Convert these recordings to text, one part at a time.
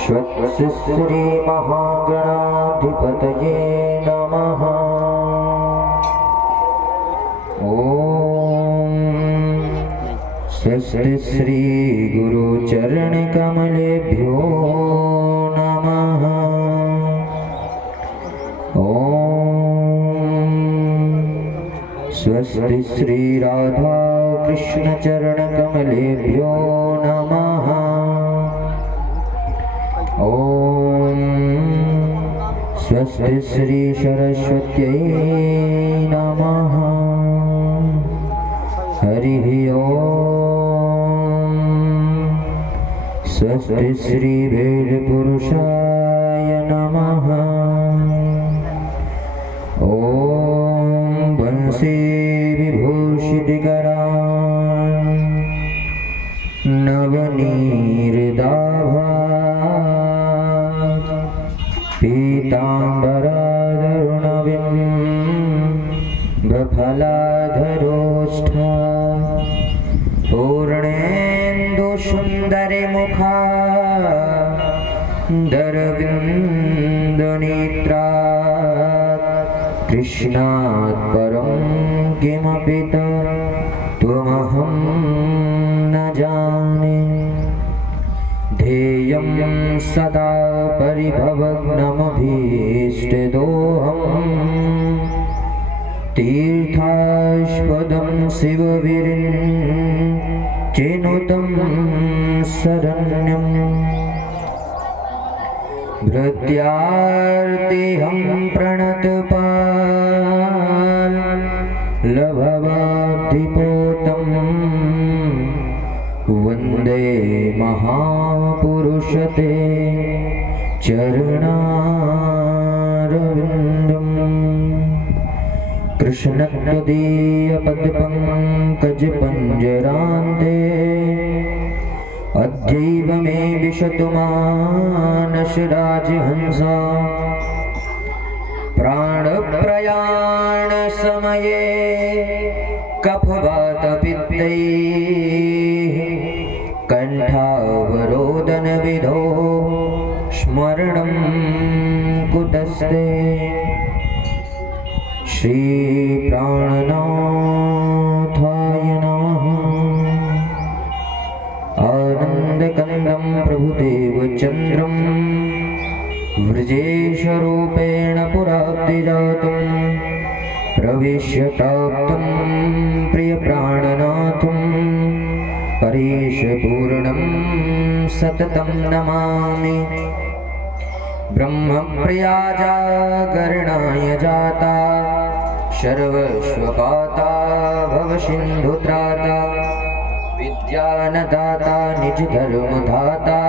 श्री महागणाधिपतये नमः। ओम स्वस्ति श्री गुरुचरण कमलेभ्यो नमः। ओम स्वस्ति श्री राधा कृष्ण चरण कमलेभ्यो नमः। ओम स्वस्ति श्री सरस्वत्यै नमः। हरिः ओम स्वस्ति श्री वेदपुरुषाय नमः। ओम वंशी विभूषितकरान् नवनीरदाभात् पीताम्बरादरुणबिम्बफलाधरोष्ठा पूर्णेन्दुसुन्दरमुखा दरविन्दनेत्रा कृष्णात् परं किमपि त्वमहं न जाने। ध्येयं सदा परिभवग्नमभीष्टदोहम् तीर्थास्पदं शिवविरिञ्चिनुतं शरण्यम्। भृत्यार्तिहं प्रणतपालभवाब्धिपोतं वन्दे महापुरुषते चरणारविन्दम्। कृष्णत्वदीयपदपङ्कजपञ्जरान्ते अद्यैव मे विशतु मानसराजहंसा। प्राणप्रयाणसमये कफवातपित्तैः कण्ठावरोदनविधौ स्मरणं कुतस्ते। श्रीप्राणनाथाय नमः। आनन्दकन्दं प्रभुदेवचन्द्रं व्रजेशरूपेण पुराब्धिजातं प्रविश्य प्राप्तं प्रियप्राणनाथं परेशपूर्णं सततं नमामि। ब्रह्मप्रियाजागरणाय जाता सर्वस्वपाता भवसिन्धुत्राता विद्यानदाता निजधर्मधाता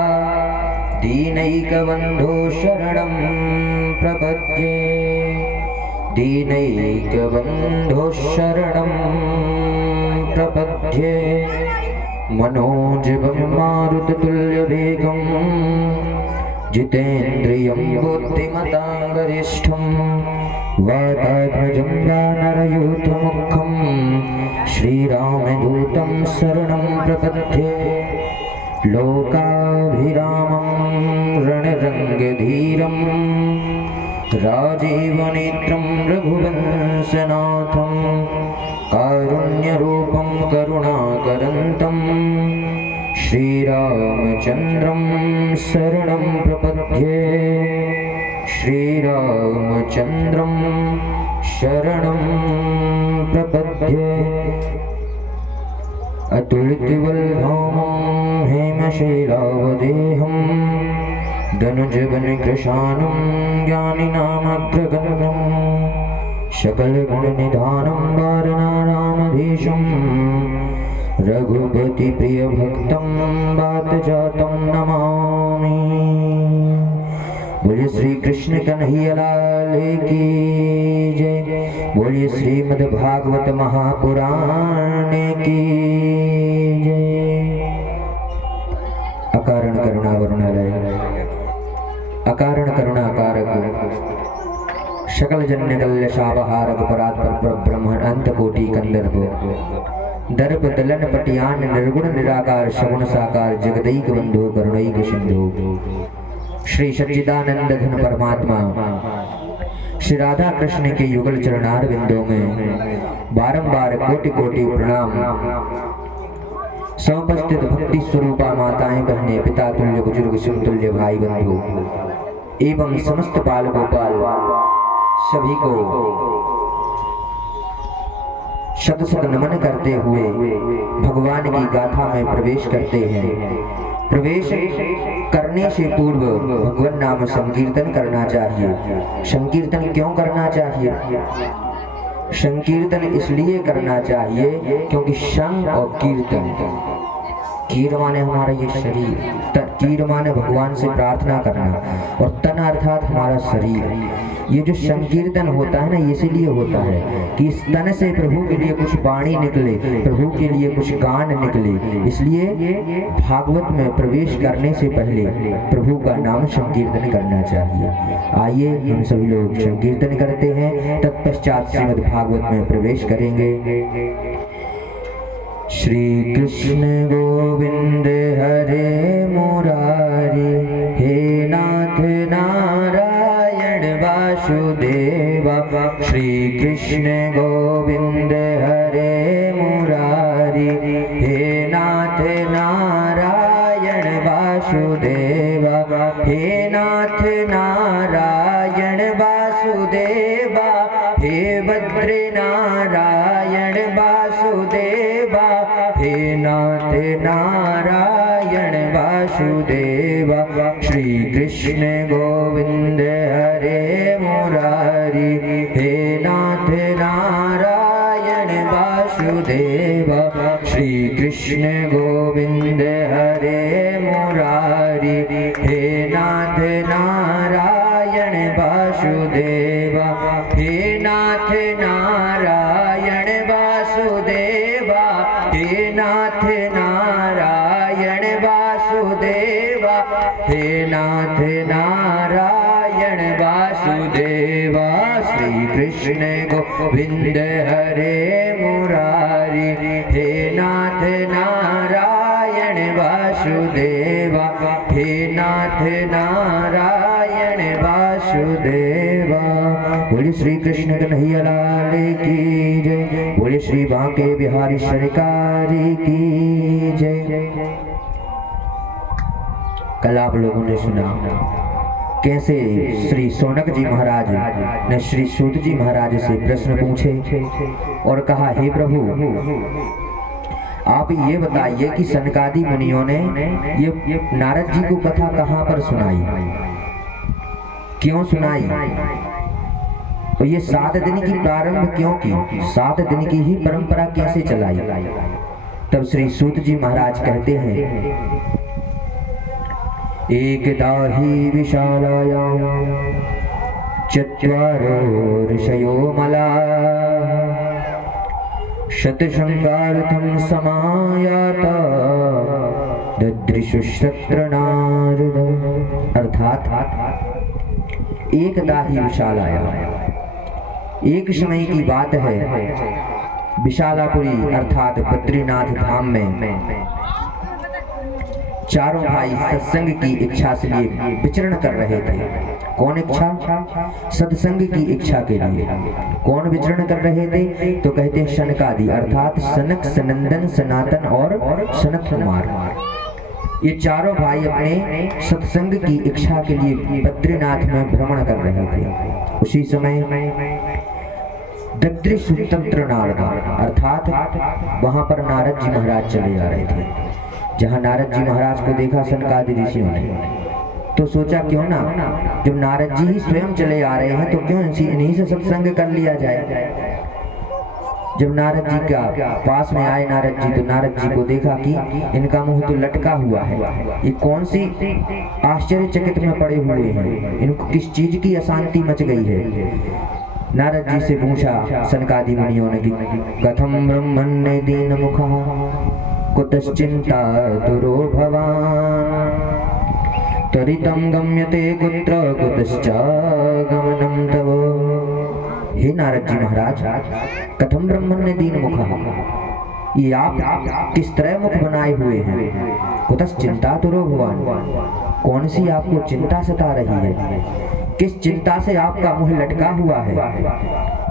दीनैकबन्धो शरणं प्रपद्ये। दीनैकबन्धो शरणं प्रपद्ये। मनोजवं मारुततुल्यवेगं जितेन्द्रियं बुद्धिमतां वरिष्ठं वातात्मजं वानरयूथमुखं श्रीरामदूतं शरणं प्रपद्ये। लोकाभिरामं रणरङ्गधीरं राजीवनेत्रं रघुवंशनाथं कारुण्यरूपं करुणाकरन्तं श्रीरामचन्द्रं शरणं प्रपद्ये। श्रीरामचन्द्रं शरणं प्रपद्ये। अतुलितबलधामं हेमशैलावदेहं धनुजवनकृशानं ज्ञानिनामग्रगण्यं सकलगुणनिधानं वारणारामधीशं रघुपतिप्रियभक्तं वातजातं नमामि। बोलिए श्री कृष्ण कन्हैया लाल की जय। बोलिए श्रीमद्भागवत महापुराण की जय। अकारण करुणावरुणालय अकारण करुणाकारक सकल जन्य कल्य शापहारक परात्पर ब्रह्म अंत कोटि कंदर्प दर्प दलन पटियान निर्गुण निराकार सगुण साकार जगदैक बंधु करुणैक सिंधु श्री सच्चिदानंद घन परमात्मा श्री राधा कृष्ण के युगल चरणार बिंदों में बारंबार कोटि कोटि प्रणाम। समुपस्थित भक्ति स्वरूपा माताएं बहनें, पिता तुल्य बुजुर्ग समतुल्य भाई बंधु एवं समस्त बाल गोपाल सभी को शत शत नमन करते हुए भगवान की गाथा में प्रवेश करते हैं। प्रवेश करने से पूर्व भगवान नाम संकीर्तन करना चाहिए। संकीर्तन क्यों करना चाहिए? संकीर्तन इसलिए करना चाहिए क्योंकि संग और कीर्तन, कीर माने हमारा ये शरीर, कीर माने भगवान से प्रार्थना करना और तन अर्थात हमारा शरीर। ये जो संकीर्तन होता है ना, इसीलिए होता है कि इस तन से प्रभु के लिए कुछ वाणी निकले, प्रभु के लिए कुछ गान निकले। इसलिए भागवत में प्रवेश करने से पहले प्रभु का नाम संकीर्तन करना चाहिए। आइए हम सभी लोग संकीर्तन करते हैं, तत्पश्चात श्रीमद् भागवत में प्रवेश करेंगे। श्री कृष्ण गोविंद हरे मुरारी, हे नाथ नारायण वासुदेवा। श्री कृष्ण गोविंद हरे मुरारी, हे नाथ नारायण वासुदेवा। हे नाथ नारायण वासुदेवा, हे भद्र नारायण वासुदेवा। हे नाथ नारायण वासुदेवा। श्री कृष्ण गोविंद हरे मुरारी, हे नाथ नारायण वासुदेवा। श्री कृष्ण गोविंद हरे मुरारी, हे नाथ नारायण वासुदेवा। हे नाथ नारायण वासुदेवा, हे नाथ नारायण वासुदेवा। हे नाथ नारायण वासुदेवा। श्री कृष्ण गोविंद हरे मुरारी, हे नाथ नारायण वासुदेवा। हे नाथ नारायण वासुदेवा। बोले श्री कृष्ण कन्हैया लाल की जय। बोले श्री बांके बिहारी सरकार की जय। कल आप लोगों ने सुना कैसे श्री शौनक जी महाराज ने श्री सूत जी महाराज से प्रश्न पूछे और कहा, हे प्रभु आप ये बताइए कि सनकादि मुनियों ने ये नारद जी को कथा कहाँ पर सुनाई, क्यों सुनाई, तो ये 7 दिन की प्रारंभ क्यों की, 7 दिन की ही परंपरा कैसे चलाई। तब श्री सूत जी महाराज कहते हैं, एकदा हि विशालायां चत्वारो ऋषयो मला शतशृंगार्थं समायाता ददृशुस्तत्र नारद। अर्थात एकदा ही विशालाया, एक समय की बात है, विशालापुरी अर्थात बद्रीनाथ धाम में चारों भाई सत्संग की इच्छा से लिए विचरण कर रहे थे। कौन इच्छा? सत्संग की इच्छा के लिए। कौन विचरण कर रहे थे? तो कहते हैं शनकादि अर्थात सनक, सनंदन, सनातन और सनत कुमार। ये चारों भाई अपने सत्संग की इच्छा के लिए बद्रीनाथ में भ्रमण कर रहे थे। उसी समय ददृशुस्तत्र नारद अर्थात वहां पर नारद जी महाराज चले आ रहे थे। जहाँ नारद जी महाराज को देखा सनकादि ऋषियों ने तो सोचा क्यों ना, जब नारद जी ही स्वयं चले आ रहे हैं तो क्यों इन्हीं से सत्संग कर लिया जाए। जब नारद जी का पास में आए नारद जी, तो नारद जी को देखा कि इनका मुंह तो लटका हुआ है, ये कौन सी आश्चर्यचकित में पड़े हुए हैं, इनको किस चीज की अशांति मच गई है। नारद जी से पूछा सनकादि मुनियों ने कि कथम ब्रह्मण्य दीन मुखः कुतश्चिंता दुरो भवान त्वरितं गम्यते कुत्र कुतश्चागमनं तव। हे नारद जी महाराज, कथम ब्रह्मण्य दीन मुखः, ये आप किस तरह मुख बनाए हुए हैं, कुतः चिंतातुरो भवान्, कौन सी आपको चिंता सता रही है? किस चिंता से आपका मुंह लटका हुआ है?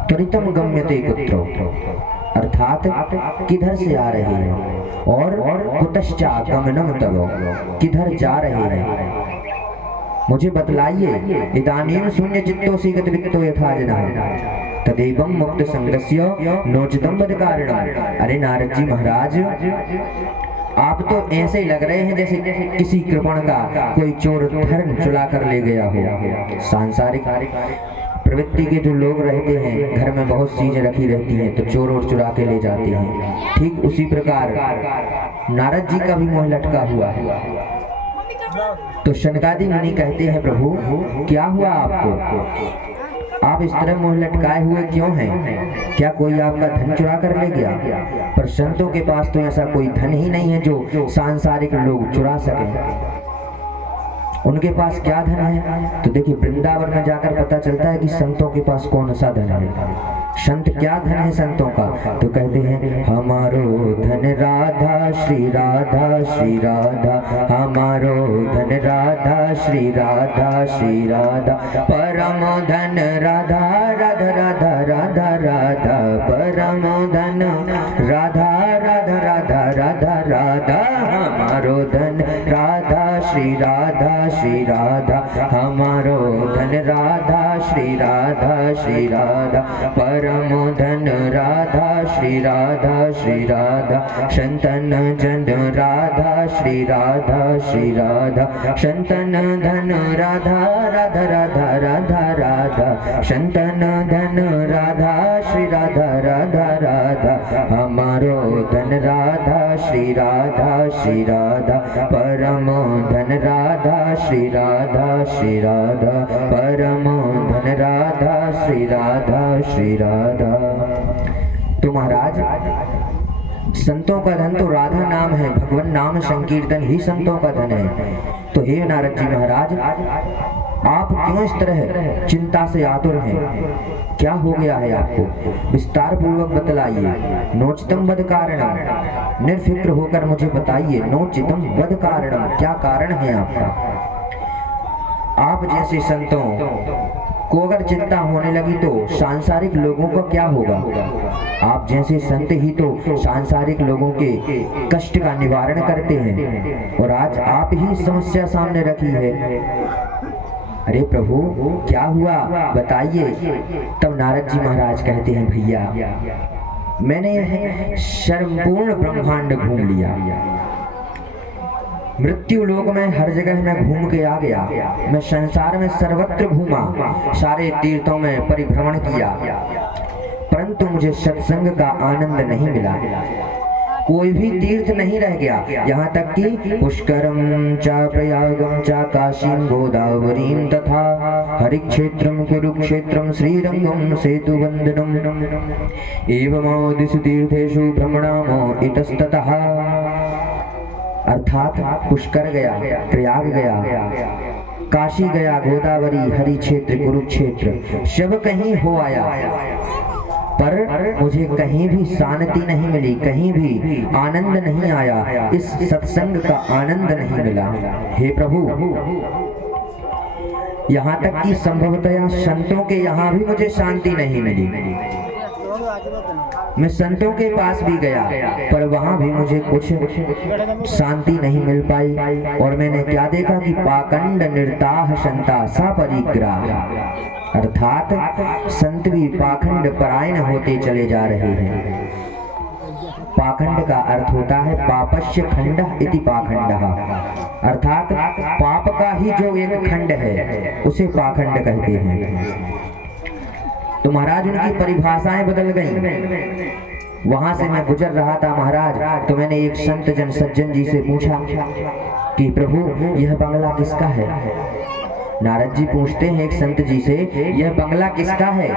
त्वरितम गम्यते कुत्रो, अर्थात किधर से आ रहे हैं, और कुतश्चा गमनम तव, किधर जा रहे हैं? मुझे बतलाइए। इदानीं शून्य चित्तोऽसि गतवित्तो यथा जनः तदेवं मुक्त संगस्य नोचितं वद कारणम्। अरे नारद जी महाराज, आप तो ऐसे ही लग रहे हैं जैसे किसी कृपण का कोई चोर धन चुरा कर ले गया हो। सांसारिक प्रवृत्ति के जो लोग रहते हैं, घर में बहुत चीजें रखी रहती हैं तो चोर और चुरा के ले जाते हैं, ठीक उसी प्रकार नारद जी का भी मुंह लटका हुआ है। तो शनकादि मुनि कहते हैं, प्रभु क्या हुआ आपको? आप इस तरह मुंह लटकाए हुए क्यों हैं? क्या कोई आपका धन चुरा कर ले गया? पर संतों के पास तो ऐसा कोई धन ही नहीं है जो सांसारिक लोग चुरा सकें। उनके पास क्या धन है? तो देखिए, वृंदावन में जाकर पता चलता है कि संतों के पास कौन सा धन है। संत क्या धन है संतों का? तो कहते हैं, हमारो धन राधा श्री राधा श्री राधा, हमारो धन राधा श्री राधा श्री राधा, परम धन राधा राधा राधा राधा राधा, परम धन राधा राधा राधा राधा राधा, हमारो धन राधा श्री राधा श्री राधा, हमारो धन राधा श्री राधा श्री राधा, परम धन राधा श्री राधा श्री राधा, संतन जन राधा श्री राधा श्री राधा, संतन धन राधा राधा राधा राधा राधा, संतन धन राधा श्री राधा राधा राधा, हमारो धन राधा श्री राधा श्री राधा, परम धन राधा श्री राधा श्री राधा, परम धन राधा श्री राधा श्री राधा। तो महाराज, संतों का धन तो राधा नाम है, भगवान नाम संकीर्तन ही संतों का धन है। तो हे नारद जी महाराज, आप क्यों इस तरह चिंता से आतुर हैं? क्या हो गया है आपको? विस्तार पूर्वक बतलाइए। नोचितम वद कारणम, निर्फिक्र होकर मुझे बताइए। नोचितम वद कारणम, क्या कारण है आपका? आप जैसे संतों को अगर चिंता होने लगी तो सांसारिक लोगों का क्या होगा? आप जैसे संत ही तो सांसारिक लोगों के कष्ट का निवारण करते हैं, और आज आप ही समस्या सामने रखी है। अरे प्रभु क्या हुआ बताइए। तब नारद जी महाराज कहते हैं, भैया मैंने संपूर्ण ब्रह्मांड घूम लिया, मृत्यु लोक में हर जगह मैं घूम के आ गया, मैं संसार में सर्वत्र घूमा, सारे तीर्थों में परिभ्रमण किया, परंतु मुझे सत्संग का आनंद नहीं मिला। कोई भी तीर्थ नहीं रह गया, यहाँ तक कि पुष्करम च प्रयागम च काशीं गोदावरीं तथा हरिक्षेत्रम कुरुक्षेत्रम श्रीरंगम सेतुवंदनम एवमादिषु तीर्थेषु भ्रमणामो इतस्ततः। अर्थात पुष्कर गया, प्रयाग गया, काशी गया, गोदावरी, हरि क्षेत्र, कुरुक्षेत्र सब कहीं हो आया, पर मुझे कहीं भी शांति नहीं मिली, कहीं भी आनंद नहीं आया, इस सत्संग का आनंद नहीं मिला। हे प्रभु, यहाँ तक कि संभवतया संतों के यहाँ भी मुझे शांति नहीं मिली। मैं संतों के पास भी गया, पर वहां भी मुझे कुछ शांति नहीं मिल पाई। और मैंने क्या देखा कि पाखंड निर्ताह संता सा परिग्रह, अर्थात संत भी पाखंड परायण होते चले जा रहे हैं। पाखंड का अर्थ होता है पापस्य खंड इति पाखंडः, अर्थात पाप का ही जो एक खंड है उसे पाखंड कहते हैं। तो महाराज उनकी परिभाषाएं बदल गईं। वहां से मैं गुजर रहा था महाराज, तो मैंने एक संत जन सज्जन जी से पूछा कि प्रभु यह बंगला किसका है? नारद जी पूछते हैं एक संत जी से, यह बंगला किसका है?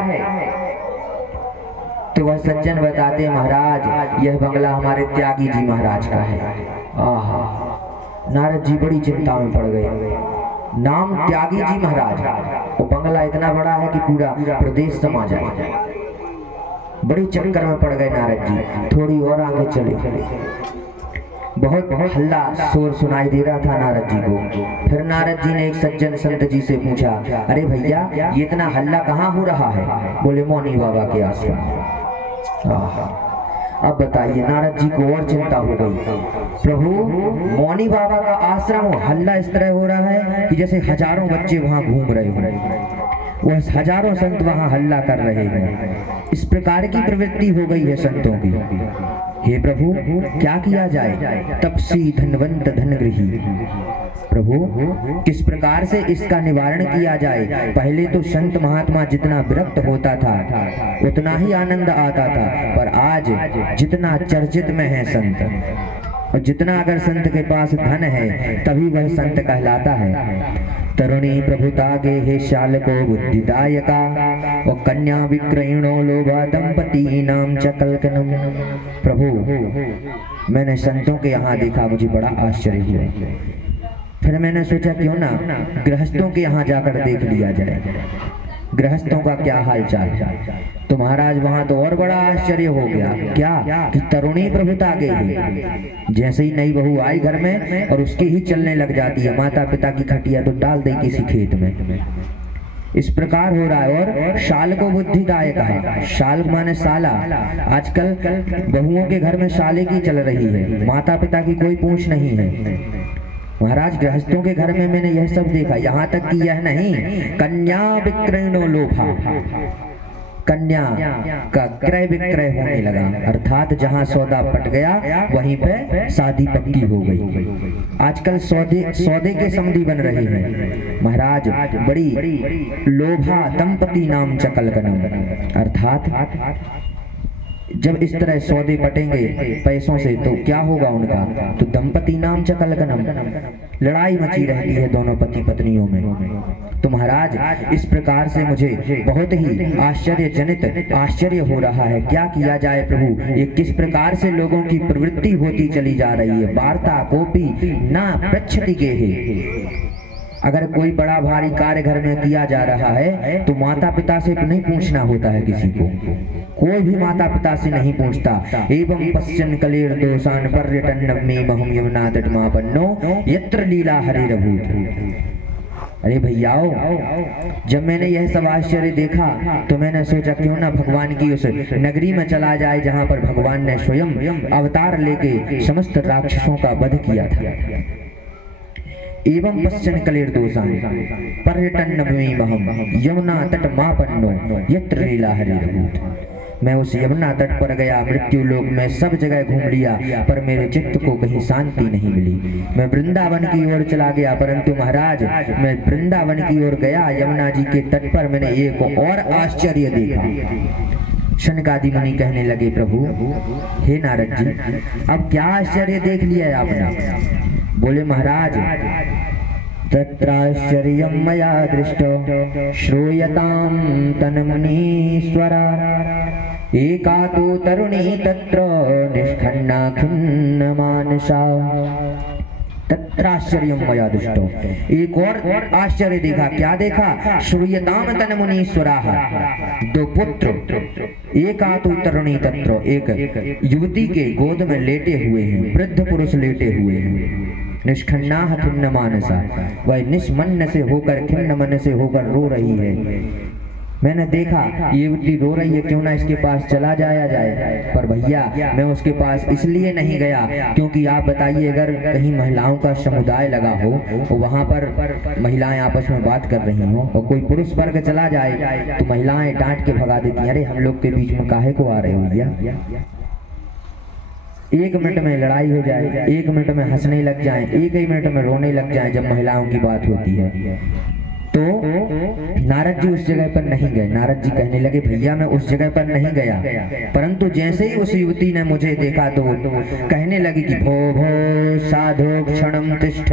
तो वह सज्जन बताते हैं, महाराज यह बंगला हमारे त्यागी जी महाराज का है। आहा, नारद जी बड़ी चिंता में पड़ गए। नाम त्यागी जी महाराज, वो बंगला इतना बड़ा है कि पूरा प्रदेश समा जाए। बड़ी चक्कर में पड़ गए नारद जी, थोड़ी और आगे चले। बहुत हल्ला शोर सुनाई दे रहा था नारद जी को। फिर नारद जी ने एक सज्जन संत जी से पूछा, अरे भैया ये इतना हल्ला कहाँ हो रहा है? बोले मौनी बाबा के आश्रम। अब बताइए, नारद जी को और चिंता हो गई, प्रभु मौनी बाबा का आश्रम हो, हल्ला इस तरह हो रहा है कि जैसे हजारों बच्चे वहां घूम रहे हो, वह हजारों संत वहां हल्ला कर रहे हैं। इस प्रकार की प्रवृत्ति हो गई है संतों की। हे प्रभु क्या किया जाए? तपसी धनवंत धनगृही। प्रभु किस प्रकार से इसका निवारण किया जाए? पहले तो संत महात्मा जितना विरक्त होता था उतना ही आनंद आता था, पर आज जितना चर्चित में है संत, और जितना अगर संत के पास धन है तभी वह संत कहलाता है। तरुणी प्रभुतागे हे शालको बुद्धिदायका, और कन्या विक्रयणो लोभा दंपति नाम च कलकनम। प्रभु मैंने संतों के यहाँ देखा, मुझे बड़ा आश्चर्य हुआ। फिर मैंने सोचा क्यों ना गृहस्थों के यहाँ जाकर देख लिया जाए, गृहस्थों का क्या हाल चाल। तो महाराज वहां तो और बड़ा आश्चर्य हो गया। क्या कि तरुणी प्रभुता गई, जैसे ही नई बहू आई घर में और उसकी ही चलने लग जाती है, माता पिता की खटिया तो डाल दे किसी खेत में। इस प्रकार हो रहा है। और शाल को बुद्धिदायक है, शाल माने साला। आजकल बहुओं के घर में साले की चल रही है, माता पिता की कोई पूछ नहीं है। महाराज गृहस्थों के घर में मैंने यह सब देखा। यहाँ तक कि यह नहीं, कन्या विक्रयणो लोभा, कन्या का क्रय विक्रय होने लगा, अर्थात जहाँ सौदा पट गया वहीं पे शादी पक्की हो गई। आजकल सौदे के समधी बन रहे हैं महाराज। बड़ी लोभा दंपति नाम च कलकनम, अर्थात जब इस तरह सौदे पटेंगे पैसों से तो क्या होगा उनका? तो दंपति नाम च कलकनम, लड़ाई मची रहती है दोनों पति पत्नियों में। तो महाराज इस प्रकार से मुझे बहुत ही आश्चर्य हो रहा है। क्या किया जाए प्रभु? ये किस प्रकार से लोगों की प्रवृत्ति होती चली जा रही है। वार्ता कोपी ना पृच्छति गेहे। अगर कोई बड़ा भारी कार्य घर में किया जा रहा है तो माता पिता से नहीं पूछना होता है किसी को, कोई भी माता पिता से नहीं पूछता। एवं पश्चिम कलेर दोषान पर्यटन नवमी महम यमुना तटमापन्नो यत्र लीला हरि रभूत। अरे भैयाओ, जब मैंने यह सब आश्चर्य देखा तो मैंने सोचा क्यों ना भगवान की उस नगरी में चला जाए जहां पर भगवान ने स्वयं अवतार लेके समस्त राक्षसों का वध किया था। एवं पश्चिम कलेर दोषान पर्यटन नवमी महम यमुना तट मापन्नो यत्र लीला हरि रभूत। मैं उस यमुना तट पर गया, मृत्यु लोक में सब जगह घूम लिया, पर मेरे चित्त को कहीं शांति नहीं मिली। मैं वृंदावन की ओर चला गया, परंतु महाराज मैं वृंदावन की ओर गया, यमुना जी के तट पर मैंने एक और आश्चर्य देखा। शनकादि मुनि कहने लगे, प्रभु हे नारद जी, अब क्या आश्चर्य देख लिया है आपने? बोले महाराज तत्राश्चर्यं मया दृष्टो श्रूयतां तन्मुनीश्वरा, एका तो तरुणी तत्र निष्खन्ना खिन्न मानसा। तत्राश्चर्यं मया दृष्टो, एक और आश्चर्य देखा। क्या देखा? श्रूयतां तन्मुनीश्वराः, दो पुत्र, एका तो तरुणी तत्र, एक युवती के गोद में लेटे हुए हैं, वृद्ध पुरुष लेटे हुए हैं। निष्खन्ना खिन्न मानसा, वह निष्मन्न से होकर, खिन्न मन से होकर रो रही है। मैंने देखा ये युवती रो रही है, क्यों ना इसके पास चला जाया जाए। पर भैया मैं उसके पास इसलिए नहीं गया क्योंकि आप बताइए, अगर कहीं महिलाओं का समुदाय लगा हो और वहाँ पर महिलाएं आपस में बात कर रही हो और कोई पुरुष वर्ग चला जाए तो महिलाएं डांट के भगा देती हैं, अरे हम लोग के बीच में काहे को आ रहे हो भैया। 1 मिनट में लड़ाई हो जाए, 1 मिनट में हंसने लग जाए, 1 ही मिनट में रोने लग जाए जब महिलाओं की बात होती है। तो नारद जी उस जगह पर नहीं गए। नारद जी कहने लगे, भैया मैं उस जगह पर नहीं गया, परंतु जैसे ही उस युवती ने मुझे देखा तो कहने लगी कि भो भो साधु क्षणम तिष्ठ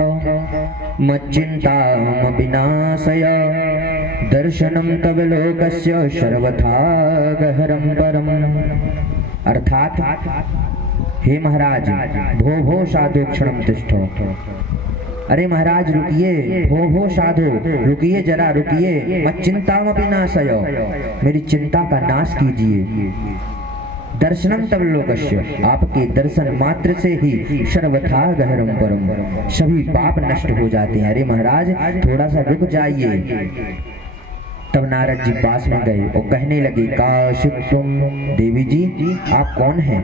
मच्चिंताम विनाशय दर्शनम तव लोकस्य सर्वथा गहरम परम। अर्थात हे महाराज, भो भो साधु क्षणम तिष्ठो, अरे महाराज रुकिए, भो साधु रुकिए, जरा रुकिए, मत चिंतामपि नाशय, मेरी चिंता का नाश कीजिए। दर्शनम तब लोकस्य, आपके दर्शन मात्र से ही सर्वथा गहरम परम, सभी पाप नष्ट हो जाते हैं। अरे महाराज थोड़ा सा रुक जाइए। तब नारद जी पास में गए और कहने लगे, काशिक तुम, देवी जी आप कौन हैं?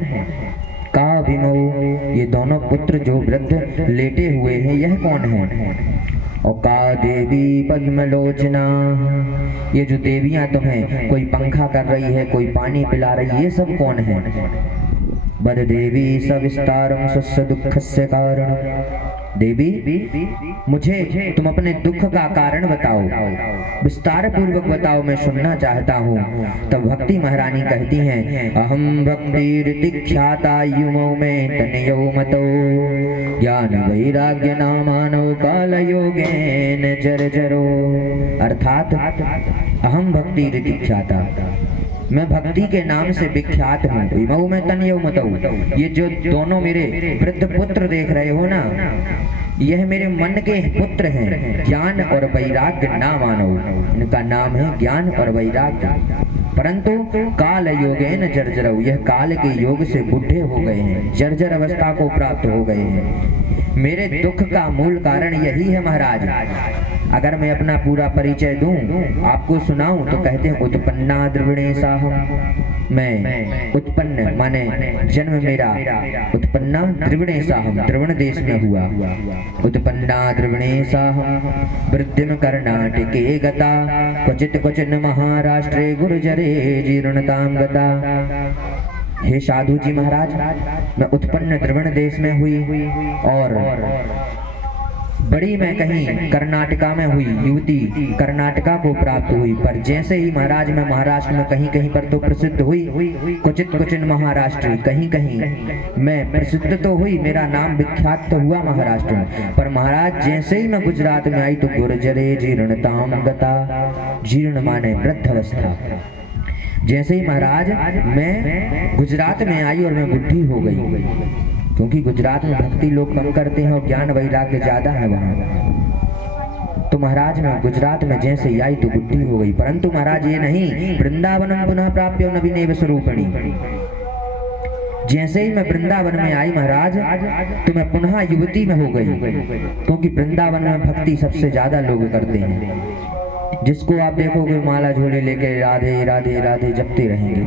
का विमो, ये दोनों पुत्र जो वृद्ध लेटे हुए हैं यह कौन है? और का देवी पद्मलोचना, ये जो देवियां तुम्हें कोई पंखा कर रही है, कोई पानी पिला रही है, ये सब कौन है? बद देवी सविस्तारम स्वस्य दुःखस्य कारण, देवी मुझे तुम अपने दुख का कारण बताओ, विस्तार पूर्वक बताओ, मैं सुनना चाहता हूँ। तब भक्ति महारानी कहती हैं, अहम भक्तिर्तिख्याता युमो में तनयो मतो, ज्ञान वैराग्य नामानो काल योगेन जर्जरो। अर्थात अहम भक्तिर्तिख्याता, मैं भक्ति के नाम से विख्यात हूँ। इमऊ में तनयऊ मतऊ, ये जो दोनों मेरे वृद्ध पुत्र देख रहे हो ना, यह मेरे मन के पुत्र हैं। ज्ञान और वैराग्य ना मानो, इनका नाम है ज्ञान और वैराग्य। परंतु काल योगेन जर्जरऊ, यह काल के योग से बुढ़े हो गए हैं, जर्जर अवस्था को प्राप्त हो गए हैं। मेरे दुख का मूल कारण यही है महाराज। अगर मैं अपना पूरा परिचय दूं, आपको सुनाऊं, तो कहते हैं उत्पन्ना द्रविणे साहम, मैं उत्पन्न माने जन्म मेरा, उत्पन्ना द्रविणे साहम, द्रवण देश में हुआ। उत्पन्ना द्रविणे साहम वृद्धिम कर्णाटके गता, क्वचित क्वचिन महाराष्ट्रे गुर्जरे जीर्णताम गता। हे साधु जी महाराज, मैं उत्पन्न द्रवण देश में हुई और बड़ी मैं कहीं कर्नाटका में हुई, युवती कर्नाटका को प्राप्त हुई। पर जैसे ही महाराज मैं महाराष्ट्र में कहीं कहीं पर तो प्रसिद्ध हुई, क्वचित क्वचिन महाराष्ट्र, कहीं कहीं मैं प्रसिद्ध तो हुई, मेरा नाम विख्यात तो हुआ महाराष्ट्र में। पर महाराज जैसे ही मैं गुजरात में आई तो गुर्जरे जीर्णताम गता, जीर्ण माने वृद्ध अवस्था। जैसे ही महाराज मैं गुजरात में आई और मैं बुढ़ी हो गई, क्योंकि गुजरात में भक्ति लोग कम करते हैं और ज्ञान वैराग्य ज्यादा है वहाँ। तो महाराज मैं गुजरात में जैसे ही आई तो बुढ़ी हो गई। परंतु महाराज ये नहीं, वृंदावनम पुनः प्राप्यो नवीनेव स्वरूपिणी, जैसे ही मैं वृंदावन में आई महाराज तो मैं पुनः युवती में हो गई, क्योंकि वृंदावन में भक्ति सबसे ज्यादा लोग करते हैं। जिसको आप देखोगे माला झोले लेके राधे राधे राधे जपते रहेंगे।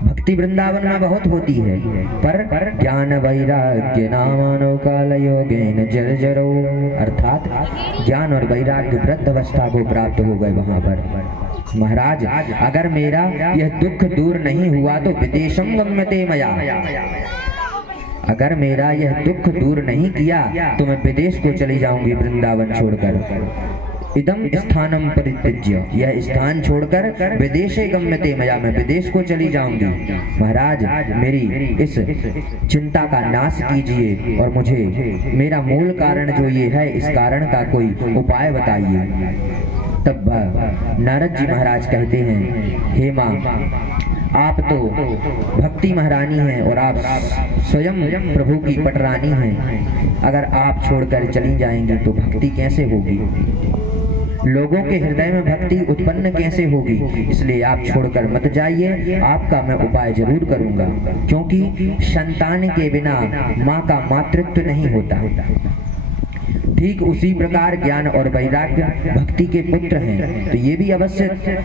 भक्ति वृंदावन में बहुत होती है, पर ज्ञान वैराग्य नामानो काल योगेन जर्जरो, अर्थात ज्ञान और वैराग्य वृद्ध अवस्था को प्राप्त हो गए वहां पर। महाराज अगर मेरा यह दुख दूर नहीं हुआ तो विदेशम गम्यते मया, अगर मेरा यह दुख दूर नहीं किया तो मैं विदेश को चली जाऊंगी वृंदावन छोड़कर। इदम स्थानम परित्यज्य, यह स्थान छोड़कर विदेशे गम्यते मया, मैं विदेश को चली जाऊंगी। महाराज मेरी इस चिंता का नाश कीजिए और मुझे मेरा मूल कारण जो ये है, इस कारण का कोई उपाय बताइए। तब नारद जी महाराज कहते हैं, हे माँ आप तो भक्ति महारानी हैं और आप स्वयं प्रभु की पटरानी हैं। अगर आप छोड़कर चली जाएंगी तो भक्ति कैसे होगी, लोगों के हृदय में भक्ति उत्पन्न कैसे होगी। इसलिए आप छोड़कर मत जाइए, आपका मैं उपाय जरूर करूंगा, क्योंकि संतान के बिना माँ का मातृत्व नहीं होता। ठीक उसी प्रकार ज्ञान और वैराग्य भक्ति के पुत्र हैं, तो ये भी अवश्य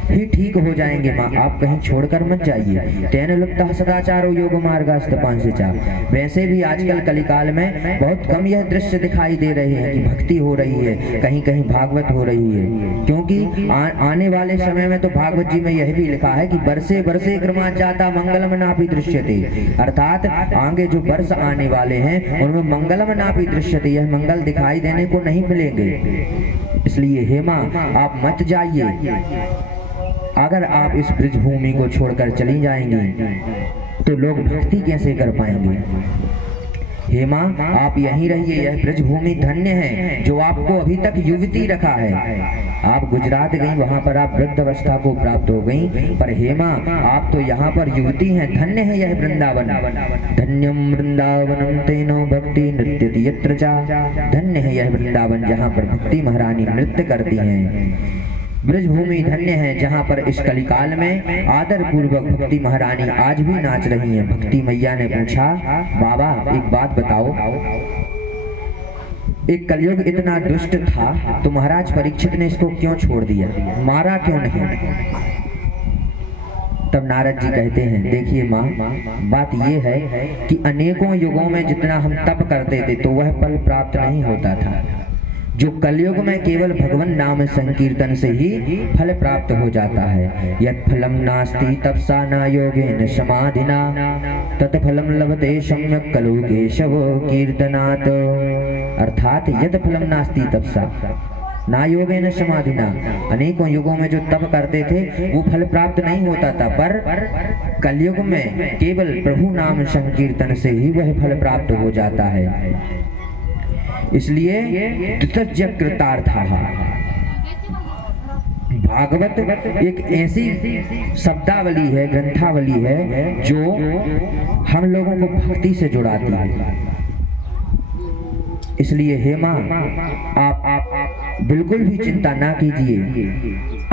ही ठीक हो जाएंगे। माँ आप कहीं छोड़कर मत जाइए। तेन लुप्ता सदाचारो योग मार्गास्त पांचचा, वैसे भी आजकल कलिकाल में बहुत कम यह दृश्य दिखाई दे रहे हैं कि भक्ति हो रही है, कहीं कहीं भागवत हो रही है। क्योंकि आने वाले समय में तो भागवत जी में यह भी लिखा है कि वर्षे वर्षे क्रमा जाता मंगलम नापि दृश्यते, अर्थात आगे जो वर्ष आने वाले हैं उनमें मंगलम नापि दृश्यते, यह मंगल दिखाई देने को नहीं मिलेंगे। इसलिए हे माँ आप मत जाइए। अगर आप इस ब्रज भूमि को छोड़कर चली जाएंगी तो लोग भक्ति कैसे कर पाएंगे। हे माँ आप यहीं रहिए, यह ब्रज भूमि धन्य है जो आपको अभी तक युवती रखा है। आप गुजरात गई, वहां पर आप वृद्ध अवस्था को प्राप्त हो गई, पर हे माँ आप तो यहाँ पर युवती हैं, धन्य है यह वृंदावन। धन्यम वृंदावनम तेनो भक्ति नृत्यति यत्र चा, धन्य है यह वृंदावन जहाँ पर भक्ति महारानी नृत्य करती हैं। ब्रजभूमि धन्य है जहाँ पर इस कलिकाल में आदर पूर्वक भक्ति महारानी आज भी नाच रही हैं। भक्ति मैया ने पूछा, बाबा एक बात बताओ, एक कलयुग इतना दुष्ट था तो महाराज परीक्षित ने इसको क्यों छोड़ दिया, मारा क्यों नहीं? तब नारद जी कहते हैं, देखिए माँ, बात ये है कि अनेकों युगों में जितना हम तप करते थे तो वह फल प्राप्त नहीं होता था। जो कलयुग में केवल भगवान नाम संकीर्तन से ही फल प्राप्त हो जाता है। यत् फलम नास्ति तपसा न योगेन समाधिना तत् फलम लभते सम्यक कलु केशव कीर्तनात्। अर्थात यत् फलम नास्ति तपसा ना योगेन समाधिना, अनेकों युगों में जो तप करते थे वो फल प्राप्त नहीं होता था, पर कलयुग में केवल प्रभु नाम संकीर्तन से ही वह फल प्राप्त हो जाता है। इसलिए कृतज्ञ कृतार्थः। भागवत एक ऐसी शब्दावली है, ग्रंथावली है जो हम लोगों को भक्ति से जुड़ाती है। इसलिए हे माँ, आप बिल्कुल भी चिंता ना कीजिए,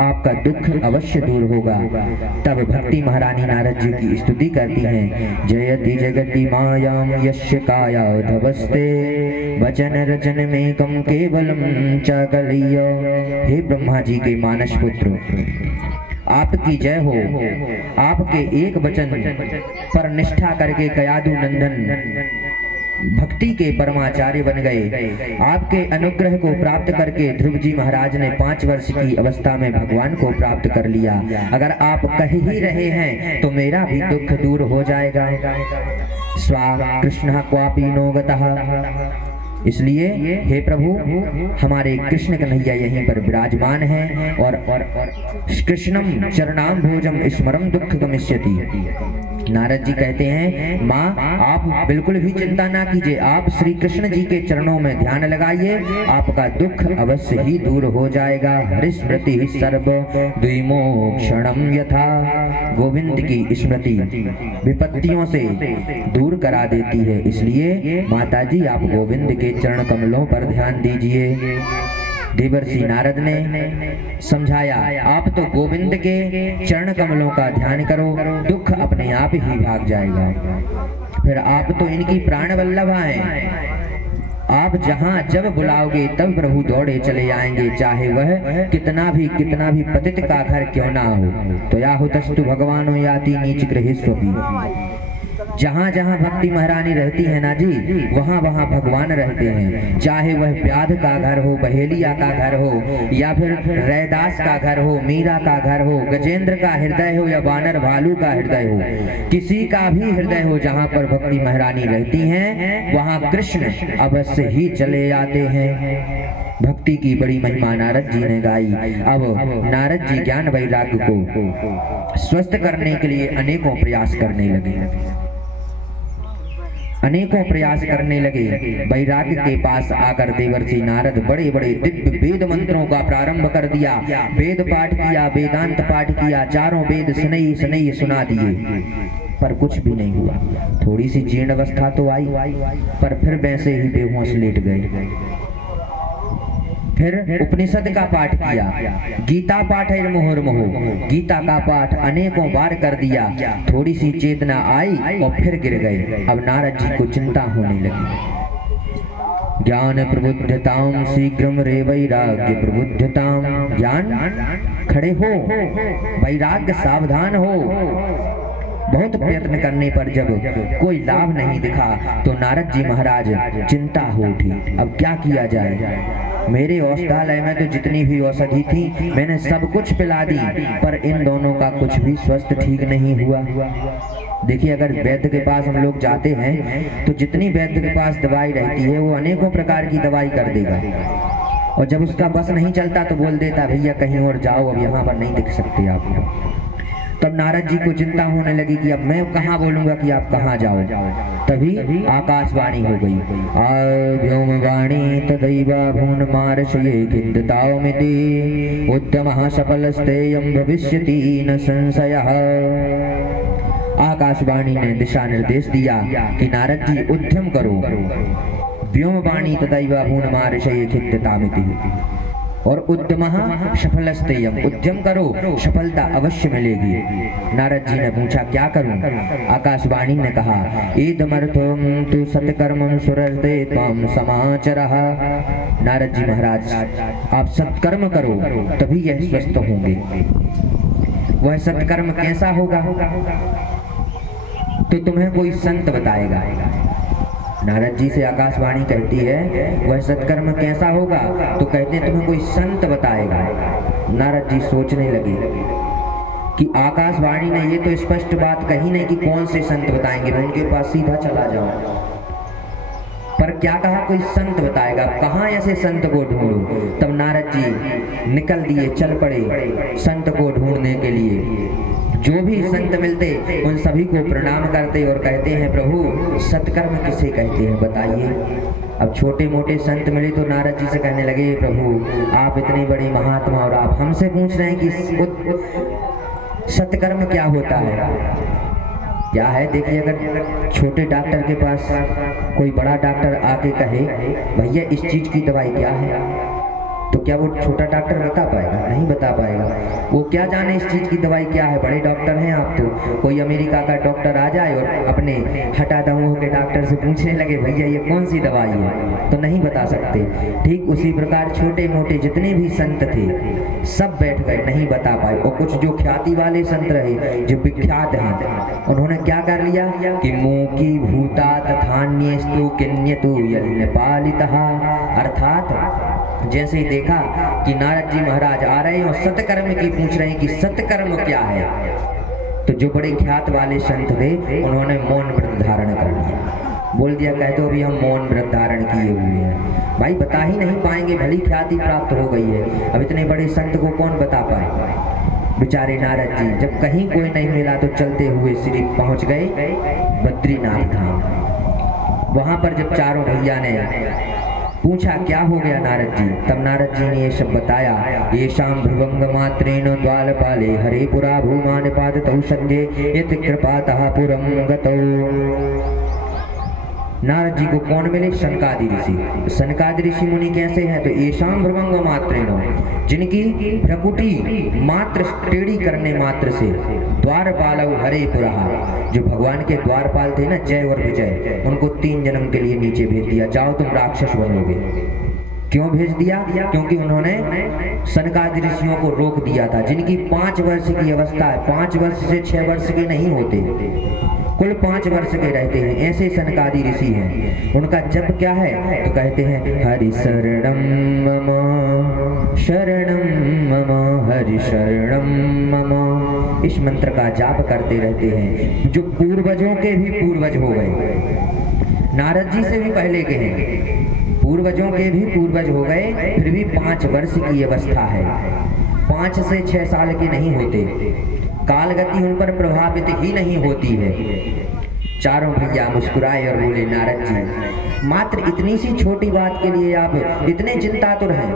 आपका दुख अवश्य दूर होगा। तब भक्ति महारानी नारद जी की स्तुति करती हैं, जयति जगति मायाम यस्य काया धवस्ते वचन रचन में कम केवलम च कलय। हे ब्रह्मा जी के मानस पुत्र, आपकी जय हो। आपके एक वचन पर निष्ठा करके कयादु नंदन भक्ति के परमाचार्य बन गए। आपके अनुग्रह को प्राप्त करके ध्रुव जी महाराज ने 5 वर्ष की अवस्था में भगवान को प्राप्त कर लिया। अगर आप कह ही रहे हैं तो मेरा भी दुख दूर हो जाएगा। स्वा कृष्ण क्वापि नो गतः। इसलिए हे प्रभु, हमारे कृष्ण कन्हैया यहीं पर विराजमान हैं और कृष्णम चरणाम भोजम स्मरम दुख गमिष्यति। नारद जी कहते हैं, माँ आप बिल्कुल भी चिंता ना कीजिए, आप श्री कृष्ण जी के चरणों में ध्यान लगाइए, आपका दुख अवश्य ही दूर हो जाएगा। हरिस्मृति सर्व द्विमोक्षणम यथा। गोविंद की स्मृति विपत्तियों से दूर करा देती है। इसलिए माता जी आप गोविंद के चरण कमलों पर ध्यान दीजिए। देवर्षि नारद ने समझाया, आप तो गोविंद के चरण कमलों का ध्यान करो, दुख अपने आप ही भाग जाएगा। फिर आप तो इनकी प्राण वल्लभा हैं, आप जहां जब बुलाओगे तब प्रभु दौड़े चले आएंगे, चाहे वह कितना भी पतित का घर क्यों ना हो। तो या हो तस्तु भगवानो याति नीच गृहीष्वपि। जहाँ जहाँ भक्ति महारानी रहती है ना जी, वहाँ वहाँ भगवान रहते हैं। चाहे वह व्याध का घर हो, बहेलिया का घर हो, या फिर रैदास का घर हो, मीरा का घर हो, गजेंद्र का हृदय हो, या बानर भालू का हृदय हो, किसी का भी हृदय हो, जहाँ पर भक्ति महारानी रहती हैं वहाँ कृष्ण अवश्य ही चले आते हैं। भक्ति की बड़ी महिमा नारद जी ने गाई। अब नारद जी ज्ञान वैराग्य को स्वस्थ करने के लिए अनेकों प्रयास करने लगे। वैराग्य के पास आकर देवर्षि नारद बड़े बड़े दिव्य वेद मंत्रों का प्रारंभ कर दिया। वेद पाठ किया, वेदांत पाठ किया, चारों वेद सुनई सुना दिए, पर कुछ भी नहीं हुआ। थोड़ी सी जीर्ण अवस्था तो आई, पर फिर वैसे ही बेहोश लेट गए। फिर उपनिषद का पाठ किया, गीता पाठ है मुहुर्मुहु, गीता का पाठ अनेकों बार कर दिया। थोड़ी सी चेतना आई और फिर गिर गए। अब नारद जी को चिंता होने लगी। ज्ञान प्रबुद्धताम शीघ्रम रे वैराग्य प्रबुद्धताम। ज्ञान खड़े हो, वैराग्य सावधान हो। बहुत प्रयत्न करने पर जब कोई लाभ नहीं दिखा तो नारद जी महाराज चिंता हो उठी। अब क्या किया जाए? मेरे औषधालय में तो जितनी भी औषधि थी मैंने सब कुछ पिला दी, पर इन दोनों का कुछ भी स्वस्थ ठीक नहीं हुआ। देखिए, अगर वैद्य के पास हम लोग जाते हैं तो जितनी वैद्य के पास दवाई रहती है वो अनेकों प्रकार की दवाई कर देगा, और जब उसका बस नहीं चलता तो बोल देता भैया कहीं और जाओ, अब यहाँ पर नहीं दिख सकते आप। तब नारद जी को चिंता होने लगी कि अब मैं कहाँ बोलूंगा कि आप कहाँ जाओ। तभी आकाशवाणी हो गई। व्योमवाणी तदैव भून मार्शये खिद्यताओमिति उत्तमः सफलस्तेयं भविष्यति न संशयः। आकाशवाणी ने दिशा निर्देश दिया कि नारद जी उद्यम करो। व्योमवाणी तदैव भून मार्शये खिद्यतामिति। और उद्यमः सफलस्तेयम्, उद्यम करो सफलता अवश्य मिलेगी। नारद जी ने पूछा क्या करूं? आकाशवाणी ने कहा इदमर्थं तु सत्कर्मं सुरते त्वं समाचरः। नारद जी महाराज आप सत्कर्म करो तभी यह स्वस्थ होंगे। वह सत्कर्म कैसा होगा तो तुम्हें कोई संत बताएगा। नारद जी से आकाशवाणी कहती है वह सत्कर्म कैसा होगा तो कहते हैं तुम्हें कोई संत बताएगा। नारद जी सोचने लगे कि आकाशवाणी ने ये तो स्पष्ट बात कही नहीं कि कौन से संत बताएंगे, मैं उनके पास सीधा चला जाऊं। पर क्या कहा कोई संत बताएगा, कहाँ ऐसे संत को ढूंढूं। तब नारद जी निकल दिए, चल पड़े संत को ढूंढने के लिए। जो भी संत मिलते उन सभी को प्रणाम करते और कहते हैं प्रभु सत्कर्म किसे कहते हैं बताइए। अब छोटे मोटे संत मिले तो नारद जी से कहने लगे प्रभु आप इतने बड़े महात्मा और आप हमसे पूछ रहे हैं कि सत्कर्म क्या होता है। क्या है देखिए, अगर छोटे डॉक्टर के पास कोई बड़ा डॉक्टर आके कहे भैया इस चीज की दवाई क्या है तो क्या वो छोटा डॉक्टर बता पाएगा? नहीं बता पाएगा। वो क्या जाने इस चीज की दवाई क्या है। बड़े डॉक्टर हैं आप तो कोई अमेरिका का डॉक्टर आ जाए और अपने हटा दवाओं के डॉक्टर से पूछने लगे भैया ये कौन सी दवाई है तो नहीं बता सकते। ठीक उसी प्रकार छोटे मोटे जितने भी संत थे सब बैठ गए, नहीं बता पाए। और कुछ जो ख्याति वाले संत रहे जो विख्यात हैं उन्होंने क्या कर लिया कि मूकी भूता तथान्यस्तु किन्यतु यज्ञपालितः, अर्थात जैसे ही देखा कि नारद जी महाराज आ रहे हैं और सत्कर्म की पूछ रहे हैं कि सत्कर्म क्या है तो जो बड़े ख्यात वाले संत थे उन्होंने मौन व्रत धारण कर लिया। बोल दिया कह दो अभी हम मौन व्रत धारण किए हुए हैं। भाई बता ही नहीं पाएंगे, भली ख्याति प्राप्त हो गई है, अब इतने बड़े संत को कौन बता पाए। बेचारे नारद जी जब कहीं कोई नहीं मिला तो चलते हुए श्री पहुंच गए बद्रीनाथ धाम। वहां पर जब चारों भैया ने पूछा क्या हो गया नारद जी, तब नारद जी ने ये सब बताया। ये शाम भ्रुवंग मात्रेण द्वारपाले हरे पुरा भूमान पादतौ सद्ये यत् कृपातः पुरं गतौ। नारद जी को कौन मिले? सनकादि ऋषि। सनकादि ऋषि मुनि कैसे हैं तो ये शाम भ्रुवंग मात्रेण, जिनकी भ्रकुटी मात्र टेढ़ी करने मात्र से द्वारपालौ हरे पुरा, जो भगवान के द्वारपाल थे ना जय और विजय, उनको 3 जन्म के लिए नीचे भेज दिया, जाओ तुम राक्षस बनोगे। क्यों भेज दिया? क्योंकि उन्होंने सनकादि ऋषियों को रोक दिया था जिनकी 5 वर्ष की अवस्था है, 5 वर्ष से 6 वर्ष के नहीं होते, कुल 5 वर्ष के रहते हैं, ऐसे सनकादि ऋषि हैं। उनका जप क्या है तो कहते हैं हरि शरणम मम शरणम मम हरि शरणम मम। इस मंत्र का जाप करते रहते हैं जो पूर्वजों के भी पूर्वज हो गए, नारद जी से भी पहले के हैं, पूर्वजों के भी पूर्वज हो गए, फिर भी 5 वर्ष की अवस्था है, 5 से 6 साल के नहीं होते, काल गति उन पर प्रभावित ही नहीं होती है। चारों भैया मुस्कुराए और बोले नारद जी मात्र इतनी सी छोटी बात के लिए आप इतने चिंतातुर हैं,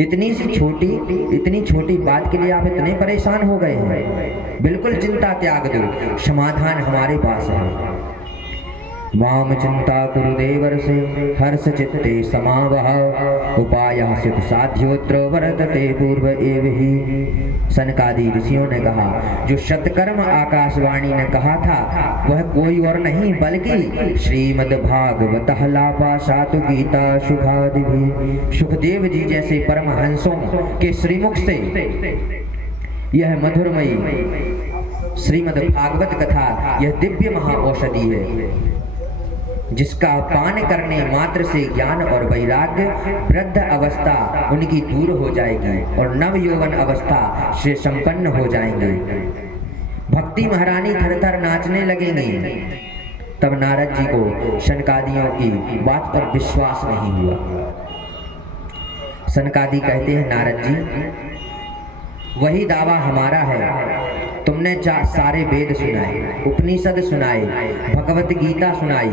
इतनी छोटी बात के लिए आप इतने परेशान हो गए हैं। बिल्कुल चिंता त्याग दो, समाधान हमारे पास है। वाम चिंता कुरुदेवर से हर्ष चित्ते समावह उपायः सुख साध्योत्र वर्तते पूर्व एव ही। सनकादि ऋषियों ने कहा जो सत्कर्म आकाशवाणी ने कहा था वह कोई और नहीं बल्कि श्रीमद् भागवत लापाशातु गीता सुखादि भी। सुखदेव जी जैसे परमहंसों के श्रीमुख से यह मधुरमयी श्रीमद् भागवत कथा यह दिव्य महाऔषधि है जिसका पान करने मात्र से ज्ञान और वैराग्य वृद्ध अवस्था उनकी दूर हो जाएगी और नव यौवन अवस्था से संपन्न हो जाएंगे। भक्ति महारानी थर थर नाचने लगेंगी। तब नारद जी को सनकादियों की बात पर विश्वास नहीं हुआ। सनकादि कहते हैं नारद जी वही दावा हमारा है, तुमने सारे वेद सुनाए, उपनिषद सुनाए, भगवत गीता सुनाई,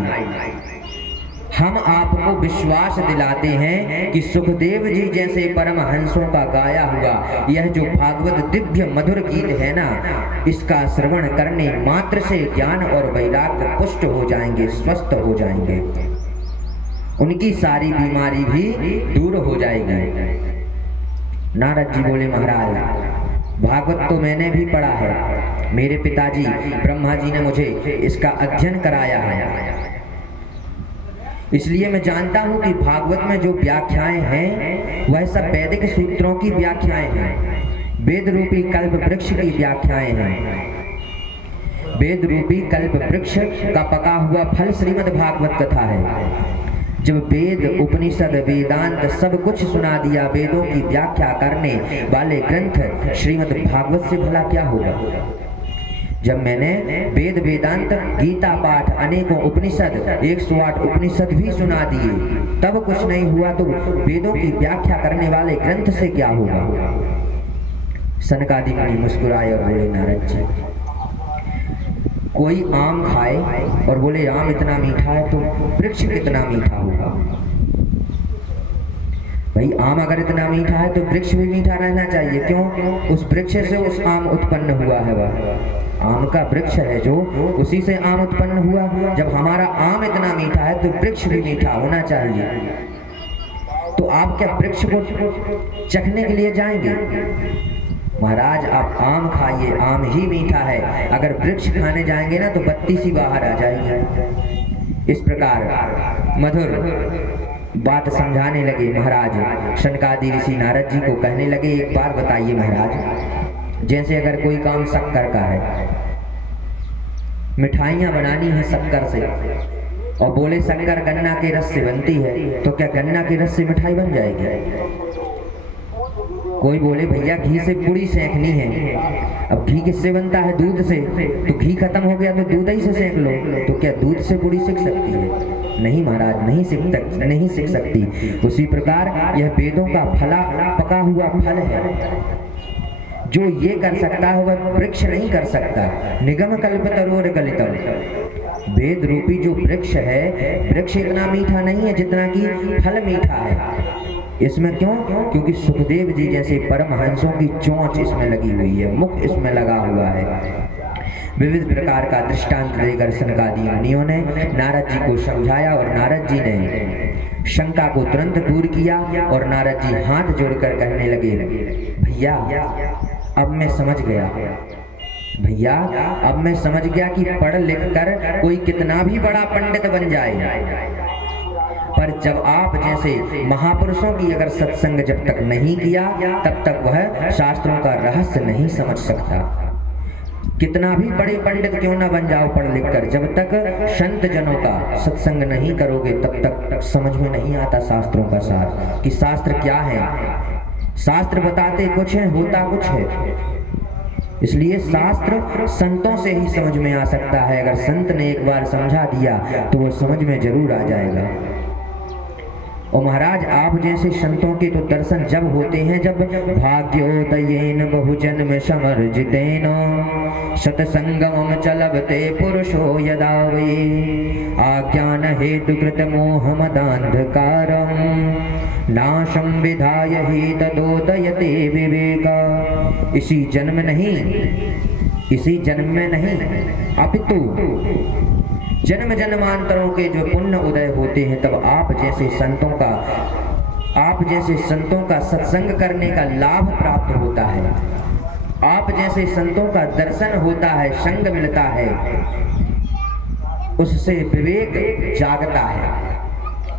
हम आपको विश्वास दिलाते हैं कि सुखदेव जी जैसे परमहंसों का गाया हुआ यह जो भागवत दिव्य मधुर गीत है ना, इसका श्रवण करने मात्र से ज्ञान और वैराग्य पुष्ट हो जाएंगे, स्वस्थ हो जाएंगे। उनकी सारी बीमारी भी दूर हो जाएगी। नारद जी बोले, महाराज भागवत तो मैंने भी पढ़ा है, मेरे पिताजी ब्रह्मा जी ने मुझे इसका अध्ययन कराया है, इसलिए मैं जानता हूं कि भागवत में जो व्याख्याएं हैं वह सब वैदिक सूत्रों की व्याख्याएं हैं, वेद रूपी कल्प वृक्ष की व्याख्याएं हैं। वेद रूपी कल्प वृक्ष का पका हुआ फल श्रीमद् भागवत कथा है। जब वेद उपनिषद वेदांत सब कुछ सुना दिया, वेदों की व्याख्या करने वाले ग्रंथ श्रीमद् भागवत से भला क्या होगा। जब मैंने वेद वेदांत गीता पाठ अनेकों उपनिषद 108 उपनिषद भी सुना दिए तब कुछ नहीं हुआ, तो वेदों की व्याख्या करने वाले ग्रंथ से क्या होगा। सनकादि मुनि मुस्कुराए और बोले, नारद जी कोई आम खाए और बोले आम इतना मीठा है तो वृक्ष कितना मीठा होगा। भाई आम अगर इतना मीठा है तो वृक्ष भी मीठा रहना चाहिए, क्यों, उस वृक्ष से उस आम उत्पन्न हुआ है, वह आम का वृक्ष है जो उसी से आम उत्पन्न हुआ। जब हमारा आम इतना मीठा है तो वृक्ष भी मीठा होना चाहिए। तो आप क्या वृक्ष को चखने के लिए जाएंगे। महाराज आप आम खाइए, आम ही मीठा है, अगर वृक्ष खाने जाएंगे ना तो बत्ती सी बाहर आ जाएगी। इस प्रकार मधुर बात समझाने लगे महाराज। शनकादि ऋषि नारद जी को कहने लगे, एक बार बताइए महाराज, जैसे अगर कोई काम शक्कर का है, मिठाइयाँ बनानी है शक्कर से, और बोले शक्कर गन्ना के रस से बनती है, तो क्या गन्ना के रस से मिठाई बन जाएगी। कोई बोले भैया घी से पूड़ी सेंकनी है, अब घी किससे बनता है, दूध से, तो घी खत्म हो गया तो दूध ही से सेंक लो, तो क्या दूध से पूड़ी सीख सकती है। नहीं महाराज, नहीं सीख सकती। उसी प्रकार यह वेदों का फला पका हुआ फल है, जो ये कर सकता है वह वृक्ष नहीं कर सकता। निगम कल्पतरोर गलितम, वेद रूपी जो वृक्ष है, वृक्ष इतना मीठा नहीं है जितना कि फल मीठा है। इसमें क्यों, क्योंकि सुखदेव जी जैसे परमहंसों की चोंच इसमें लगी हुई है, मुख इसमें लगा हुआ है। विविध प्रकार का दृष्टांत देकर सनकादि मुनियों ने नारद जी को समझाया और नारद जी ने शंका को तुरंत दूर किया और नारद जी हाथ जोड़कर कहने लगे, भैया अब मैं समझ गया, भैया अब मैं समझ गया कि पढ़ लिख कर कोई कितना भी बड़ा पंडित बन जाए, पर जब आप जैसे महापुरुषों की अगर सत्संग जब तक नहीं किया तब तक वह शास्त्रों का रहस्य नहीं समझ सकता। कितना भी बड़े पंडित क्यों ना बन जाओ पढ़ लिख कर, जब तक संत जनों का सत्संग नहीं करोगे तब तक समझ में नहीं आता शास्त्रों का सार, कि शास्त्र क्या है। शास्त्र बताते कुछ है, होता कुछ है। इसलिए शास्त्र संतों से ही समझ में आ सकता है। अगर संत ने एक बार समझा दिया तो वो समझ में जरूर आ जाएगा। और महाराज आप जैसे संतों के तो दर्शन जब होते हैं जब भाग्योदयेन बहुजन्म समर्जितेन सतसंगमं चलबते पुरुषो यदा वे आज्ञान हेतु कृत मोहमदान्धकारं नाशं विधाय हि तदोदयते विवेक। इसी जन्म में नहीं अपितु जन्म जन्मांतरों के जो पुण्य उदय होते हैं तब आप जैसे संतों का सत्संग करने का लाभ प्राप्त होता है। आप जैसे संतों का दर्शन होता है, संग मिलता है, उससे विवेक जागता है।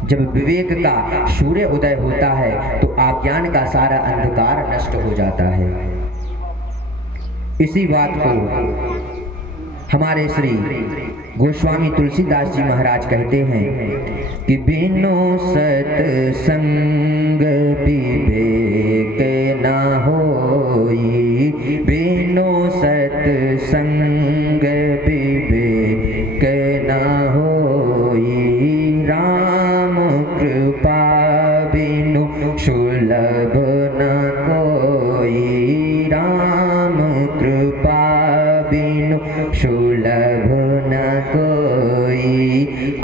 जब विवेक का सूर्य उदय होता है तो अज्ञान का सारा अंधकार नष्ट हो जाता है। इसी बात को हमारे श्री गोस्वामी तुलसीदास जी महाराज कहते हैं कि बिनु सत्संग विवेक ना होई, बिनु सत्संग विवेक ना होई, राम कृपा बिनु सुलभ न कोई, राम कृपा बिनु सुलभ न कोई,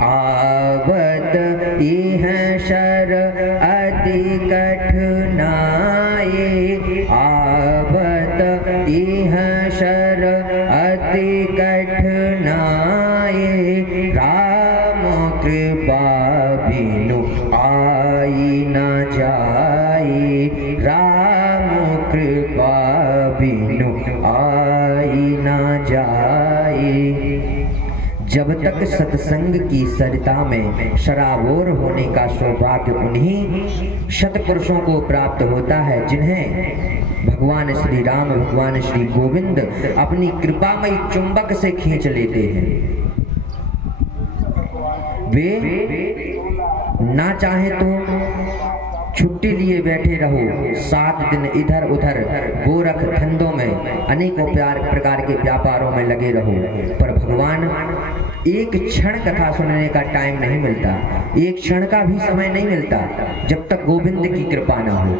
आवत इह शर अति कठिनाई, आवत इह शर अति कठिनाई, राम कृपा बिनु जाए, राम कृपा बिनु आई ना जाए। जब तक सत्संग की सरिता में शराबोर होने का सौभाग्य उन्हीं सत्पुरुषों को प्राप्त होता है जिन्हें भगवान श्री राम, भगवान श्री गोविंद अपनी कृपामयी चुंबक से खींच लेते हैं। वे ना चाहे तो छुट्टी लिए बैठे रहो, 7 दिन इधर उधर गोरख धंधों में अनेकों प्रकार के व्यापारों में लगे रहो, पर भगवान एक क्षण कथा सुनने का टाइम नहीं मिलता, एक क्षण का भी समय नहीं मिलता जब तक गोविंद की कृपा ना हो।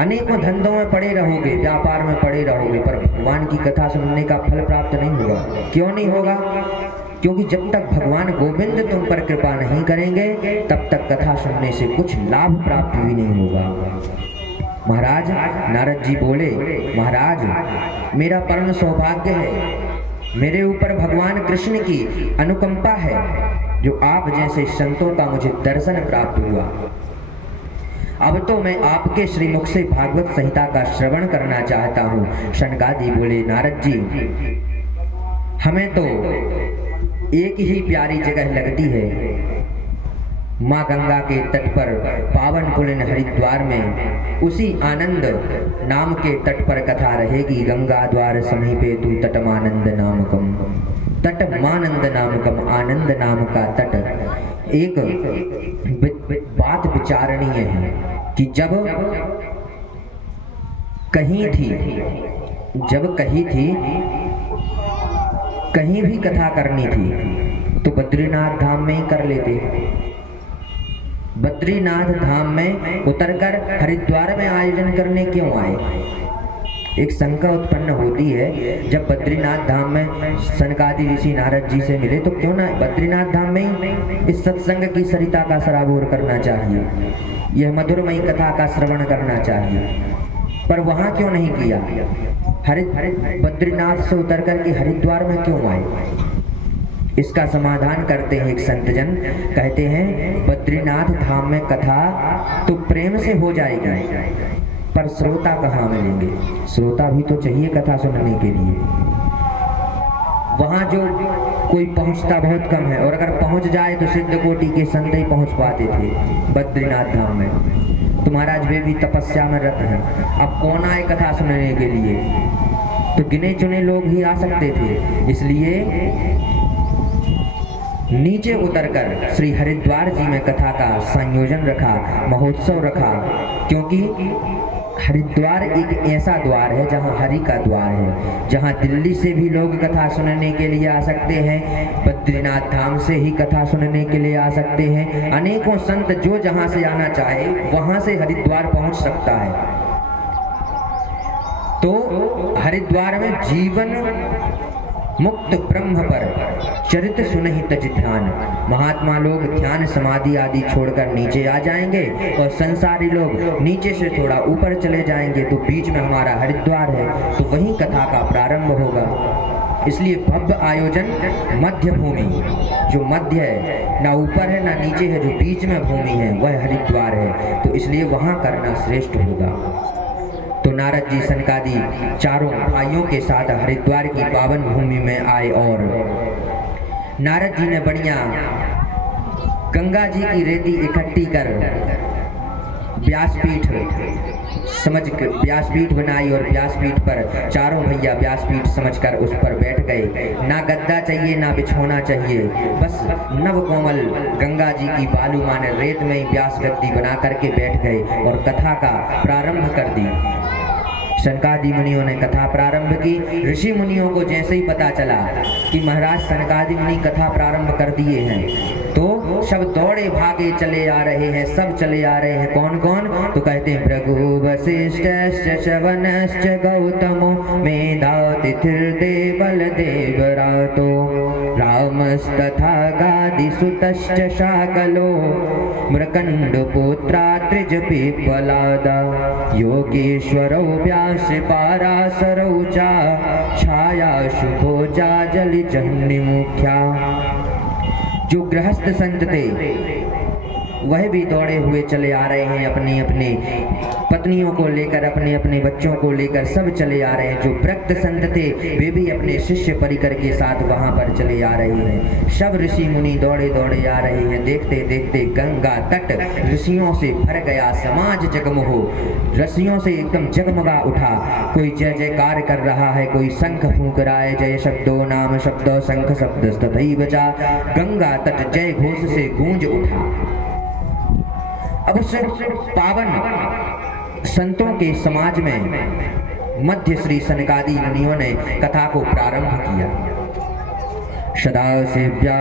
अनेकों धंधों में पड़े रहोगे, व्यापार में पड़े रहोगे, पर भगवान की कथा सुनने का फल प्राप्त नहीं होगा। क्यों नहीं होगा? क्योंकि जब तक भगवान गोविंद तुम पर कृपा नहीं करेंगे तब तक कथा सुनने से कुछ लाभ प्राप्त भी नहीं होगा। महाराज नारद जी बोले, महाराज मेरा परम सौभाग्य है, मेरे ऊपर भगवान कृष्ण की अनुकंपा है जो आप जैसे संतों का मुझे दर्शन प्राप्त हुआ। अब तो मैं आपके श्रीमुख से भागवत संहिता का श्रवण करना चाहता हूँ। शनकादि बोले, नारद जी हमें तो एक ही प्यारी जगह लगती है, माँ गंगा के तट पर पावन पुलिन हरिद्वार में उसी आनंद नाम के तट पर कथा रहेगी। गंगा द्वार समीपे तू तटमानंद नामकम, तटमानंद नामकम, आनंद नाम का तट। एक बात विचारणीय है कि जब कहीं थी कहीं भी कथा करनी थी तो बद्रीनाथ धाम में ही कर लेते। बद्रीनाथ धाम में उतरकर हरिद्वार में आयोजन करने क्यों आए? एक शंका उत्पन्न होती है, जब बद्रीनाथ धाम में सनकादि ऋषि नारद जी से मिले तो क्यों ना बद्रीनाथ धाम में ही इस सत्संग की सरिता का सराबोर करना चाहिए, यह मधुरमयी कथा का श्रवण करना चाहिए, पर वहां क्यों नहीं किया? बद्रीनाथ से उतर करके हरिद्वार में क्यों आए? इसका समाधान करते हैं एक संतजन, कहते हैं बद्रीनाथ धाम में कथा तो प्रेम से हो जाएगी, पर श्रोता कहाँ मिलेंगे? श्रोता भी तो चाहिए कथा सुनने के लिए। वहां जो कोई पहुंचता बहुत कम है, और अगर पहुंच जाए तो सिद्ध कोटि के संत ही पहुंच पाते थे बद्रीनाथ धाम में। तो महाराज वे भी तपस्या में रत हैं, अब कौन आए कथा सुनने के लिए? तो गिने चुने लोग ही आ सकते थे। इसलिए नीचे उतरकर श्री हरिद्वार जी में कथा का संयोजन रखा, महोत्सव रखा, क्योंकि हरिद्वार एक ऐसा द्वार है जहाँ हरि का द्वार है, जहाँ दिल्ली से भी लोग कथा सुनने के लिए आ सकते हैं, बद्रीनाथ धाम से ही कथा सुनने के लिए आ सकते हैं। अनेकों संत जो जहाँ से आना चाहे वहाँ से हरिद्वार पहुँच सकता है। तो हरिद्वार में जीवन मुक्त ब्रह्म पर चरित सुनहि तज ध्यान, महात्मा लोग ध्यान समाधि आदि छोड़कर नीचे आ जाएंगे और संसारी लोग नीचे से थोड़ा ऊपर चले जाएंगे, तो बीच में हमारा हरिद्वार है, तो वहीं कथा का प्रारंभ होगा। इसलिए भव्य आयोजन मध्य भूमि, जो मध्य है, ना ऊपर है ना नीचे है, जो बीच में भूमि है वह हरिद्वार है, तो इसलिए वहाँ करना श्रेष्ठ होगा। तो नारद जी सनकादि चारों भाइयों के साथ हरिद्वार की पावन भूमि में आए और नारद जी ने बढ़िया गंगा जी की रेती इकट्ठी कर व्यासपीठ बनाई और व्यासपीठ पर चारों भैया व्यासपीठ समझकर उस पर बैठ गए। ना गद्दा चाहिए ना बिछोना चाहिए, बस नव कोमल गंगा जी की बालू माने रेत में ही व्यास गद्दी बना करके बैठ गए और कथा का प्रारंभ कर दी। सनकादि मुनियों ने कथा प्रारंभ की। ऋषि मुनियों को जैसे ही पता चला कि महाराज सनकादि मुनि कथा प्रारंभ कर दिए हैं, तो सब दौड़े भागे चले आ रहे हैं, सब चले आ रहे हैं। कौन कौन? तो कहते हैं भृगु वसिष्ठश्च च्यवनश्च गौतमो मेधातिथिर्देवल देवरातो रामस्तथा गादिसुतश्च शाकलो मृकण्डपुत्रा त्रिजपिप्पलादा योगेश्वरो व्यासपाराशरौ च छाया शुभोजा जलिजन्निमुख्या। जो गृहस्थ संत थे वह भी दौड़े हुए चले आ रहे हैं, अपनी अपनी पत्नियों को लेकर, अपने अपने बच्चों को लेकर सब चले आ रहे हैं। जो व्रत संत थे वे भी अपने शिष्य परिकर के साथ वहां पर चले आ रहे हैं। सब ऋषि मुनि दौड़े दौड़े आ रहे हैं। देखते देखते गंगा तट ऋषियों से भर गया, समाज जगमोह ऋषियों से एकदम जगमगा उठा। कोई जय जयकार कर रहा है, कोई शंख फूंक रहा है, जय शब्दों नाम शब्दों शंख शब्द तथैव बचा। गंगा तट जय घोष से गूंज उठा। अब उस पावन संतों के समाज में मध्य श्री सनकादि मुनियों ने कथा को प्रारंभ किया। सदाशिव्या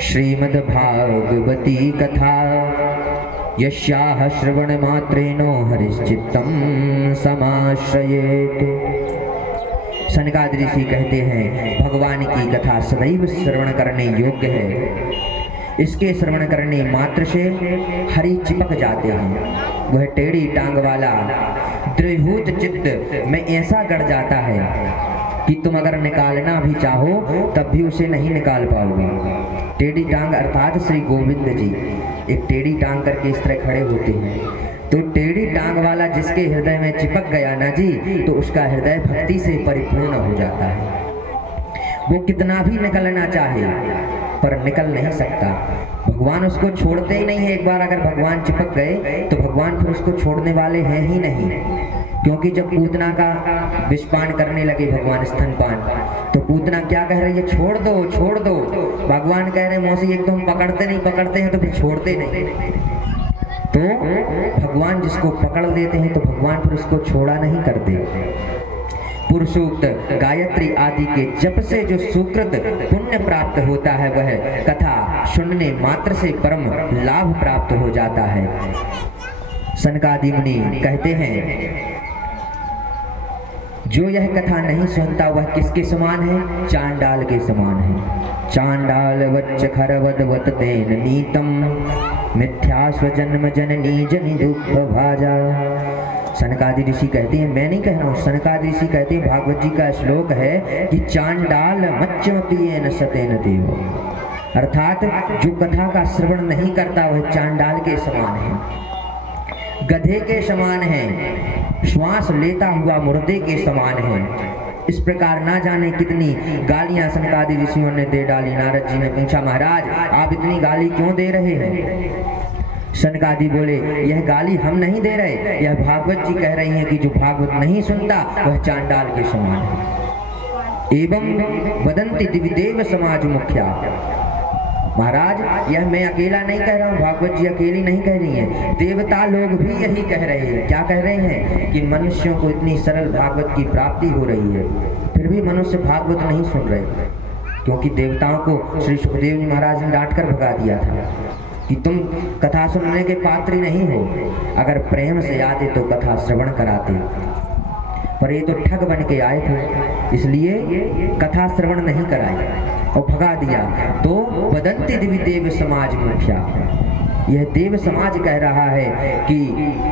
श्रीमद्भागवती कथा यस्याः श्रवण मात्रेण हरिश्चित्तं समाश्रयेत्। सनकादि ऋषि कहते हैं भगवान की कथा सदैव श्रवण करने योग्य है। इसके श्रवण करने मात्र से हरि चिपक जाते हैं। वह टेढ़ी टांग वाला द्रवभूत चित्त में ऐसा गड़ जाता है कि तुम अगर निकालना भी चाहो तब भी उसे नहीं निकाल पाओगे। टेढ़ी टांग अर्थात श्री गोविंद जी एक टेढ़ी टांग करके इस तरह खड़े होते हैं। तो टेढ़ी टांग वाला जिसके हृदय में चिपक गया ना जी, तो उसका हृदय भक्ति से परिपूर्ण हो जाता है। वो कितना भी निकलना चाहे पर निकल नहीं सकता। भगवान उसको छोड़ते ही नहीं है। एक बार अगर भगवान चिपक गए तो भगवान फिर उसको छोड़ने वाले हैं ही नहीं। क्योंकि जब पूतना का विषपान करने लगे भगवान स्तनपान, तो पूतना क्या कह रही है, छोड़ दो छोड़ दो। भगवान कह रहे मौसी एकदम पकड़ते नहीं, पकड़ते हैं तो फिर छोड़ते नहीं। तो भगवान जिसको पकड़ लेते हैं तो भगवान फिर उसको छोड़ा नहीं करते। पुरुषोक्त गायत्री आदि के जप से जो सुकृत पुण्य प्राप्त होता है वह कथा सुनने मात्र से परम लाभ प्राप्त हो जाता है। सनकादि मुनि कहते हैं जो यह कथा नहीं सुनता वह किसके समान है? चांडाल के समान है। चांडाल वच्च खरवदवत तेन नीतम मिथ्या स्वजन्म जननी जनि दुख भाजा। सनकादि ऋषि कहते हैं, मैं नहीं कह रहा हूँ, सनकादि ऋषि कहते हैं, भागवत जी का श्लोक है कि चांडाल मच्चमतीयेन सतेन देव, अर्थात जो कथा का श्रवण नहीं करता वह चांडाल के समान है, गधे के समान है, श्वास लेता हुआ मुर्दे के समान है। इस प्रकार ना जाने कितनी गालियां सनकादि ऋषियों ने दे डाली। नारद जी ने पूछा, महाराज आप इतनी गाली क्यों दे रहे हैं? सनकादि बोले, यह गाली हम नहीं दे रहे, यह भागवत जी कह रही हैं कि जो भागवत नहीं सुनता वह चांडाल के समान है। एवं वदंती दिविदेव समाज मुख्या। महाराज यह मैं अकेला नहीं कह रहा हूँ, भागवत जी अकेली नहीं कह रही हैं, देवता लोग भी यही कह रहे हैं। क्या कह रहे हैं कि मनुष्यों को इतनी सरल भागवत की प्राप्ति हो रही है, फिर भी मनुष्य भागवत नहीं सुन रहे। क्योंकि देवताओं को श्री सुखदेव जी महाराज ने डांट कर भगा दिया था कि तुम कथा सुनने के पात्र नहीं हो, अगर प्रेम से आते तो कथा श्रवण कराते, पर ये तो ठग बन के आए थे, इसलिए कथा श्रवण नहीं कराई और भगा दिया। तो वदंती दिव्य देव समाज मुख्या, यह देव समाज कह रहा है कि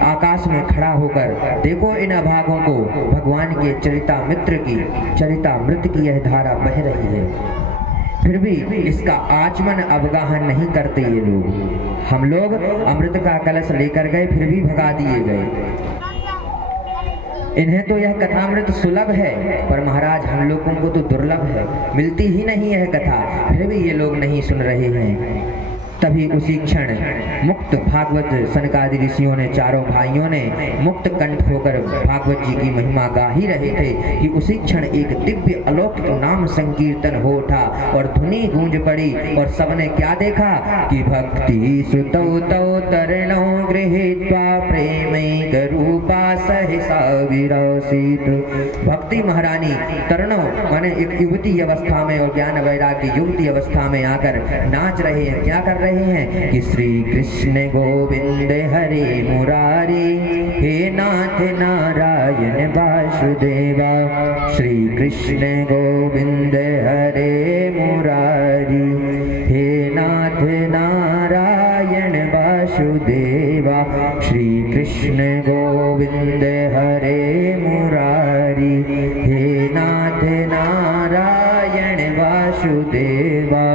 आकाश में खड़ा होकर देखो इन अभागों को, भगवान के चरितामृत की यह धारा बह रही है, फिर भी इसका आचमन अवगाहन नहीं करते ये लोग। हम लोग अमृत का कलश लेकर गए फिर भी भगा दिए गए। इन्हें तो यह कथामृत सुलभ है, पर महाराज हम लोगों को तो दुर्लभ है, मिलती ही नहीं है कथा, फिर भी ये लोग नहीं सुन रहे हैं। तभी उसी क्षण मुक्त भागवत सनकादि ऋषियों ने, चारों भाइयों ने मुक्त कंठ होकर भागवत जी की महिमा गा ही रहे थे कि उसी क्षण एक दिव्य अलौकिक नाम संकीर्तन हो उठा और धुनी गूंज पड़ी। और सबने क्या देखा कि भक्ति सुतौ तौ तरणौ गृहीत्वा प्रेमैक रूपा सहसा विरासित। भक्ति महारानी तरणों माने एक युवती अवस्था में और ज्ञान वैराग्य युवती अवस्था में आकर नाच रहे हैं। क्या कर रहे हैं कि श्री कृष्ण गोविंद हरे मुरारी, हे नाथ नारायण वासुदेवा, श्री कृष्ण गोविंद हरे मुरारी, हे नाथ नारायण वासुदेवा, श्री कृष्ण गोविंद हरे मुरारी, हे नाथ नारायण वासुदेवा,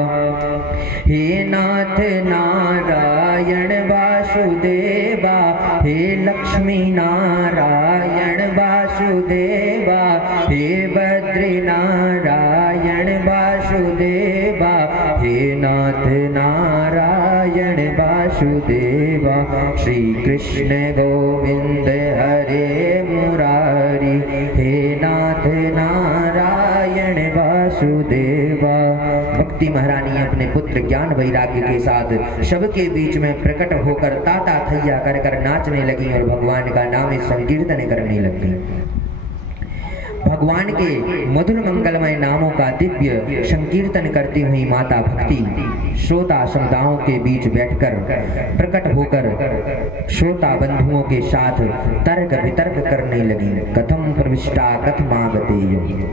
हे नाथ नारायण वासुदेवा, हे लक्ष्मी नारायण वासुदेवा, हे बद्री नारायण वासुदेवा, हे नाथ नारायण वासुदेवा। श्री कृष्ण गोविंद हरे मुरारी, हे नाथ नारायण वासुदेवा। भक्ति महारानी अपने पुत्र ज्ञान वैराग्य के साथ सबके बीच में प्रकट होकर ताता थैया कर कर नाचने लगी और भगवान का नाम संकीर्तन करने लगी। भगवान के मधुर मंगलमय नामों का दिव्य संकीर्तन करती हुई माता भक्ति श्रोता समुदायों के बीच बैठकर प्रकट होकर श्रोता बंधुओं के साथ तर्क वितर्क करने लगी। कथम प्रविष्टा कथमागतेय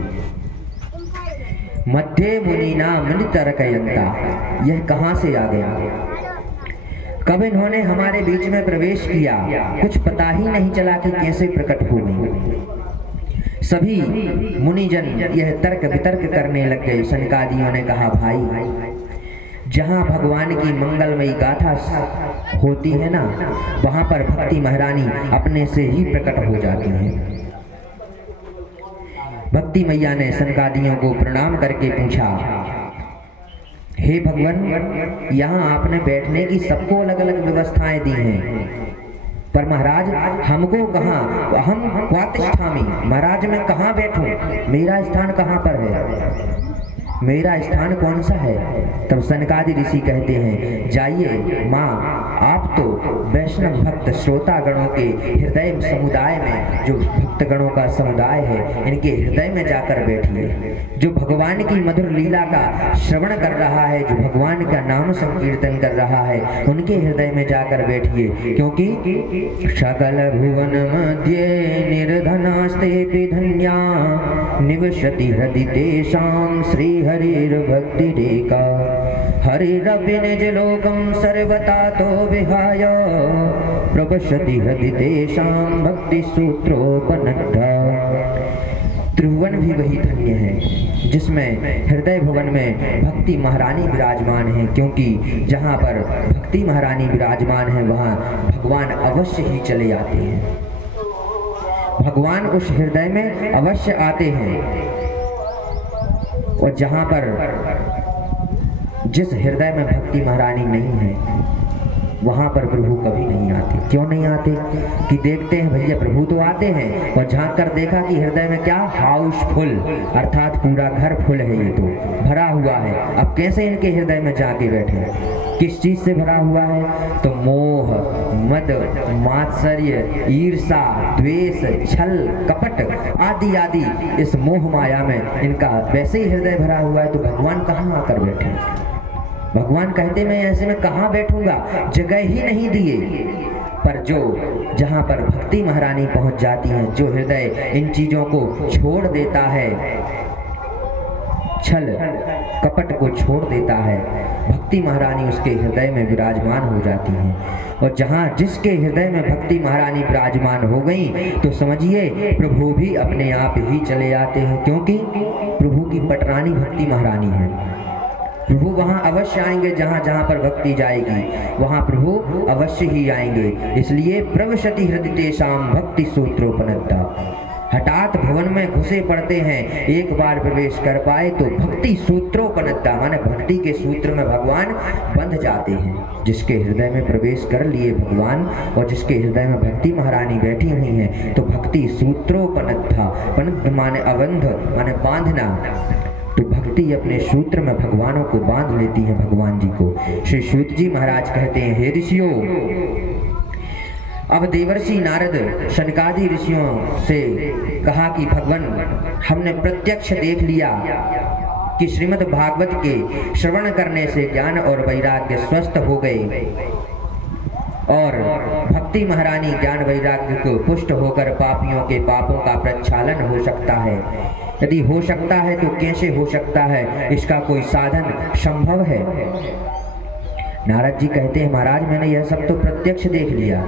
मध्य मुनिना मृतर्कयन्ता, यह कहाँ से आ गया, कब इन्होंने हमारे बीच में प्रवेश किया, कुछ पता ही नहीं चला कि कैसे प्रकट हो गई। सभी मुनिजन यह तर्क वितर्क करने लग गए। सनकादियों ने कहा, भाई जहाँ भगवान की मंगलमयी गाथा होती है ना, वहाँ पर भक्ति महारानी अपने से ही प्रकट हो जाती है। भक्ति मैया ने सनकादियों को प्रणाम करके पूछा, हे भगवान, यहाँ आपने बैठने की सबको अलग अलग व्यवस्थाएं दी हैं, पर महाराज हमको कहाँ, हम क्वातिष्ठामी, महाराज मैं कहाँ बैठूं, मेरा स्थान कहाँ पर है, मेरा स्थान कौन सा है। तब सनकादि ऋषि कहते हैं, जाइए माँ, आप तो वैष्णव भक्त श्रोता गणों के हृदय समुदाय में, जो भक्त गणों का समुदाय है, इनके हृदय में जाकर बैठिए। जो भगवान की मधुर लीला का श्रवण कर रहा है, जो भगवान का नाम संकीर्तन कर रहा है, उनके हृदय में जाकर बैठिए, क्योंकि सकल भुवन मध्य निर्धनास्ते धन्या निवसति हृदि तेषां श्री हरिर्भक्ति रेखा। हरिरपि निज लोकं सर्वथा तो विहाय प्रवसति हृदि तेषां भक्ति सूत्रोपनद्धा। त्रिभुवन भी वही धन्य है जिसमें हृदय भवन में भक्ति महारानी विराजमान है, क्योंकि जहाँ पर भक्ति महारानी विराजमान है वहाँ भगवान अवश्य ही चले आते हैं। भगवान उस हृदय में अवश्य आते हैं, और जहाँ पर जिस हृदय में भक्ति महारानी नहीं है वहाँ पर प्रभु कभी नहीं आते। क्यों नहीं आते कि देखते हैं भैया प्रभु तो आते हैं, और झांक कर देखा कि हृदय में क्या, हाउसफुल, अर्थात पूरा घर फुल है, ये तो भरा हुआ है। अब कैसे इनके हृदय में जाके बैठे, किस चीज से भरा हुआ है, तो मोह, मद, मात्सर्य, ईर्षा, द्वेष, छल, कपट आदि आदि इस मोह माया में इनका वैसे ही हृदय भरा हुआ है। तो भगवान कहाँ आकर बैठे, भगवान कहते मैं ऐसे में कहाँ बैठूंगा, जगह ही नहीं दिए। पर जो जहाँ पर भक्ति महारानी पहुँच जाती हैं, जो हृदय इन चीजों को छोड़ देता है, छल कपट को छोड़ देता है, भक्ति महारानी उसके हृदय में विराजमान हो जाती हैं। और जहाँ जिसके हृदय में भक्ति महारानी विराजमान हो गई तो समझिए प्रभु भी अपने आप ही चले आते हैं, क्योंकि प्रभु की पटरानी भक्ति महारानी है। प्रभु वहाँ अवश्य आएंगे, जहाँ जहाँ पर भक्ति जाएगी वहाँ प्रभु अवश्य ही आएंगे। इसलिए प्रवसति हृदि तेषां भक्ति सूत्रोपनद्धा। हठात भवन में घुसे पड़ते हैं, एक बार प्रवेश कर पाए तो भक्ति सूत्रोपनद्धा, माने भक्ति के सूत्र में भगवान बंध जाते हैं। जिसके हृदय में प्रवेश कर लिए भगवान और जिसके हृदय में भक्ति महारानी बैठी हुई हैं, तो भक्ति सूत्रोपनद्धा, पनद्ध माने अबंध माने बांधना, तो भक्ति अपने सूत्र में भगवानों को बांध लेती है भगवान जी को। श्री सूत जी महाराज कहते हैं, हे ऋषियों, अब देवर्षि नारद शनकादि ऋषियों से कहा कि भगवान हमने प्रत्यक्ष देख लिया कि श्रीमद् भागवत के श्रवण करने से ज्ञान और वैराग्य स्वस्थ हो गए और भक्ति महारानी ज्ञान वैराग्य को पुष्ट होकर पापियों के पापों का प्रक्षालन हो सकता है। यदि हो सकता है तो कैसे हो सकता है, इसका कोई साधन संभव है? नारद जी कहते हैं, महाराज मैंने यह सब तो प्रत्यक्ष देख लिया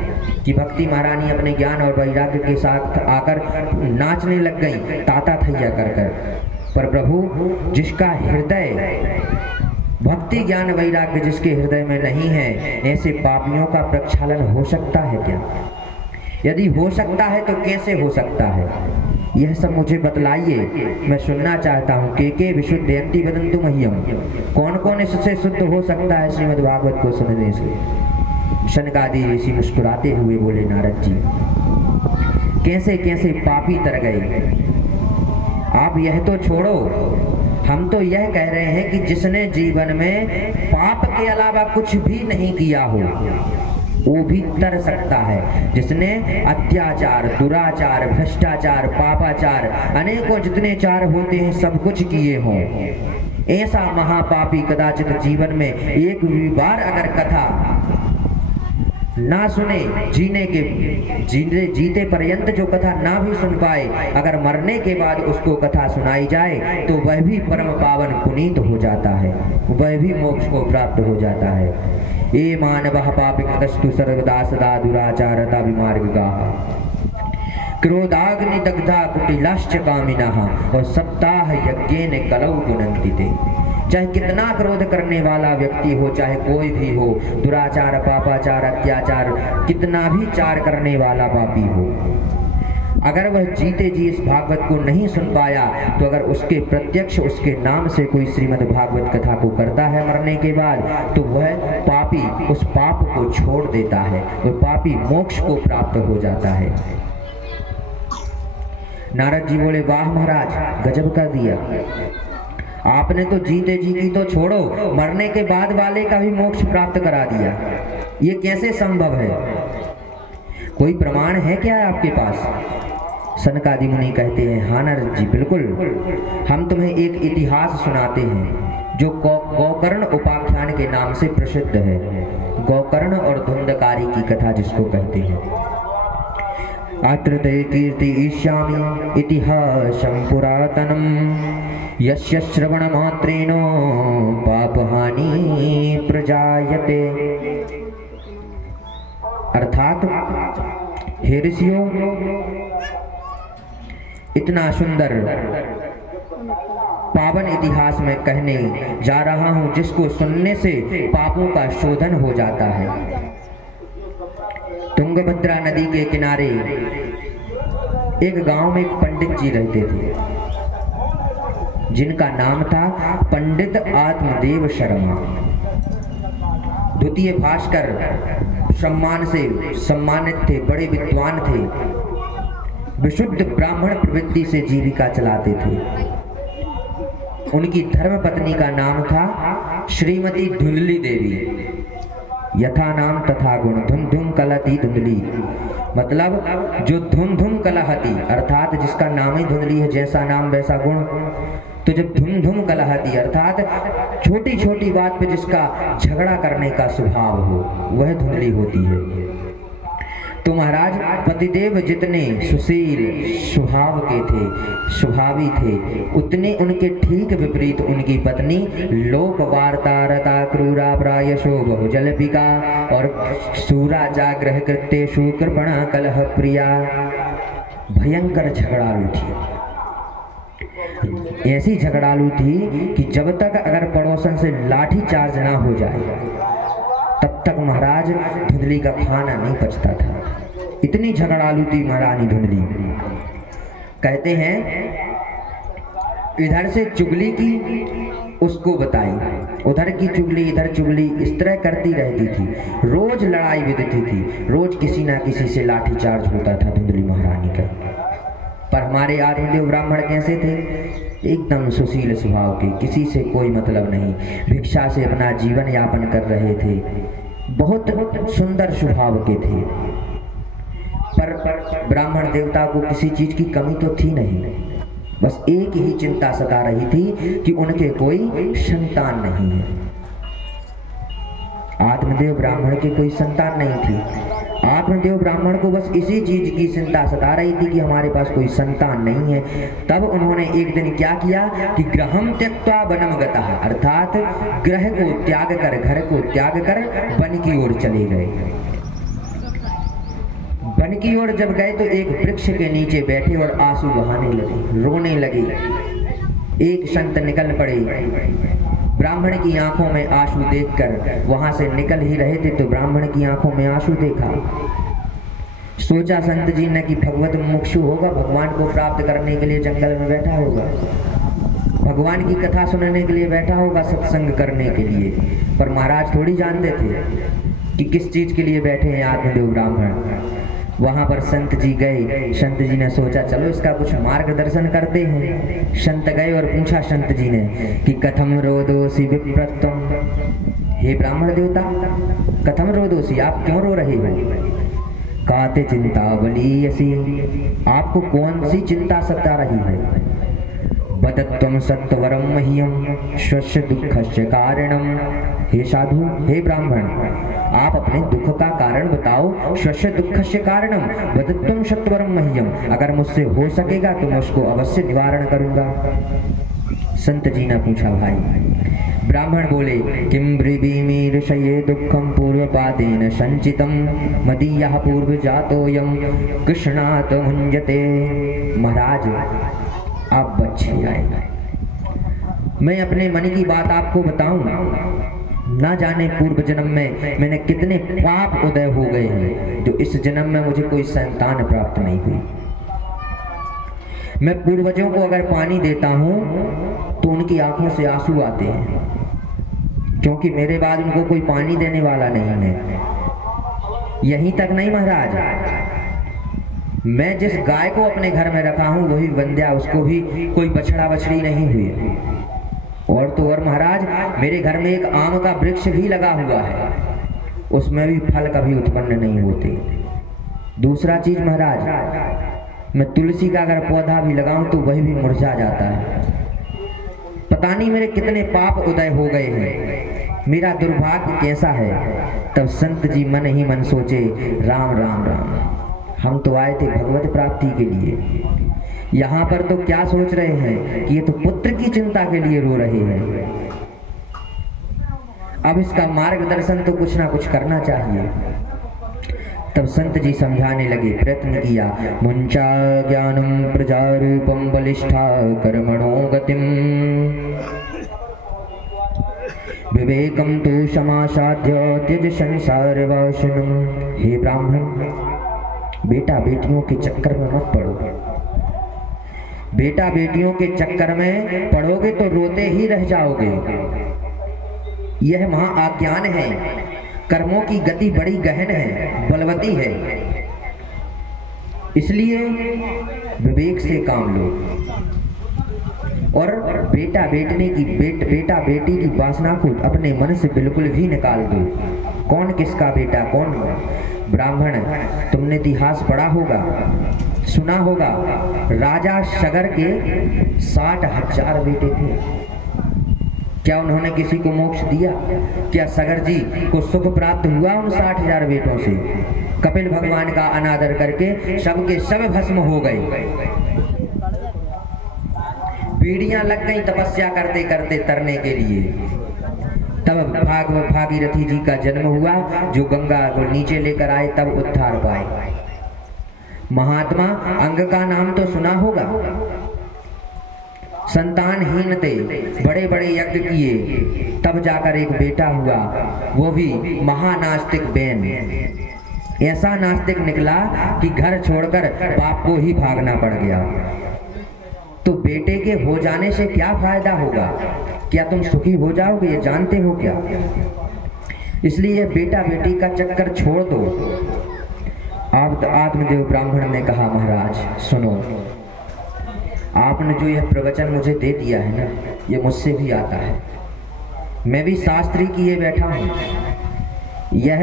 कि भक्ति महारानी अपने ज्ञान और वैराग्य के साथ आकर नाचने लग गई ताता थैया कर कर। पर प्रभु जिसका हृदय भक्ति ज्ञान वैराग्य जिसके हृदय में नहीं है, ऐसे पापियों का प्रक्षालन हो सकता है क्या? यदि हो सकता है तो कैसे हो सकता है? यह सब मुझे बतलाइए, मैं सुनना चाहता हूँ। के विशुद्धयन्ति वदन्तु मह्यम। कौन कौन इससे शुद्ध हो सकता है श्रीमद् भागवत को सुनने से? शनकादि ऋषि मुस्कुराते हुए बोले, नारद जी कैसे कैसे पापी तर गए। आप यह तो छोड़ो, हम तो यह कह रहे हैं कि जिसने जीवन में पाप के अलावा कुछ भी नहीं किया हो वो भी तर सकता है। जिसने अत्याचार, दुराचार, भ्रष्टाचार, पापाचार, अनेकों जितने चार होते हैं सब कुछ किए हों, ऐसा महापापी कदाचित जीवन में एक भी बार अगर कथा ना सुने, जीते पर्यंत जो कथा ना भी सुन पाए, अगर मरने के बाद उसको कथा सुनाई जाए तो वह भी परम पावन पुनीत हो जाता है, वह भी मोक्ष को प्राप्त हो जाता है। ये मानवः पापिकृतस्तु सर्वदा सदा दुराचारता विमार्गाः क्रोधाग्नि दग्धा कुटिलाश्च कामिनः और सप्ताह यज्ञेन कलौ गुणन्ति ते। चाहे कितना क्रोध करने वाला व्यक्ति हो, चाहे कोई भी हो, दुराचार, पापाचार, अत्याचार, कितना भी चार करने वाला पापी हो, अगर वह जीते जी इस भागवत को नहीं सुन पाया तो अगर उसके प्रत्यक्ष उसके नाम से कोई श्रीमद् भागवत कथा को करता है मरने के बाद, तो वह पापी उस पाप को छोड़ देता है, वह पापी मोक्ष को प्राप्त हो जाता है। नारद जी बोले, वाह महाराज, गजब कर दिया आपने तो। जीते जी की तो छोड़ो, मरने के बाद वाले का भी मोक्ष प्राप्त करा दिया। ये कैसे संभव है? कोई प्रमाण है क्या आपके पास? सनकादि मुनि कहते हैं, हाँ नारद जी बिल्कुल, हम तुम्हें एक इतिहास सुनाते हैं जो गोकर्ण उपाख्यान के नाम से प्रसिद्ध है। गोकर्ण और धुंधकारी की कथा जिसको कहते हैं। अत्र ते कीर्ति ईष्यामि इतिहासं पुरातनं यस्य श्रवणमात्रेण पापहानि प्रजायते। अर्थात हे ऋषियों, इतना सुंदर पावन इतिहास में कहने जा रहा हूं जिसको सुनने से पापों का शोधन हो जाता है। तुंगभद्रा नदी के किनारे एक गांव में एक पंडित जी रहते थे जिनका नाम था पंडित आत्मदेव शर्मा। द्वितीय भास्कर सम्मान से सम्मानित थे, बड़े विद्वान थे, विशुद्ध ब्राह्मण प्रवृत्ति से जीविका चलाते थे। उनकी धर्म पत्नी का नाम था श्रीमती धुंधली देवी। यथा नाम तथा गुण, धुम धुम कलहती धुंधली, मतलब जो धुम धुम कलहती, अर्थात जिसका नाम ही धुंधली है, जैसा नाम वैसा गुण। तो जब धुम धुम कलहती अर्थात छोटी छोटी बात पे जिसका झगड़ा करने का स्वभाव हो, वह धुंधली होती है। तो महाराज पतिदेव जितने सुशील स्वभाव के थे, स्वभावी थे, उतने उनके ठीक विपरीत उनकी पत्नी लोक वार्तारता क्रूरा प्रायशो बहुजल्पिका और सूरा जाग्रह कृत्येषु कृपणा कलह प्रिया, भयंकर झगड़ालू थी। ऐसी झगड़ालू थी कि जब तक अगर पड़ोसन से लाठी चार्ज ना हो जाए तब तक महाराज धुंधली का खाना नहीं पचता था। इतनी झगड़ालू थी महारानी धुंधली। कहते हैं इधर से चुगली की उसको बताई, उधर की चुगली इधर चुगली, इस तरह करती रहती थी। रोज लड़ाई बिधती थी, रोज किसी ना किसी से लाठी चार्ज होता था धुंधली महारानी का। पर हमारे आत्मदेव ब्राह्मण कैसे थे? एकदम सुशील स्वभाव के, किसी से कोई मतलब नहीं, भिक्षा से अपना जीवन यापन कर रहे थे, बहुत सुंदर स्वभाव के थे। पर ब्राह्मण देवता को किसी चीज की कमी तो थी नहीं, बस एक ही चिंता सता रही थी कि उनके कोई संतान नहीं है। आत्मदेव ब्राह्मण के कोई संतान नहीं थी। आत्मदेव ब्राह्मण को बस इसी चीज की चिंता सता रही थी कि हमारे पास कोई संतान नहीं है। तब उन्होंने एक दिन क्या किया कि गृहं त्यक्त्वा वनं गतः, अर्थात गृह को त्याग कर, घर को त्याग कर वन की ओर चले गए। वन की ओर जब गए तो एक वृक्ष के नीचे बैठे और आंसू बहाने लगे, रोने लगे। एक संत निकल पड़े, ब्राह्मण की आंखों में आंसू देखकर वहां से निकल ही रहे थे तो ब्राह्मण की आंखों में आंसू देखा। सोचा संत जी ने कि भगवत मुमुक्षु होगा, भगवान को प्राप्त करने के लिए जंगल में बैठा होगा, भगवान की कथा सुनने के लिए बैठा होगा, सत्संग करने के लिए। पर महाराज थोड़ी जानते थे कि किस चीज के लिए बैठे हैं आत्मदेव ब्राह्मण। वहां पर संत जी गए। संत जी ने सोचा चलो इसका कुछ मार्गदर्शन करते हैं। संत गए और पूछा संत जी ने कि कथम रोदोसी विप्रत्वम, हे ब्राह्मण देवता कथम रोदोसी, आप क्यों रो रहे हो? काते चिंता बलीयसी, आपको कौन सी चिंता सता रही है? बदत्वम सत्वरम मह्यम स्वस्य दुःखस्य कारणम, हे साधु हे ब्राह्मण आप अपने दुख का कारण बताओ। स्वस्य दुःखस्य कारणम बदत्वम सत्वरम मह्यम, अगर मुझसे हो सकेगा तो मैं उसको अवश्य निवारण करूंगा। संत जी ने पूछा भाई। ब्राह्मण बोले किम ब्रीवीमि ऋषये दुःखम पूर्वपादेन संचितम मदीयः पूर्वजातोयम कृष्णात् मुञ्जते। महाराज आप बच्चे आए, मैं अपने मन की बात आपको बताऊं, ना जाने पूर्व जन्म में मैंने कितने पाप उदय हो गए हैं जो इस जन्म में मुझे कोई संतान प्राप्त नहीं हुई। मैं पूर्वजों को अगर पानी देता हूं तो उनकी आंखों से आंसू आते हैं, क्योंकि मेरे बाद उनको कोई पानी देने वाला नहीं है। यहीं तक नहीं महाराज, मैं जिस गाय को अपने घर में रखा हूं वही वंध्या, उसको भी कोई बछड़ा बछड़ी नहीं हुई। और तो और महाराज मेरे घर में एक आम का वृक्ष भी लगा हुआ है, उसमें भी फल कभी उत्पन्न नहीं होते। दूसरा चीज महाराज, मैं तुलसी का अगर पौधा भी लगाऊं तो वही भी मुरझा जाता है। पता नहीं मेरे कितने पाप उदय हो गए हैं, मेरा दुर्भाग्य कैसा है। तब संत जी मन ही मन सोचे राम राम राम, हम तो आए थे भगवत प्राप्ति के लिए, यहाँ पर तो क्या सोच रहे हैं कि ये तो पुत्र की चिंता के लिए रो रहे हैं। अब इसका मार्गदर्शन तो कुछ ना कुछ करना चाहिए। तब संत जी समझाने लगे, प्रयत्न किया। मुंचा ज्ञानम प्रजारूपम बलिष्ठा कर्मणो गतिम विवेकम तु समासाध्य त्यज संसार वासनम। हे ब्राह्मण बेटा बेटियों के चक्कर में मत पड़ो, बेटा बेटियों के चक्कर में पड़ोगे तो रोते ही रह जाओगे। यह महा आज्ञान है, कर्मों की गति बड़ी गहन है, बलवती है, इसलिए विवेक से काम लो। और बेटा बेटी की वासना को अपने मन से बिल्कुल भी निकाल दो। कौन किसका बेटा कौन ब्राह्मण, तुमने इतिहास पढ़ा होगा, सुना होगा, राजा सगर के 60,000 बेटे थे। क्या उन्होंने किसी को मोक्ष दिया? क्या सगर जी को सुख प्राप्त हुआ उन 60,000 बेटों से? कपिल भगवान का अनादर करके सबके सब भस्म हो गए। पीढ़ियां लग गई तपस्या करते करते तरने के लिए। तब भागीरथी जी का जन्म हुआ, जो गंगा को नीचे लेकर आए, तब उद्धार पाए। महात्मा अंग का नाम तो सुना होगा, संतानहीन थे, बड़े बड़े यज्ञ किए, तब जाकर एक बेटा हुआ, वो भी महानास्तिक बेन। ऐसा नास्तिक निकला कि घर छोड़कर बाप को ही भागना पड़ गया। तो बेटे के हो जाने से क्या फायदा होगा? क्या तुम सुखी हो जाओगे ये जानते हो क्या? इसलिए बेटा बेटी का चक्कर छोड़ दो। आत्मदेव ब्राह्मण ने कहा, महाराज सुनो, आपने जो यह प्रवचन मुझे दे दिया है ना, ये मुझसे भी आता है, मैं भी शास्त्री किए बैठा हूँ। यह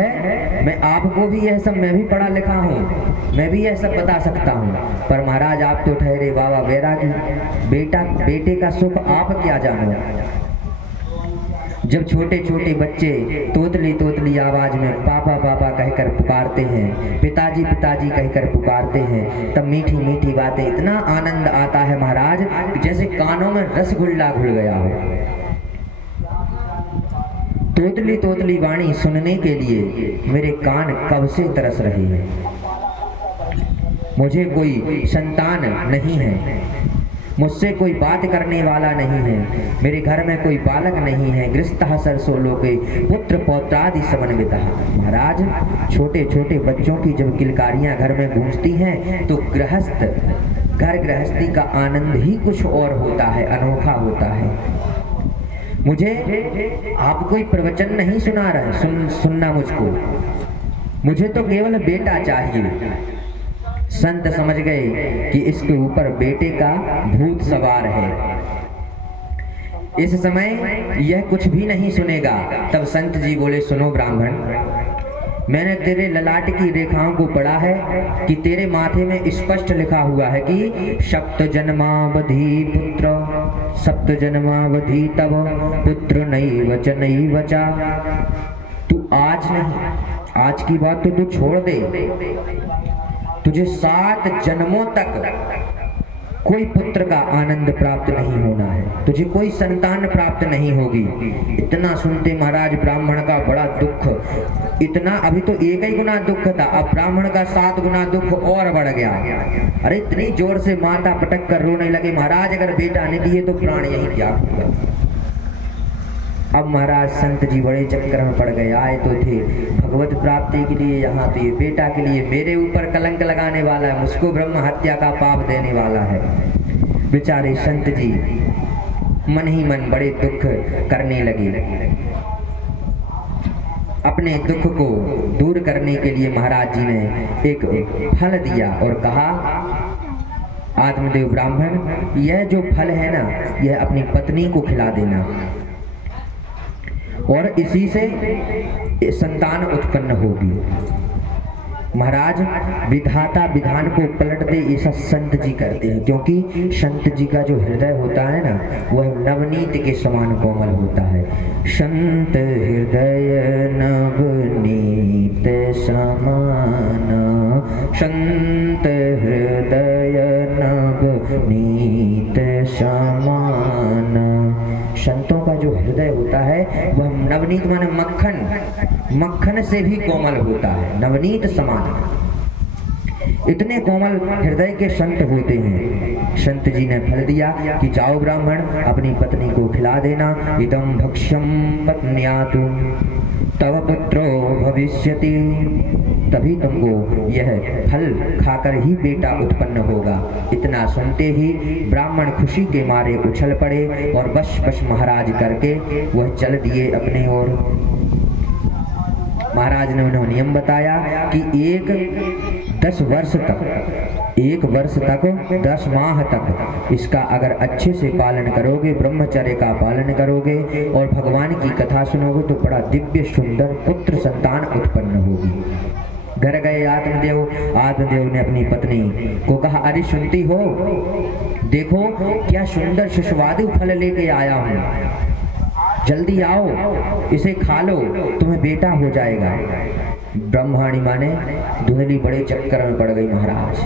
मैं आपको भी यह सब मैं भी पढ़ा लिखा हूँ, मैं भी यह सब बता सकता हूँ। पर महाराज आप तो ठहरे बाबा वैरागी, बेटे का सुख आप क्या जानो। जब छोटे छोटे बच्चे तोतली तोतली आवाज में पापा पापा कहकर पुकारते हैं, पिताजी पिताजी कहकर पुकारते हैं, तब मीठी मीठी बातें, इतना आनंद आता है महाराज जैसे कानों में रसगुल्ला घुल गया हो। तोतली तोतली वाणी सुनने के लिए मेरे कान कब से तरस रहे हैं। मुझे कोई संतान नहीं है, मुझसे कोई बात करने वाला नहीं है, मेरे घर में कोई बालक नहीं है। गृहस्थः सरसो लोके पुत्र पौत्रादि समन्वितः। महाराज, छोटे छोटे बच्चों की जब किलकारियां घर में गूंजती हैं तो घर गृहस्थी का आनंद ही कुछ और होता है, अनोखा होता है। मुझे आप कोई प्रवचन नहीं सुना रहे, सुनना मुझको, मुझे तो केवल बेटा चाहिए। संत समझ गए कि इसके ऊपर बेटे का भूत सवार है। इस समय यह कुछ भी नहीं सुनेगा। तब संत जी बोले, सुनो ब्राह्मण, मैंने तेरे ललाट की रेखाओं को पढ़ा है कि तेरे माथे में स्पष्ट लिखा हुआ है कि सप्त जन्मावधि पुत्र, सप्त जन्मावधि तब पुत्र नैव च नैव च। तू आज नहीं, आज की बात तो तू छोड़ दे, तुझे 7 जन्मों तक कोई पुत्र का आनंद प्राप्त नहीं होना है, तुझे कोई संतान प्राप्त नहीं होगी। इतना सुनते महाराज ब्राह्मण का बड़ा दुख, इतना, अभी तो 1 ही गुना दुख था, अब ब्राह्मण का 7 गुना दुख और बढ़ गया। अरे इतनी जोर से माता पटक कर रोने लगे, महाराज अगर बेटा नहीं दिए तो प्राण यही त्याग होगा। अब महाराज संत जी बड़े चक्कर में पड़ गए। आए तो थे भगवत प्राप्ति के लिए, यहाँ तो ये बेटा के लिए मेरे ऊपर कलंक लगाने वाला है, मुझको ब्रह्म हत्या का पाप देने वाला है। बेचारे संत जी मन ही मन बड़े दुख करने लगे। अपने दुख को दूर करने के लिए महाराज जी ने एक फल दिया और कहा, आत्मदेव ब्राह्मण, यह जो फल है ना, यह अपनी पत्नी को खिला देना और इसी से संतान उत्पन्न होगी। महाराज विधाता विधान को पलट दे, ऐसा संत जी करते हैं, क्योंकि संत जी का जो हृदय होता है ना, वह नवनीत के समान कोमल होता है। संत हृदय नवनीत समान, संत हृदय नवनीत समान। संतों का जो हृदय होता है वह नवनीत माने मक्खन, मक्खन से भी कोमल होता है, नवनीत समान। इतने कोमल हृदय के संत होते हैं। संत जी ने फल दिया कि जाओ ब्राह्मण, अपनी पत्नी को खिला देना। इदं भक्ष्यं पत्न्यातु तव पुत्रो भविष्यति। तभी तुमको यह फल खाकर ही बेटा उत्पन्न होगा। इतना सुनते ही ब्राह्मण खुशी के मारे उछल पड़े और बश बश महाराज करके वह चल दिए अपने ओर। महाराज ने उन्हें नियम बताया कि 10 वर्ष तक, 1 वर्ष तक 10 माह तक इसका अगर अच्छे से पालन करोगे, ब्रह्मचर्य का पालन करोगे और भगवान की कथा सुनोगे तो बड़ा दिव्य सुंदर पुत्र संतान उत्पन्न होगी। घर गए आत्मदेव ने अपनी पत्नी को कहा, अरे सुनती हो, देखो क्या सुंदर सुस्वादु फल लेके आया हूँ, जल्दी आओ, इसे खा लो, तुम्हें बेटा हो जाएगा। ब्रह्माणी माने धुंधली बड़े चक्कर में पड़ गई। महाराज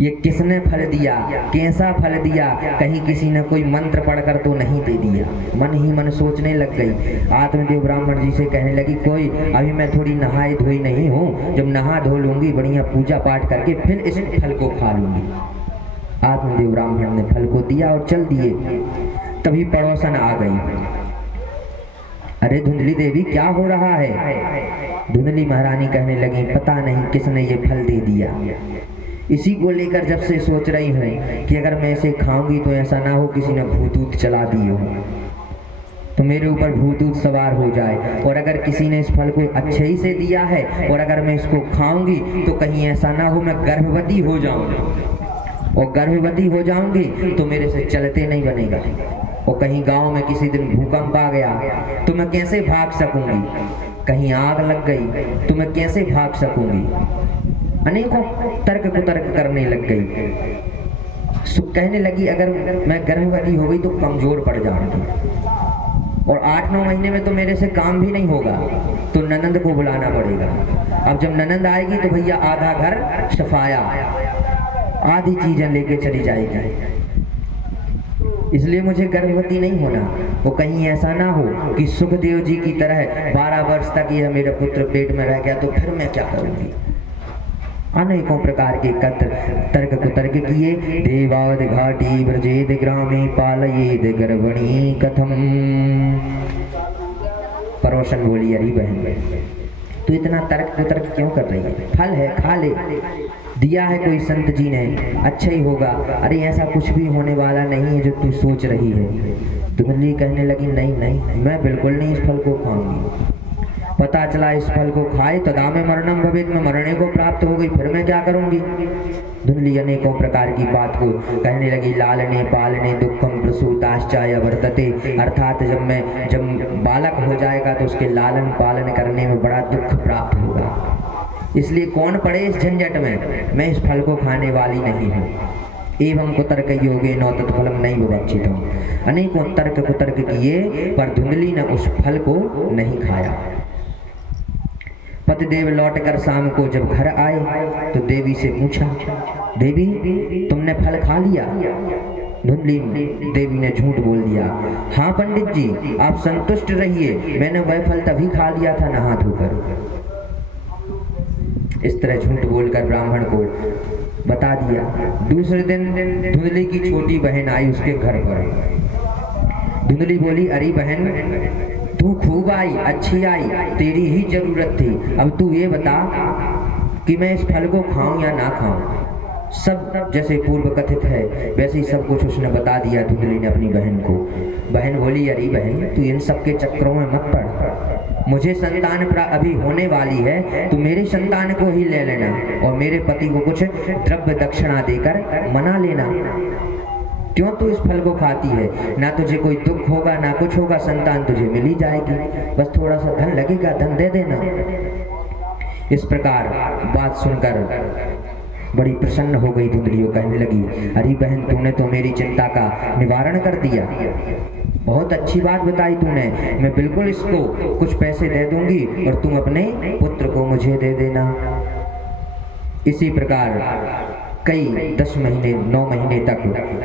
ये किसने फल दिया, कैसा फल दिया, कहीं किसी ने कोई मंत्र पढ़कर तो नहीं दे दिया। मन ही मन सोचने लग गई। आत्मदेव ब्राह्मण जी से कहने लगी, कोई अभी मैं थोड़ी नहाई धोई नहीं हूँ, जब नहा धो लूंगी बढ़िया पूजा पाठ करके फिर इस फल को खा लूंगी। आत्मदेव ब्राह्मण ने फल को दिया और चल दिए। तभी पड़ोसन आ गई, अरे धुंधली देवी क्या हो रहा है। धुंधली महारानी कहने लगी, पता नहीं किसने ये फल दे दिया, इसी को लेकर जब से सोच रही हूँ कि अगर मैं इसे खाऊंगी तो ऐसा ना हो किसी ने भूतूत चला दिए हो, तो मेरे ऊपर भूतूत सवार हो जाए। और अगर किसी ने इस फल को अच्छे ही से दिया है और अगर मैं इसको खाऊंगी तो कहीं ऐसा ना हो मैं गर्भवती हो जाऊंगी, और गर्भवती हो जाऊंगी तो मेरे से चलते नहीं बनेगा, और कहीं गांव में किसी दिन भूकंप आ गया तो मैं कैसे भाग सकूंगी, कहीं आग लग गई तो मैं कैसे भाग सकूंगी। अनेकों तर्क कुतर्क करने लग गई। कहने लगी, अगर मैं गर्भवती हो गई तो कमजोर पड़ जाऊंगी और 8-9 महीने में तो मेरे से काम भी नहीं होगा, तो ननंद को बुलाना पड़ेगा। अब जब ननंद आएगी तो भैया आधा घर सफाया, आधी चीजें लेके चली जाएगी, इसलिए मुझे गर्भवती नहीं होना। वो कहीं ऐसा ना हो कि सुखदेव जी की तरह 12 वर्ष तक यह मेरा पुत्र पेट में रह गया तो फिर मैं क्या करूंगी। अनेकों प्रकार के तर्क कुतर्क किए। देवाद घाटी ब्रजेद ग्रामे पालयेद गर्भणी कथम। परोशन बोली, अरे बहन तू इतना तर्क कुतर्क क्यों कर रही है? फल है, खा ले, दिया है कोई संत जी ने, अच्छा ही होगा। अरे ऐसा कुछ भी होने वाला नहीं है जो तू सोच रही है। धुंधली कहने लगी, नहीं नहीं, मैं बिल्कुल नहीं इस फल को खाऊंगी। पता चला इस फल को खाए तो दामे मरणम भवेत, में मरने को प्राप्त हो गई, फिर मैं क्या करूंगी? धुंधली अनेकों प्रकार की बात को कहने लगी। लालने पालने दुखम प्रसूताश्चाय वर्तते, अर्थात जब बालक हो जाएगा तो उसके लालन पालन करने में बड़ा दुख प्राप्त होगा, इसलिए कौन पड़े इस झंझट में, मैं इस फल को खाने वाली नहीं हूँ। एवं कुतर्क योगे नौ तत्फलम नहीं विवक्षित हूँ। अनेकों तर्क कुतर्क किए पर धुंधली ने उस फल को नहीं खाया। पतिदेव लौटकर शाम को जब घर आए तो देवी से पूछा, देवी तुमने फल खा लिया? धुंधली देवी ने झूठ बोल दिया। हाँ पंडित जी, आप संतुष्ट रहिए, मैंने वह फल तभी खा लिया था नहा धोकर। इस तरह झूठ बोलकर ब्राह्मण को बता दिया। दूसरे दिन धुंधली की छोटी बहन आई उसके घर पर। धुंधली बोली, अरे बहन तू खूब आई, अच्छी आई, तेरी ही जरूरत थी। अब तू ये बता कि मैं इस फल को खाऊं या ना खाऊं। सब जैसे पूर्व कथित है वैसे ही सब कुछ उसने बता दिया धुंधली ने अपनी बहन को। बहन बोली, अरे बहन तू इन सब के चक्करों में मत पड़, मुझे संतान अभी होने वाली है, तू मेरी संतान को ही ले लेना और मेरे पति को कुछ द्रव्य दक्षिणा देकर मना लेना। क्यों तू इस फल को खाती है? ना तुझे कोई दुख होगा ना कुछ होगा, संतान तुझे मिल ही जाएगी, बस थोड़ा सा धन लगेगा, धन दे देना। इस प्रकार बात सुनकर बड़ी प्रसन्न हो गई धुंधली। कहने लगी, अरे बहन तूने तो मेरी चिंता का निवारण कर दिया, बहुत अच्छी बात बताई तूने, मैं बिल्कुल इसको कुछ पैसे दे दूंगी और तुम अपने पुत्र को मुझे दे देना। इसी प्रकार कई 10 महीने 9 महीने तक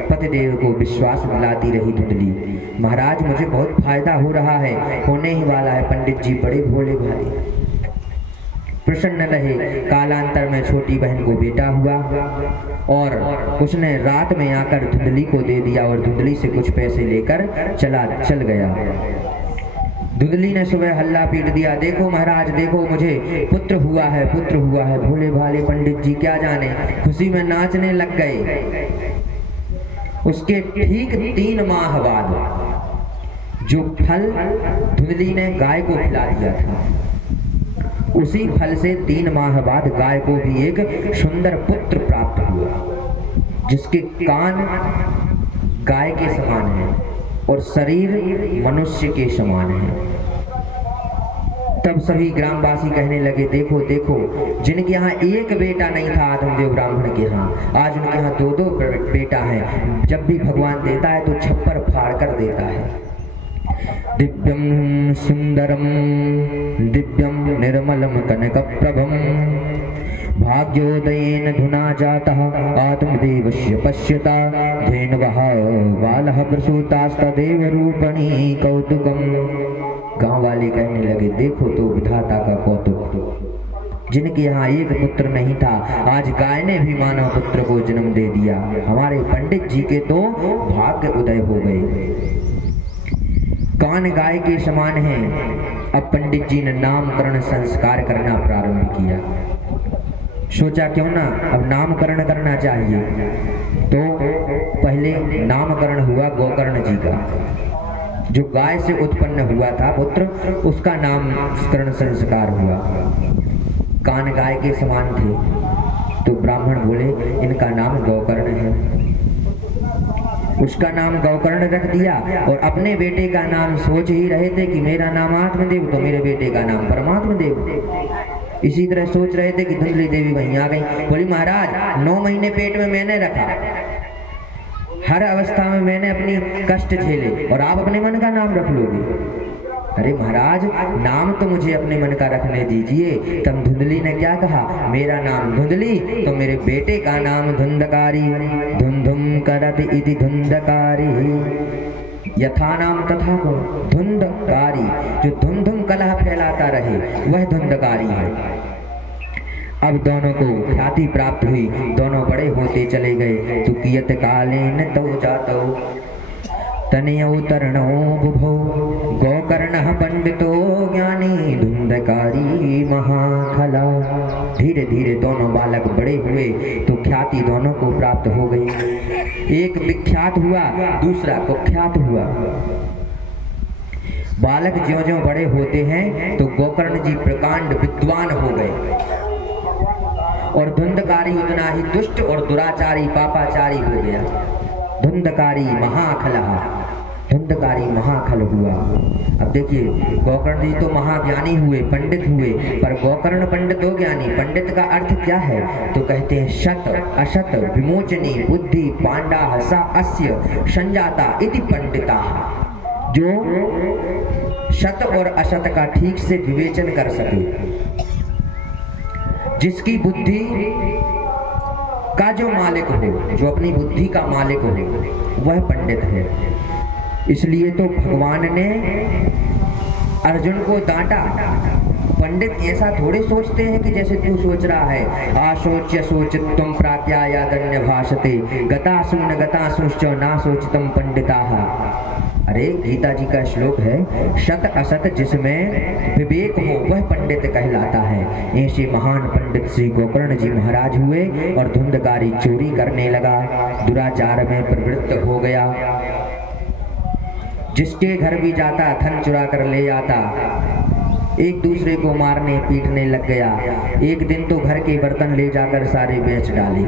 पतिदेव को विश्वास दिलाती रही धुंधली। महाराज मुझे बहुत फायदा हो रहा है, होने ही वाला है, पंडित जी बड़े भोले भाले। प्रसन्न रहे। कालांतर में छोटी बहन को बेटा हुआ और उसने रात में आकर धुंधली को दे दिया और धुंधली से कुछ पैसे लेकर चल गया। धुंधली ने सुबह हल्ला पीट दिया, देखो महाराज देखो, मुझे पुत्र हुआ है, पुत्र हुआ है। भोले भाले पंडित जी क्या जाने, खुशी में नाचने लग गए। उसके ठीक 3 माह बाद जो फल धुंधली ने गाय को खिला दिया था, उसी फल से 3 माह बाद गाय को भी एक सुंदर पुत्र प्राप्त हुआ, जिसके कान गाय के समान है और शरीर मनुष्य के समान है। तब सभी ग्रामवासी कहने लगे, देखो देखो, जिनके यहाँ एक बेटा नहीं था आत्मदेव ब्राह्मण के यहाँ, आज उनके यहाँ 2-2 बेटा है। जब भी भगवान देता है तो छप्पर फाड़ कर देता है। दिव्यम सुंदरम दिव्यम निर्मलम कनकप्रभम भाग्योदयेन धुना जातः आत्मदेवस्य पश्यता धेनवः बालः प्रसूतास्तदेव रूपणी कौतुकम। गांव वाले कहने लगे, देखो तो विधाता का कौतुक, जिनके यहाँ एक पुत्र नहीं था आज गाय ने भी मानव पुत्र को जन्म दे दिया। हमारे पंडित जी के तो भाग्य उदय हो गए। कान गाय के समान हैं। अब पंडित जी ने नामकरण संस्कार करना प्रारंभ किया। सोचा क्यों ना अब नामकरण करना चाहिए, तो पहले नामकरण हुआ गोकर्ण जी का, जो गाय से उत्पन्न हुआ था पुत्र, उसका नामकरण संस्कार हुआ। कान गाय के समान थे तो ब्राह्मण बोले इनका नाम गोकर्ण है। उसका नाम गोकर्ण रख दिया और अपने बेटे का नाम सोच ही रहे थे कि मेरा नाम आत्मदेव तो मेरे बेटे का नाम परमात्मदेव। इसी तरह सोच रहे थे कि धुंधली देवी वहीं आ गई। बोली, महाराज 9 महीने पेट में मैंने रखा, हर अवस्था में मैंने अपनी कष्ट झेले और आप अपने मन का नाम रख लोगे? अरे महाराज नाम तो मुझे अपने मन का रखने दीजिए। तब धुंधली ने क्या कहा, मेरा नाम धुंधली तो मेरे बेटे का नाम धुंधकारी, धुंधुम करत इति धुंधकारी, यथा नाम तथा गुण। धुंधकारी जो धुंधुम कलह फैलाता रहे वह धुंधकारी है। अब दोनों को ख्याति प्राप्त हुई, दोनों बड़े होते चले गए। तो कियत कालेन तौ जातौ तनयौ तरणौ बुभौ गोकर्णः पंडितो ज्ञानी धुंधकारी महाखला। धीरे धीरे दोनों बालक बड़े हुए तो ख्याति दोनों को प्राप्त हो गई। एक विख्यात हुआ, दूसरा कुख्यात हुआ। बालक ज्यों-ज्यों बड़े होते हैं तो गोकर्ण जी प्रकांड विद्वान हो गए और धुंधकारी उतना ही दुष्ट और दुराचारी पापाचारी हो गया। धुंधकारी महाखला, धुंधकारी महाखल हुआ। अब देखिए, गोकर्ण जी तो महाज्ञानी हुए, पंडित हुए, पर गोकर्ण पंडित हो ज्ञानी। पंडित का अर्थ क्या है? तो कहते हैं शत अशत विमोचनी बुद्धि पांडा सा अस्य संजाता इति पंडिता। जो शत और असत का ठीक से विवेचन कर सके, जिसकी बुद्धि का जो मालिक हो, जो अपनी बुद्धि का मालिक हो, वह पंडित है। इसलिए तो भगवान ने अर्जुन को डांटा। पंडित ऐसा थोड़े सोचते हैं कि जैसे तू सोच रहा है। आशोच्य सोचित्वं प्राज्ञायादन्य भाषते गतासु न गतासुश्च ना सोचितम पंडिताः। अरे गीता जी का श्लोक है, शत असत जिसमें विवेक हो वह पंडित कहलाता है। ऐसे महान पंडित श्री गोकर्ण जी महाराज हुए और धुंधकारी चोरी करने लगा, दुराचार में प्रवृत्त हो गया। जिसके घर भी जाता धन चुरा कर ले आता, एक दूसरे को मारने पीटने लग गया। एक दिन तो घर के बर्तन ले जाकर सारे बेच डाले,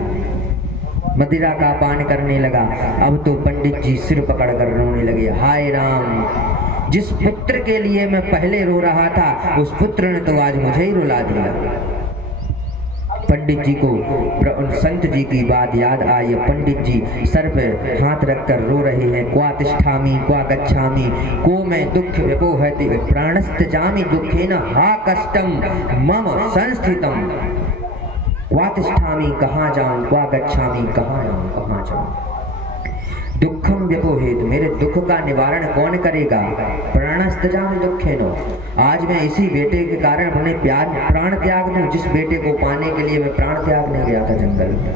मदिरा का पान करने लगा। अब तो पंडित जी सिर पकड़कर रोने लगे। हाय राम, जिस पुत्र के लिए मैं पहले रो रहा था उस पुत्र ने तो आज मुझे ही रुला दिया। पंडित जी को संत जी की बात याद आई। पंडित जी सर पर हाथ रखकर रो रहे हैं। क्वा तिष्ठामि क्वा गच्छामि को मैं दुख विपोहति प्राणस्तजामि दुखेन हा कष्टम मम संस्थितम। क्वा तिष्ठामि कहाँ जाऊं, क्वा गच्छामि कहाँ आऊं, कहाँ जाऊं। दुखम व्यपोहेत, मेरे दुख का निवारण कौन करेगा। प्राणस्तजामि दुखेन, आज मैं इसी बेटे के कारण अपने प्राण त्याग दूं, जिस बेटे को पाने के लिए मैं प्राण त्यागने गया था जंगल में।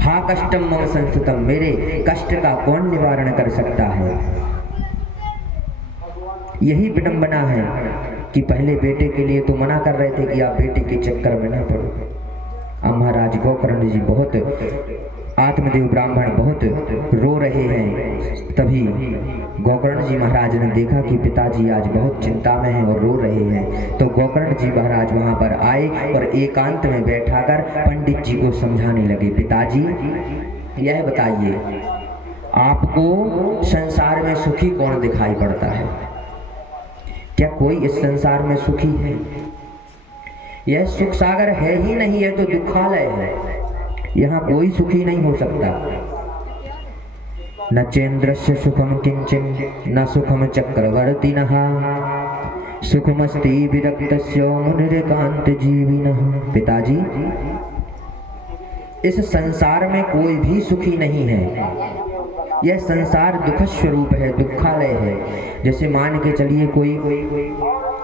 हा कष्टम मम संस्थितम, मेरे कष्ट का कौन निवारण कर सकता है। यही विडंबना है कि पहले बेटे के लिए तो मना कर रहे थे कि आप बेटे के चक्कर में न पड़ो। अब महाराज गोकर्ण जी बहुत, आत्मदेव ब्राह्मण बहुत रो रहे हैं। तभी गोकर्ण जी महाराज ने देखा कि पिताजी आज बहुत चिंता में हैं और रो रहे हैं। तो गोकर्ण जी महाराज वहां पर आए और एकांत में बैठाकर पंडित जी को समझाने लगे। पिताजी, यह बताइए, आपको संसार में सुखी कौन दिखाई पड़ता है? क्या कोई इस संसार में सुखी है? यह सुख सागर है ही नहीं, है तो दुखालय है। यहाँ कोई सुखी नहीं हो सकता। न चेन्द्रस्य सुखम किंचिन न सुखम चक्रवर्तिनः सुखमस्ति विरक्तस्य मुनिरेकांत जीविनः। पिताजी, इस संसार में कोई भी सुखी नहीं है। यह संसार दुख स्वरूप है, दुखालय है। जैसे मान के चलिए कोई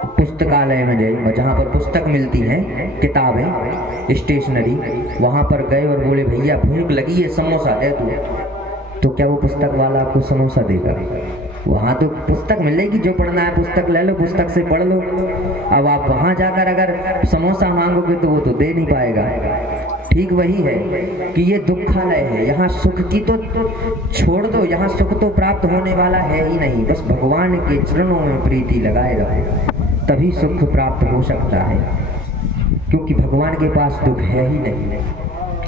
पुस्तकालय में जाए, जहाँ पर पुस्तक मिलती हैं, किताबें, स्टेशनरी, वहाँ पर गए और बोले भैया भूख लगी है, समोसा दे दो, तो क्या वो पुस्तक वाला आपको समोसा देगा? वहाँ तो पुस्तक मिलेगी, जो पढ़ना है पुस्तक ले लो, पुस्तक से पढ़ लो। अब आप वहाँ जाकर अगर समोसा मांगोगे तो वो तो दे नहीं पाएगा। ठीक वही है कि ये दुखालय है। यहाँ सुख की तो छोड़ दो, यहाँ सुख तो प्राप्त होने वाला है ही नहीं। बस भगवान के चरणों में प्रीति लगाए रहो, तभी सुख प्राप्त हो सकता है, क्योंकि भगवान के पास दुख है ही नहीं।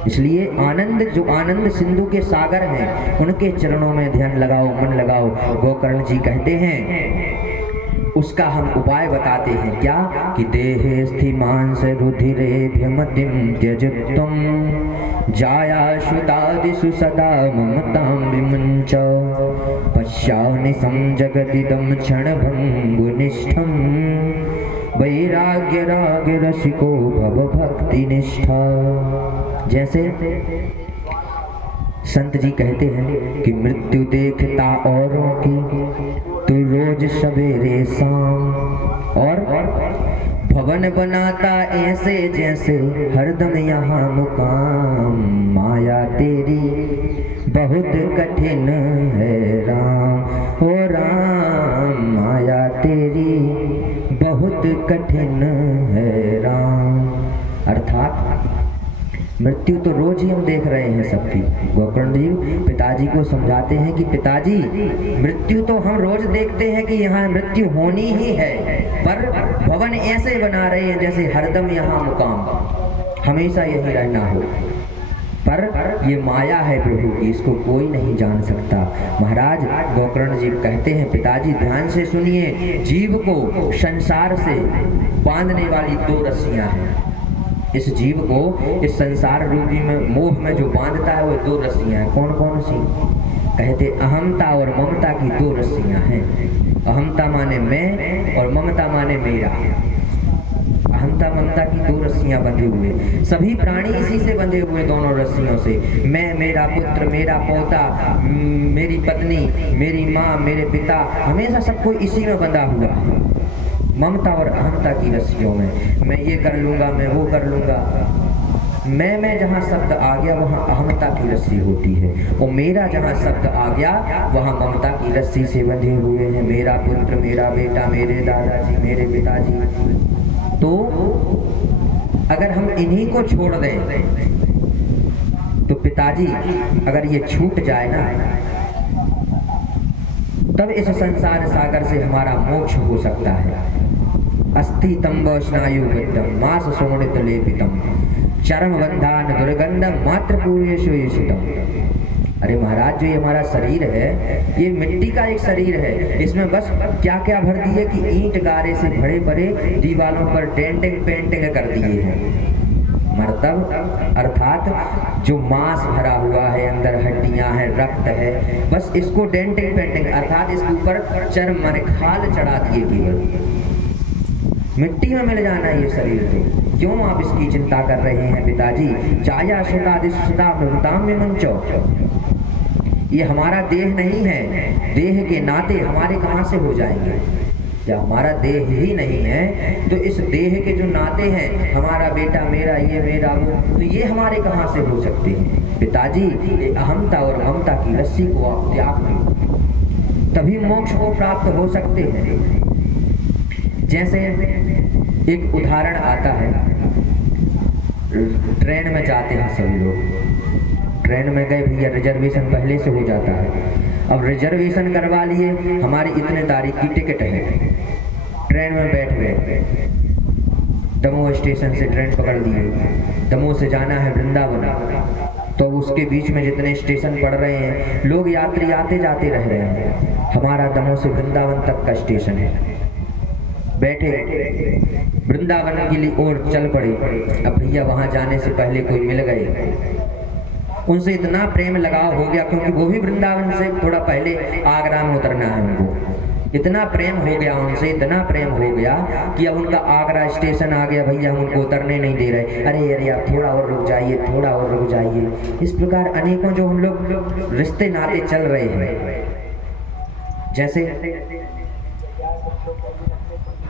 इसलिए आनंद, जो आनंद सिंधु के सागर हैं, उनके चरणों में ध्यान लगाओ, मन लगाओ। गोकर्ण जी कहते हैं, उसका हम उपाय बताते हैं। क्या कि देहे स्थिमांस रुधिरेभ्यमतिं त्यजत्वं जायाशुतादिषु सदा ममतां विमुञ्च पश्यानिशं जगदिदं क्षणभङ्गुनिष्ठं वैराग्य राग रसिको भव भक्ति निष्ठा। जैसे संत जी कहते हैं कि मृत्यु देखता औरों की तू रोज सवेरे शाम, और भवन बनाता ऐसे जैसे हरदम यहाँ मुकाम। माया तेरी बहुत कठिन है राम, ओ राम माया तेरी बहुत कठिन है राम। अर्थात मृत्यु तो रोज ही हम देख रहे हैं सबकी। गोकर्ण जी पिताजी को समझाते हैं कि पिताजी मृत्यु तो हम रोज देखते हैं कि यहाँ मृत्यु होनी ही है, पर भवन ऐसे बना रहे हैं जैसे हरदम यहाँ मुकाम, हमेशा यही रहना हो। पर ये माया है प्रभु की, इसको कोई नहीं जान सकता। महाराज गोकर्ण जी कहते हैं पिताजी ध्यान से सुनिए, जीव को संसार से बांधने वाली दो रस्सियां हैं। इस जीव को इस संसार रूपी में मोह में जो बांधता है वो दो रस्सियां हैं। कौन कौन सी? कहते अहमता और ममता की दो रस्सियां हैं। अहमता माने मैं और ममता माने मेरा। अहमता ममता की दो रस्सियां बंधे हुए, सभी प्राणी इसी से बंधे हुए, दोनों रस्सियों से। मैं, मेरा पुत्र, मेरा पोता, मेरी पत्नी, मेरी माँ, मेरे पिता, हमेशा सबको इसी में बंधा हुआ, ममता और अहमता की रस्सियों में। मैं ये कर लूँगा, मैं वो कर लूँगा। मैं जहाँ शब्द आ गया वहाँ अहमता की रस्सी होती है, और मेरा जहाँ शब्द आ गया वहाँ ममता की रस्सी से बंधे हुए हैं। मेरा पुत्र, मेरा बेटा, मेरे दादाजी, मेरे पिताजी। तो अगर हम इन्हीं को छोड़ दें तो पिताजी अगर ये छूट जाए ना, तब इस संसार सागर से हमारा मोक्ष हो सकता है। अस्ति तंब स्नायुबद्धम मास सोणित लेपितम चरम बंधान दुर्गंधम मात्र पूर्वेशु येषितम। अरे महाराज, जो ये हमारा शरीर है ये मिट्टी का एक शरीर है, इसमें बस क्या क्या भर दिए कि ईंट गारे से भरे भरे दीवारों पर डेंटिंग पेंटिंग कर दिए हैं। मर्तब अर्थात जो मांस भरा हुआ है, अंदर हड्डियां हैं, रक्त है, बस इसको डेंटिंग पेंटिंग अर्थात इसके ऊपर चर्म माने खाल चढ़ा दिए केवल। मिट्टी में मिल जाना है ये शरीर, तो क्यों आप इसकी चिंता कर रहे हैं पिताजी? जाया सुता मृताम में मंचो, ये हमारा देह नहीं है, देह के नाते हमारे कहाँ से हो जाएंगे? जब हमारा देह ही नहीं है तो इस देह के जो नाते हैं, हमारा बेटा, मेरा ये, मेरा वो, तो ये हमारे कहाँ से हो सकते हैं? पिताजी ये अहमता और ममता की रस्सी को आप त्याग दो, तभी मोक्ष को प्राप्त हो सकते हैं। जैसे एक उदाहरण आता है, ट्रेन में जाते हैं सभी लोग, ट्रेन में गए भैया, रिजर्वेशन पहले से हो जाता है। अब रिजर्वेशन करवा लिए, हमारी इतने तारीख की टिकट है, ट्रेन में बैठ गए, दमोह स्टेशन से ट्रेन पकड़ लिए, दमोह से जाना है वृंदावन, तो उसके बीच में जितने स्टेशन पड़ रहे हैं, लोग यात्री आते जाते रह रहे हैं। हमारा दमोह से वृंदावन तक का स्टेशन है, बैठे वृंदावन के लिए और चल पड़े। अब भैया वहां जाने से पहले कोई मिल गए, उनसे इतना प्रेम लगाव हो गया, क्योंकि वो भी वृंदावन से थोड़ा पहले आगरा में उतरना है उनको। इतना प्रेम हो गया उनसे, इतना प्रेम हो गया कि अब उनका आगरा स्टेशन आ गया, भैया हम उनको उतरने नहीं दे रहे। अरे अरे आप थोड़ा और रुक जाइए, थोड़ा और रुक जाइए। इस प्रकार अनेकों जो हम लोग रिश्ते नाते चल रहे हैं। जैसे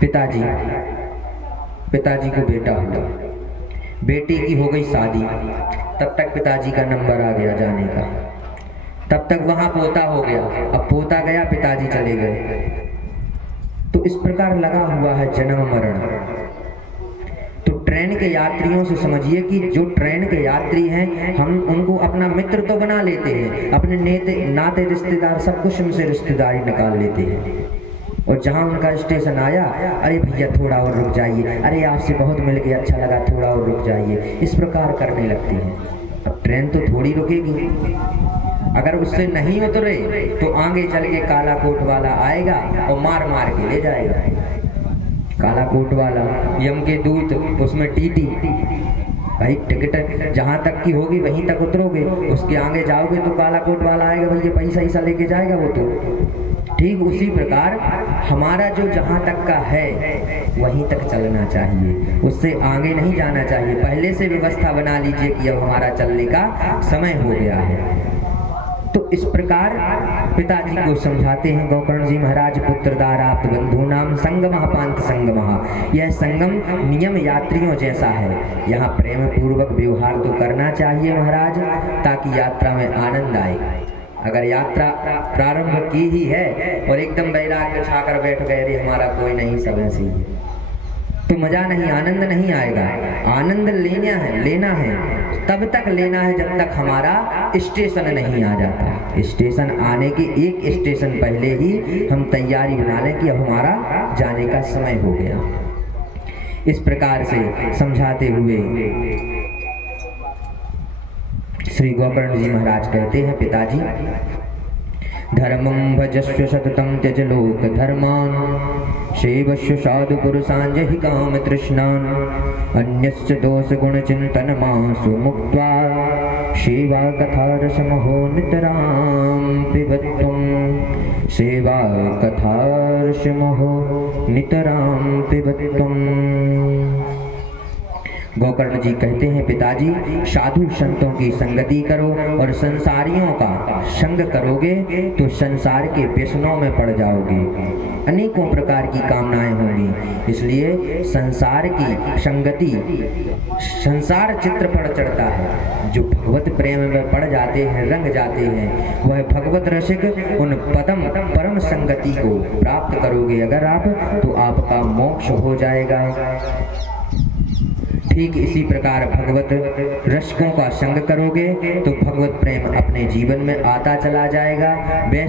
पिताजी को बेटा हुआ, बेटी की हो गई शादी, तब तक पिताजी का नंबर आ गया जाने का, तब तक वहां पोता हो गया, अब पोता गया, पिताजी चले गए। तो इस प्रकार लगा हुआ है जन्म मरण। तो ट्रेन के यात्रियों से समझिए कि जो ट्रेन के यात्री हैं, हम उनको अपना मित्र तो बना लेते हैं, अपने नाते रिश्तेदार सब कुछ उनसे रिश्तेदारी निकाल लेते हैं, और जहाँ उनका स्टेशन आया, अरे भैया थोड़ा और रुक जाइए, अरे आपसे बहुत मिल गया, अच्छा लगा, थोड़ा और रुक जाइए। इस प्रकार करने लगते हैं। अब ट्रेन तो थोड़ी रुकेगी, अगर उससे नहीं उतरे तो आगे चल के काला कोट वाला आएगा और मार मार के ले जाएगा। काला कोट वाला, यम के दूत, उसमें टीटी, भाई टिकट जहाँ तक की होगी वहीं तक उतरोगे, उसके आगे जाओगे तो काला कोट वाला आएगा, भैया पैसा ऐसा लेके जाएगा वो तो। ठीक उसी प्रकार हमारा जो जहाँ तक का है वहीं तक चलना चाहिए, उससे आगे नहीं जाना चाहिए। पहले से व्यवस्था बना लीजिए कि अब हमारा चलने का समय हो गया है। तो तो इस प्रकार पिताजी को समझाते हैं गोकर्ण जी महाराज, पुत्रदाराप्त बंधूनाम संगमः पांथ संगमः। यह संगम नियम यात्रियों जैसा है। यहाँ प्रेम पूर्वक व्यवहार तो करना चाहिए महाराज, ताकि यात्रा में आनंद आए। अगर यात्रा प्रारंभ की ही है और एकदम वैराग्य छाकर बैठ गए, अरे हमारा कोई नहीं, सब ऐसे ही, तो मजा नहीं, आनंद नहीं आएगा। आनंद लेना है तब तक लेना है जब तक हमारा स्टेशन नहीं आ जाता। स्टेशन आने के एक स्टेशन पहले ही हम तैयारी बना लें कि अब हमारा जाने का समय हो गया। इस प्रकार से समझाते हुए श्री गोकर्ण जी महाराज कहते हैं, पिताजी धर्मं भजस्व सततं त्यज लोक धर्मान्, सेवस्व साधु पुरुषान् जहि काम तृष्णान्, अन्यस्य दोष गुण चिंतन मासु मुक्त्वा, सेवा कथा रसमहो नितरां पिबत्वं, सेवा कथा रसमहो नितरां पिबत्वं। गोकर्ण जी कहते हैं, पिताजी साधु संतों की संगति करो और संसारियों का संग करोगे तो संसार के व्यसनों में पड़ जाओगे, अनेकों प्रकार की कामनाएं होंगी। इसलिए संसार की संगति, संसार चित्र पर चढ़ता है। जो भगवत प्रेम में पड़ जाते हैं, रंग जाते हैं, वह भगवत रसिक उन परम संगति को प्राप्त करोगे अगर आप, तो आपका मोक्ष हो जाएगा। ठीक इसी प्रकार भगवत रसिकों का संग करोगे तो भगवत प्रेम अपने जीवन में आता चला जाएगा।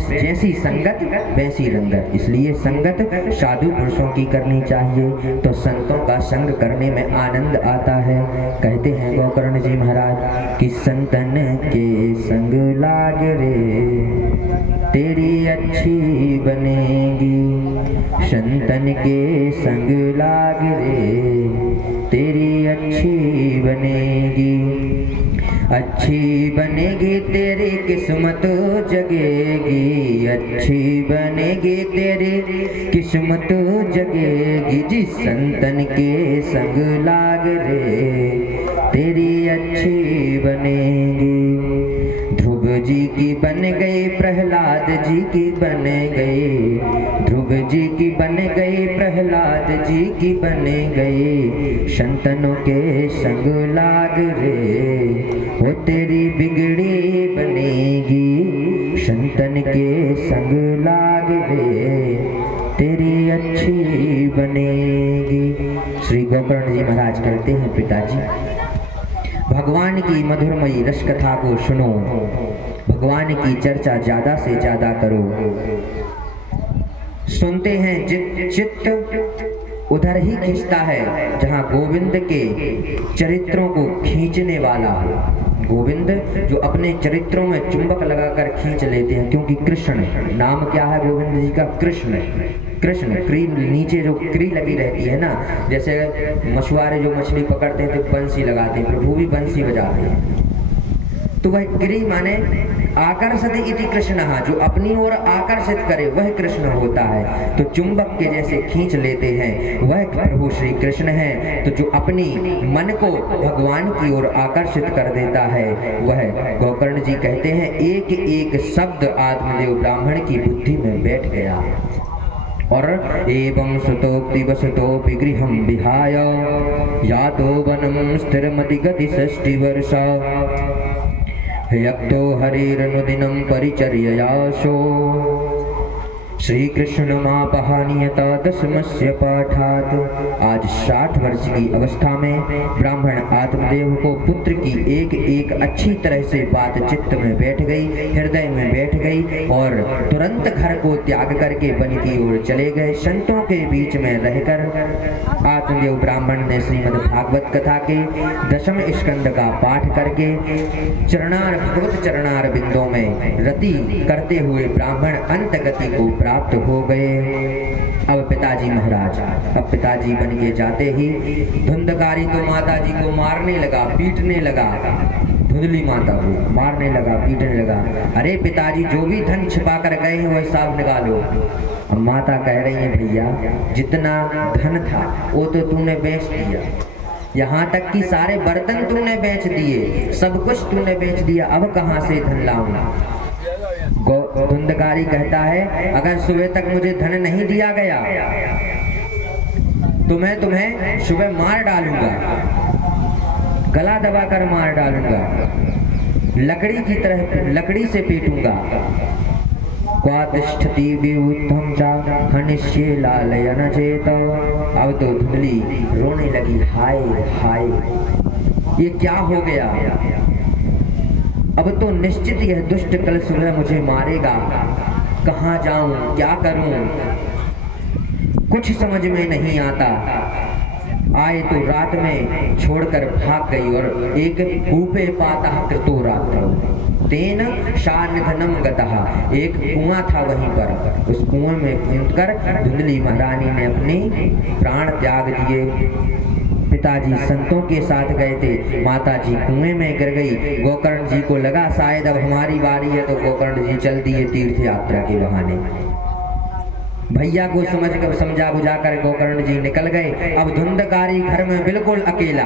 जैसी संगत वैसी रंगत। इसलिए संगत साधु पुरुषों की करनी चाहिए, तो संतों का संग करने में आनंद आता है। कहते हैं गोकर्ण जी महाराज कि संतन के संग लाग रे तेरी अच्छी बनेगी, संतन के संग लाग रे तेरी अच्छी बनेगी, अच्छी बनेगी तेरी किस्मत जगेगी, अच्छी बनेगी तेरी किस्मत जगेगी, जिस संतन के संग लाग रे तेरी अच्छी बनेगी। ध्रुव जी की बन गई, प्रहलाद जी की बन गई, ध्रुव जी की बन गई, प्रहलाद जी की बन गई, संतनों के संग लाग रे वो तेरी बिगड़ी बनेगी, संतन के संग लाग रे तेरी अच्छी बनेगी। श्री गोकर्ण जी महाराज कहते हैं, पिताजी भगवान की मधुरमयी रस कथा को सुनो, भगवान की चर्चा ज्यादा से ज्यादा करो। सुनते हैं चित्त उधर ही खींचता है जहाँ गोविंद के चरित्रों को खींचने वाला हो। गोविंद जो अपने चरित्रों में चुंबक लगाकर खींच लेते हैं, क्योंकि कृष्ण नाम क्या है गोविंद जी का? कृष्ण। कृष्ण क्री, नीचे जो क्री लगी रहती है ना, जैसे मछुआरे जो मछली पकड़ते हैं तो बंसी लगाते हैं, प्रभु भी बंसी बजाते हैं, तो वह क्री माने आकर्षित इति कृष्ण, जो अपनी ओर आकर्षित करे वह कृष्ण होता है। तो चुंबक के जैसे खींच लेते हैं वह प्रभु श्री कृष्ण है। तो जो अपनी मन को भगवान की ओर आकर्षित कर देता है वह गोकर्ण जी कहते हैं एक एक शब्द आत्मदेव ब्राह्मण की बुद्धि में बैठ गया। और एवं सुतोक्ति वसतोपि गृहं विहाय यातो वनं स्थिरमति गति 60 वर्षा यक्तो हरिरनुदिनं परिचर्ययाशो श्री कृष्ण मापहानियता दशमस्य पाठात्। आज 60 वर्ष की अवस्था में ब्राह्मण आत्मदेव को पुत्र की एक एक अच्छी तरह से बात चित्त में बैठ गई, हृदय में बैठ गई, और तुरंत घर को त्याग करके वन की ओर चले गए। संतों के बीच में रहकर आत्मदेव ब्राह्मण ने श्रीमद् भागवत कथा के 10वें स्कंद का पाठ करके भगवत चरणार बिंदों में रति करते हुए ब्राह्मण अंत गति को प्राप्त हो गए। अब पिताजी महाराज, अब पिताजी बन के जाते ही धुंधकारी तो माता जी को मारने लगा, पीटने लगा, धुंधली माता को मारने लगा, पीटने लगा। अरे पिताजी जो भी धन छिपा कर गए हैं वह सब निकालो। अब माता कह रही है भैया जितना धन था वो तो तूने बेच दिया, यहाँ तक कि सारे बर्तन तूने बेच दिए, सब कुछ तूने बेच दिया, अब कहाँ से धन लाऊंगा। धुंधकारी कहता है अगर सुबह तक मुझे धन नहीं दिया गया तो मैं तुम्हें सुबह मार डालूंगा, गला दबाकर मार डालूंगा, लकड़ी की तरह लकड़ी से पीटूंगा। क्वातिष्ठति विबुद्धं च हनिष्ये लालयन चेतो। अब तो धुंधली रोने लगी, हाय हाय ये क्या हो गया, अब तो निश्चित यह दुष्ट कल सुबह मुझे मारेगा, कहाँ जाऊं क्या करूं कुछ समझ में नहीं आता। आए तो रात में छोड़कर भाग गई और एक कूपे पाता कृतो रात्रौ तेन शानिधनम गतः। एक कुआं था वहीं पर, उस कुएं में कूदकर धुंधली महारानी ने अपने प्राण त्याग दिए। पिताजी संतों के साथ गए थे, माताजी कुएं में गिर गई। गोकर्ण जी को लगा शायद अब हमारी बारी है, तो गोकर्ण जी चल दिए तीर्थ यात्रा के बहाने। भैया को समझा बुझाकर गोकर्ण जी निकल गए। अब धुंधकारी घर में बिल्कुल अकेला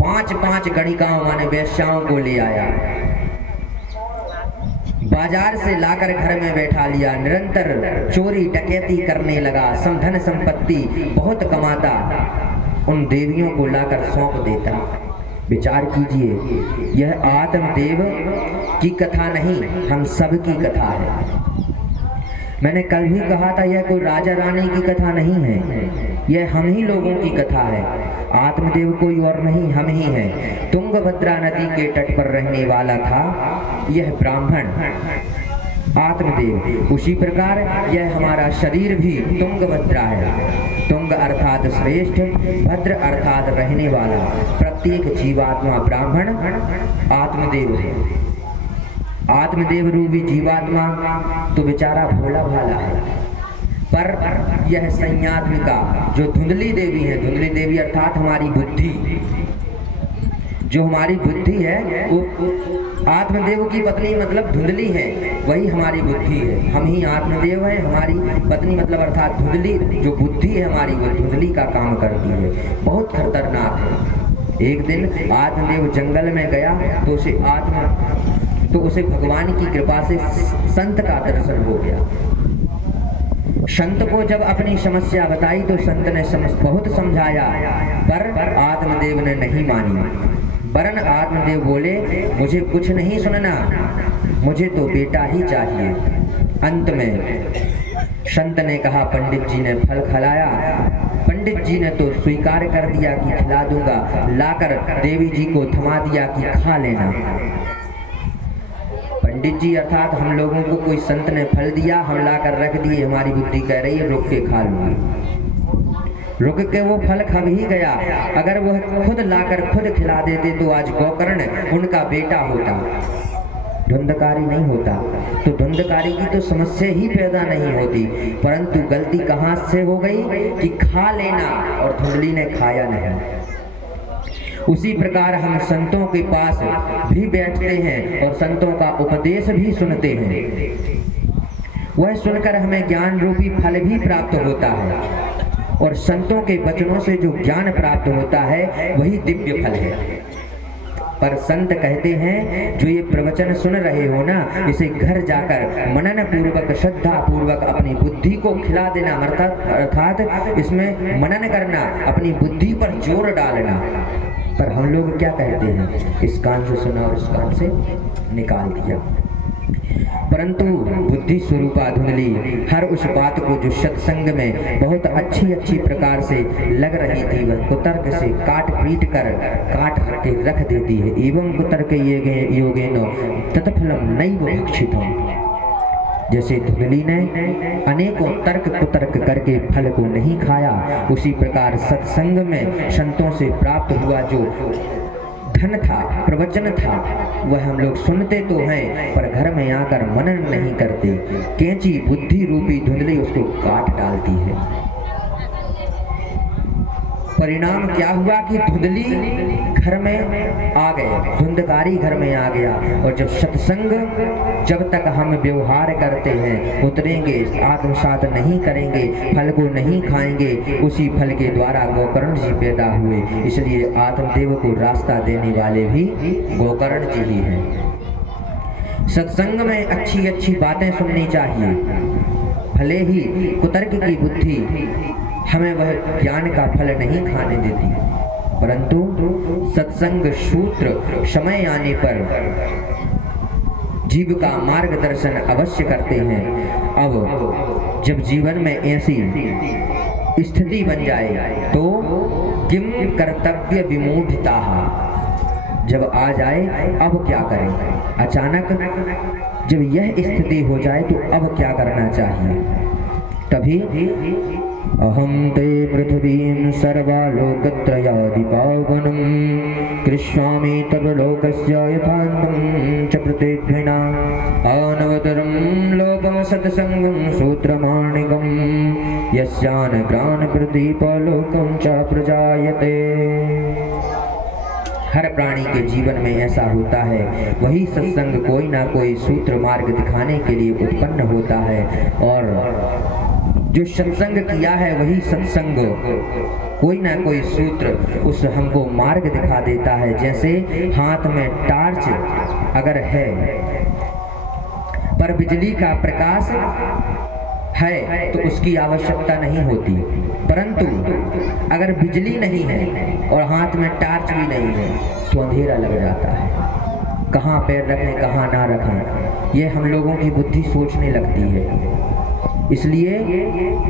5-5 गणिकाओं माने वेश्याओं को ले आया, बाजार से लाकर घर में बैठा लिया। निरंतर चोरी डकैती करने लगा, धन संपत्ति बहुत कमाता, उन देवियों को लाकर सौंप देता। विचार कीजिए, यह आत्मदेव की कथा नहीं, हम सब की कथा है। मैंने कल भी कहा था यह कोई राजा रानी की कथा नहीं है, यह हम ही लोगों की कथा है। आत्मदेव कोई और नहीं, हम ही हैं। तुंगभद्रा नदी के तट पर रहने वाला था यह ब्राह्मण आत्मदेव। उसी प्रकार यह हमारा शरीर भी तुंगभद्रा है। तुंग अर्थात श्रेष्ठ, भद्र अर्थात रहने वाला। प्रत्येक जीवात्मा ब्राह्मण आत्मदेव है। आत्मदेव रूपी जीवात्मा तो बेचारा भोला भाला है, पर यह संज्ञात्मिका जो धुंधली देवी है, धुंधली देवी अर्थात हमारी बुद्धि, जो हमारी बुद्धि है वो आत्मदेव की पत्नी मतलब धुंधली है, वही हमारी बुद्धि है। हम ही आत्मदेव है, हमारी पत्नी मतलब अर्थात धुंधली जो बुद्धि है हमारी, वो धुंधली का काम करती है। बहुत खतरनाक है। एक दिन आत्मदेव जंगल में गया तो उसे भगवान की कृपा से संत का दर्शन हो गया। संत को जब अपनी समस्या बताई तो संत ने बहुत समझाया, पर आत्मदेव ने नहीं मानी। वरन आत्मदेव बोले मुझे कुछ नहीं सुनना, मुझे तो बेटा ही चाहिए। अंत में संत ने कहा, पंडित जी ने फल खिलाया। पंडित जी ने तो स्वीकार कर दिया कि खिला दूंगा, लाकर देवी जी को थमा दिया कि खा लेना। पंडित जी अर्थात हम लोगों को कोई संत ने फल दिया, हम लाकर रख दिए, हमारी बुद्धि कह रही है रुक के खा लूंगी। रुक के वो फल खा ही गया। अगर वह खुद लाकर खुद खिला देते तो आज गोकर्ण उनका बेटा होता, धुंधकारी नहीं होता। तो धुंधकारी की तो समस्या ही पैदा नहीं होती, परंतु गलती कहाँ से हो गई कि खा लेना, और धुंधली ने खाया नहीं। उसी प्रकार हम संतों के पास भी बैठते हैं और संतों का उपदेश भी सुनते हैं। वह सुनकर हमें ज्ञान रूपी फल भी प्राप्त होता है, और संतों के वचनों से जो ज्ञान प्राप्त होता है वही दिव्य फल है। पर संत कहते हैं जो ये प्रवचन सुन रहे हो ना, इसे घर जाकर मनन पूर्वक श्रद्धा पूर्वक अपनी बुद्धि को खिला देना, अर्थात इसमें मनन करना, अपनी बुद्धि पर जोर डालना। पर हम लोग क्या कहते हैं, इस कान से सुना और इस कान से निकाल दिया। परंतु बुद्धि स्वरूपा धुंधली हर उस बात को जो सत्संग में बहुत अच्छी प्रकार से लग रही थी, वह कुतर्क से काट के रख देती है। एवं कुतर्क योगेनो तत्फलम नैव भक्षितम्। जैसे धुंधली ने अनेकों तर्क कुतर्क करके फल को नहीं खाया, उसी प्रकार सत्संग में संतों से प्राप्त हुआ जो धन था, प्रवचन था, वह हम लोग सुनते तो हैं पर घर में आकर मनन नहीं करते। कैंची बुद्धि रूपी धुंधली उसको काट डालती है। परिणाम क्या हुआ कि धुंधली घर में आ गए, धुंधकारी घर में आ गया। और जब सत्संग जब तक हम व्यवहार करते हैं, उतरेंगे, आत्मसात नहीं करेंगे, फल को नहीं खाएंगे, उसी फल के द्वारा गोकर्ण जी पैदा हुए। इसलिए आत्मदेव को रास्ता देने वाले भी गोकर्ण जी ही हैं। सत्संग में अच्छी अच्छी बातें सुननी चाहिए। भले ही कुतर्क की बुद्धि हमें वह ज्ञान का फल नहीं खाने देती, परंतु सत्संग सूत्र समय आने पर जीव का मार्गदर्शन अवश्य करते हैं। अब जब जीवन में ऐसी स्थिति बन जाए तो किम कर्तव्य विमूढ़ता, जब आ जाए अब क्या करें, अचानक जब यह स्थिति हो जाए तो अब क्या करना चाहिए। तभी अहम ते पृथ्वीं सर्वालोकत्रयादिपावनं कृष्यामि तव लोकस्य यथान्तं च प्रतिघ्ना अनवतरं लोकं सत्संगं सूत्रमाणिकं यस्यान ग्रान प्रदीपलोकं च प्रजायते। हर प्राणी के जीवन में ऐसा होता है, वही सत्संग कोई ना कोई सूत्र मार्ग दिखाने के लिए उत्पन्न होता है, और जो सत्संग किया है वही सत्संग कोई ना कोई सूत्र उस हमको मार्ग दिखा देता है। जैसे हाथ में टार्च अगर है पर बिजली का प्रकाश है तो उसकी आवश्यकता नहीं होती, परंतु अगर बिजली नहीं है और हाथ में टार्च भी नहीं है तो अंधेरा लग जाता है। कहाँ पैर रखें कहाँ ना रखें, ये हम लोगों की बुद्धि सोचने लगती है। इसलिए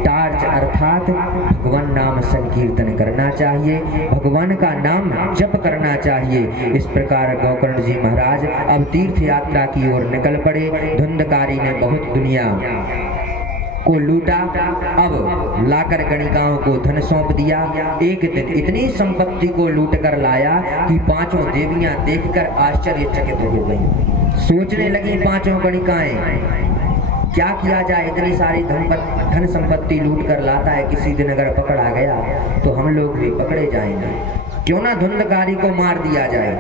टार्च अर्थात भगवान नाम संकीर्तन करना चाहिए, भगवान का नाम जप करना चाहिए। इस प्रकार गोकर्ण जी महाराज अब तीर्थ यात्रा की ओर निकल पड़े। धुंधकारी ने बहुत दुनिया को लूटा, अब लाकर गणिकाओं को धन सौंप दिया। एक दिन इतनी संपत्ति को लूट कर लाया कि पांचों देवियां देखकर आश्चर्यचकित हो गईं। सोचने लगी पांचों गणिकाएं क्या किया जाए, इतनी सारी धन संपत्ति लूट कर लाता है, किसी दिन अगर पकड़ा गया तो हम लोग भी पकड़े जाएंगे, क्यों ना धुंधकारी को मार दिया जाए।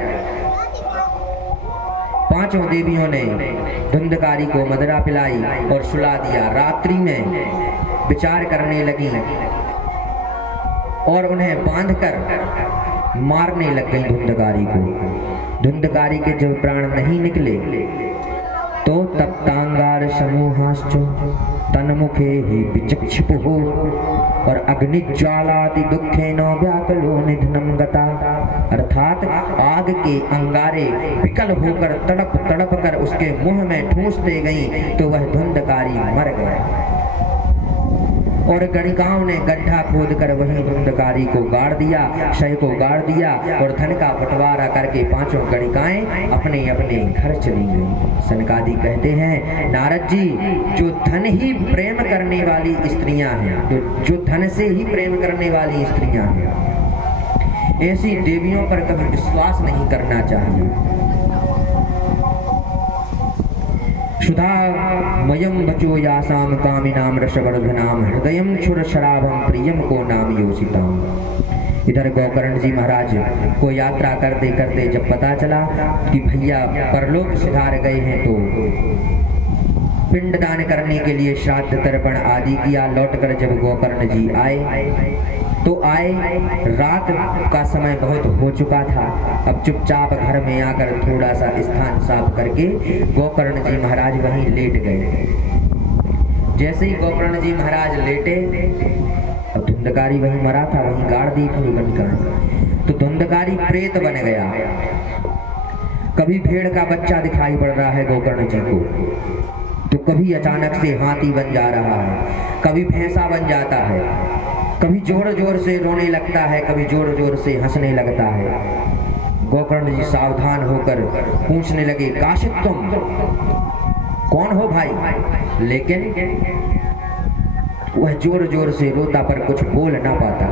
पांचों देवियों ने धुंधकारी को मदिरा पिलाई और सुला दिया। रात्रि में विचार करने लगी और उन्हें बांधकर मारने लग गई धुंधकारी को। धुंधकारी के जब प्राण नहीं निकले तो तप्तांगार समूहाश्च तन्मुखे ही विचक्षिपुः और अग्निज्वालादि दुखेन व्याकुलो निधनम गता, अर्थात आग के अंगारे विकल होकर तड़प तड़प कर उसके मुंह में ठूंसते गई तो वह धुंधकारी मर गया। और गणिकाओं ने गड्ढा खोदकर वहीं धुंधकारी को गाड़ दिया, शय को गाड़ दिया और धन का बंटवारा करके पांचों गणिकाएं अपने अपने घर चली गईं। सनकादि कहते हैं नारद जी, जो धन ही प्रेम करने वाली स्त्रियां हैं, तो जो धन से ही प्रेम करने वाली स्त्रियां हैं, ऐसी देवियों पर कभी विश्वास नहीं करना चाहिए। सुधा मयम बचो यासाम कामिनाम रसवर्धनाम हृदयम क्षुर शराभम प्रियम को नाम योषिताम। इधर गोकर्ण जी महाराज को यात्रा करते करते जब पता चला कि भैया परलोक सिधार गए हैं तो पिंडदान करने के लिए श्राद्ध तर्पण आदि किया। लौटकर जब गोकर्ण जी आए रात का समय बहुत हो चुका था। अब चुपचाप घर में आकर थोड़ा सा स्थान साफ करके गोकर्ण जी महाराज वहीं लेट गए। जैसे ही गोकर्ण जी महाराज लेटे, अब धुंधकारी वहीं मरा था, वहीं गाड़ दी थी बनकर, तो धुंधकारी प्रेत बन गया। कभी भेड़ का बच्चा दिखाई पड़ रहा है गोकर्ण जी को, तो कभी अचानक से हाथी बन जा रहा है, कभी भैंसा बन जाता है, कभी जोर जोर से रोने लगता है, कभी जोर जोर से हंसने लगता है। गोकर्ण जी सावधान होकर पूछने लगे, काशिद तुम कौन हो भाई? लेकिन वह जोर जोर से रोता पर कुछ बोल ना पाता।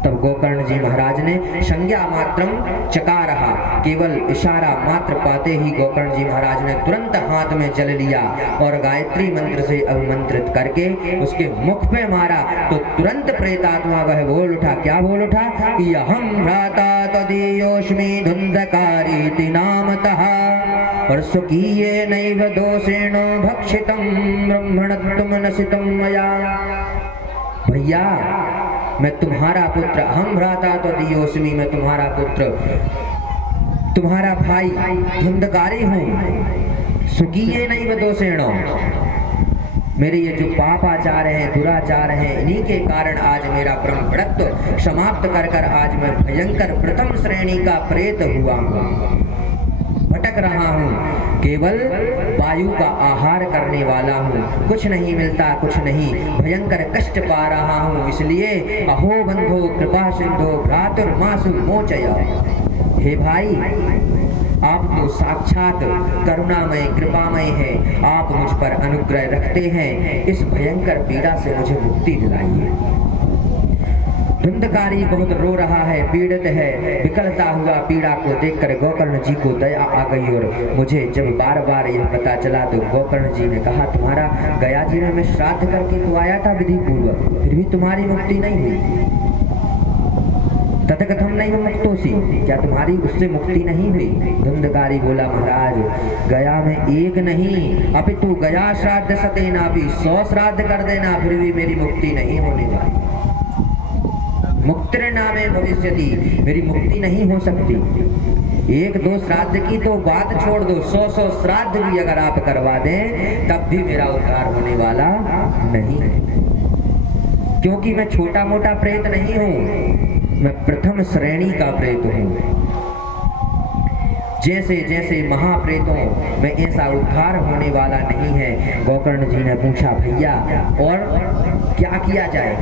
तब गोकर्ण जी महाराज ने संज्ञा मात्रम चकारहा, केवल इशारा मात्र पाते ही गोकर्ण जी महाराज ने तुरंत हाथ में जल लिया और गायत्री मंत्र से अभिमंत्रित करके उसके मुख पे मारा, तो तुरंत प्रेतात्मा वह बोल उठा। क्या बोल उठा कि अहम भ्राता तदीयोस्मि धुंधकारीति नामतः और स्वकीये नैव दोषेण भक्षितं ब्रह्मणत्वं नसितं मया। भैया मैं तुम्हारा पुत्र, हम भ्राता तो दियोस्मि, मैं तुम्हारा पुत्र, तुम्हारा भाई धुंधकारी हूँ, सुखिए नहीं दोषेणो, मेरे ये जो पापाचार हैं, दुराचार हैं, इन्हीं के कारण आज मेरा ब्रह्मणत्व समाप्त कर कर आज मैं भयंकर प्रथम श्रेणी का प्रेत हुआ हूँ, भटक रहा हूँ, केवल वायु का आहार करने वाला हूँ, कुछ नहीं मिलता, कुछ नहीं, भयंकर कष्ट पा रहा हूँ। इसलिए अहो बंधो कृपा सिंधो भ्रातुर्मासु मोचय, हे भाई आप तो साक्षात करुणामय कृपामय है, आप मुझ पर अनुग्रह रखते हैं, इस भयंकर पीड़ा से मुझे मुक्ति दिलाइए। धुंधकारी बहुत रो रहा है, पीड़ित है, विकलता हुआ पीड़ा को देखकर गोकर्ण जी को दया आ गई और मुझे जब बार बार यह पता चला तो गोकर्ण जी ने कहा, तुम्हारा गया जी में मैं श्राद्ध करके तो आया था विधि पूर्वक, फिर भी तुम्हारी मुक्ति नहीं हुई। तथाकथम नहीं मुक्तोसी, क्या तुम्हारी उससे मुक्ति नहीं हुई? धुंधकारी बोला, महाराज गया में एक नहीं अपितु गया श्राद्ध सतेना भी 100 श्राद्ध कर देना, फिर भी मेरी मुक्ति नहीं होने वाली। मुक्तिर नामे भविष्यति, मेरी मुक्ति नहीं हो सकती। 1-2 श्राद्ध की तो बात छोड़ दो, 100 श्राद्ध भी अगर आप करवा दें तब भी मेरा उद्धार होने वाला नहीं है, क्योंकि मैं छोटा मोटा प्रेत नहीं हूँ, मैं प्रथम श्रेणी का प्रेत हूँ। जैसे जैसे महाप्रेतों में ऐसा उद्धार होने वाला नहीं है। गोकर्ण जी ने पूछा, भैया और क्या किया जाए?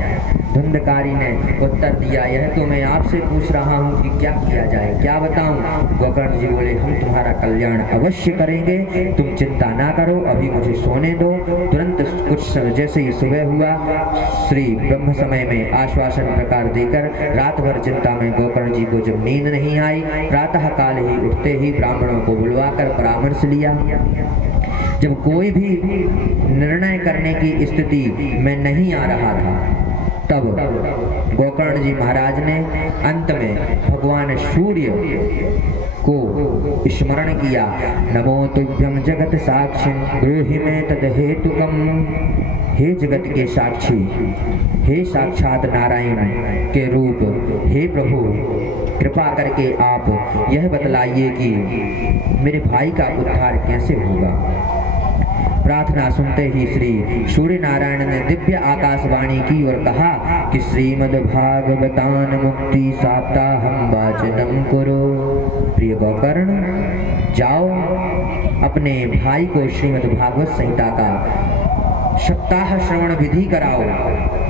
धुंधकारी ने उत्तर दिया, यह तो मैं आपसे पूछ रहा हूँ कि क्या किया जाए, क्या बताऊं? गोकर्ण जी बोले, हम तुम्हारा कल्याण अवश्य करेंगे, तुम चिंता ना करो, अभी मुझे सोने दो। तुरंत कुछ जैसे ही सुबह हुआ, श्री ब्रह्म समय में आश्वासन प्रकार देकर रात भर चिंता में गोकर्ण जी को जब नींद नहीं आई, प्रातः काल ही उठते ही ब्राह्मणों को बुलवाकर परामर्श लिया। जब कोई भी निर्णय करने की स्थिति में नहीं आ रहा था, तब गोकर्ण जी महाराज ने अंत में भगवान सूर्य को स्मरण किया। नमो तुभ्यं जगत साक्षी ब्रूहि मे तद हेतुकम, हे जगत के साक्षी, हे साक्षात नारायण के रूप, हे प्रभु कृपा करके आप यह बतलाइए कि मेरे भाई का उद्धार कैसे होगा। प्रार्थना सुनते ही श्री सूर्य नारायण ने दिव्य आकाशवाणी की और कहा कि श्रीमद्भागवतान मुक्ति साप्ताहम वाचनम करो। प्रिय गोकर्ण, जाओ अपने भाई को श्रीमद्भागवत संहिता का सप्ताह श्रवण विधि कराओ,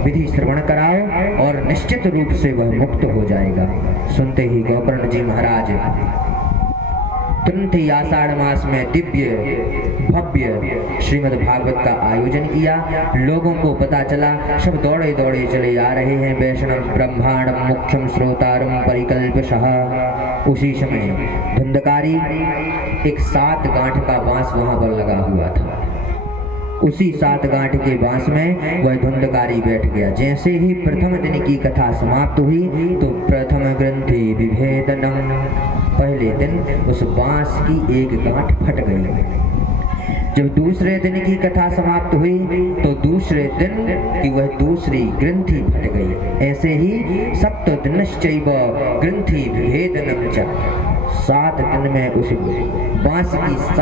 विधि श्रवण कराओ और निश्चित रूप से वह मुक्त हो जाएगा। सुनते ही गोकर्ण जी महाराज तुरंत ही आषाढ़ मास में दिव्य भव्य श्रीमद् भागवत का आयोजन किया। लोगों को पता चला, सब दौड़े दौड़े चले आ रहे हैं। वैष्णव ब्रह्मांड मुख्यम श्रोतारम परिकल्पशः। उसी समय धुंधकारी एक 7 गांठ का बांस वहां पर लगा हुआ था। उसी 7 गांठ के बांस में वह धुंधकारी बैठ गया। जैसे ही प्रथम दिन की कथा समाप्त हुई तो प्रथम ग्रंथि विभेदनम, पहले दिन उस बांस की एक गांठ फट गई। जब दूसरे दिन की कथा समाप्त हुई तो दूसरे दिन की वह दूसरी ग्रंथि फट गई। ऐसे ही सप्तदिनश्चैव ग्रंथि विभेदनम च, 7 दिन में उस बांस की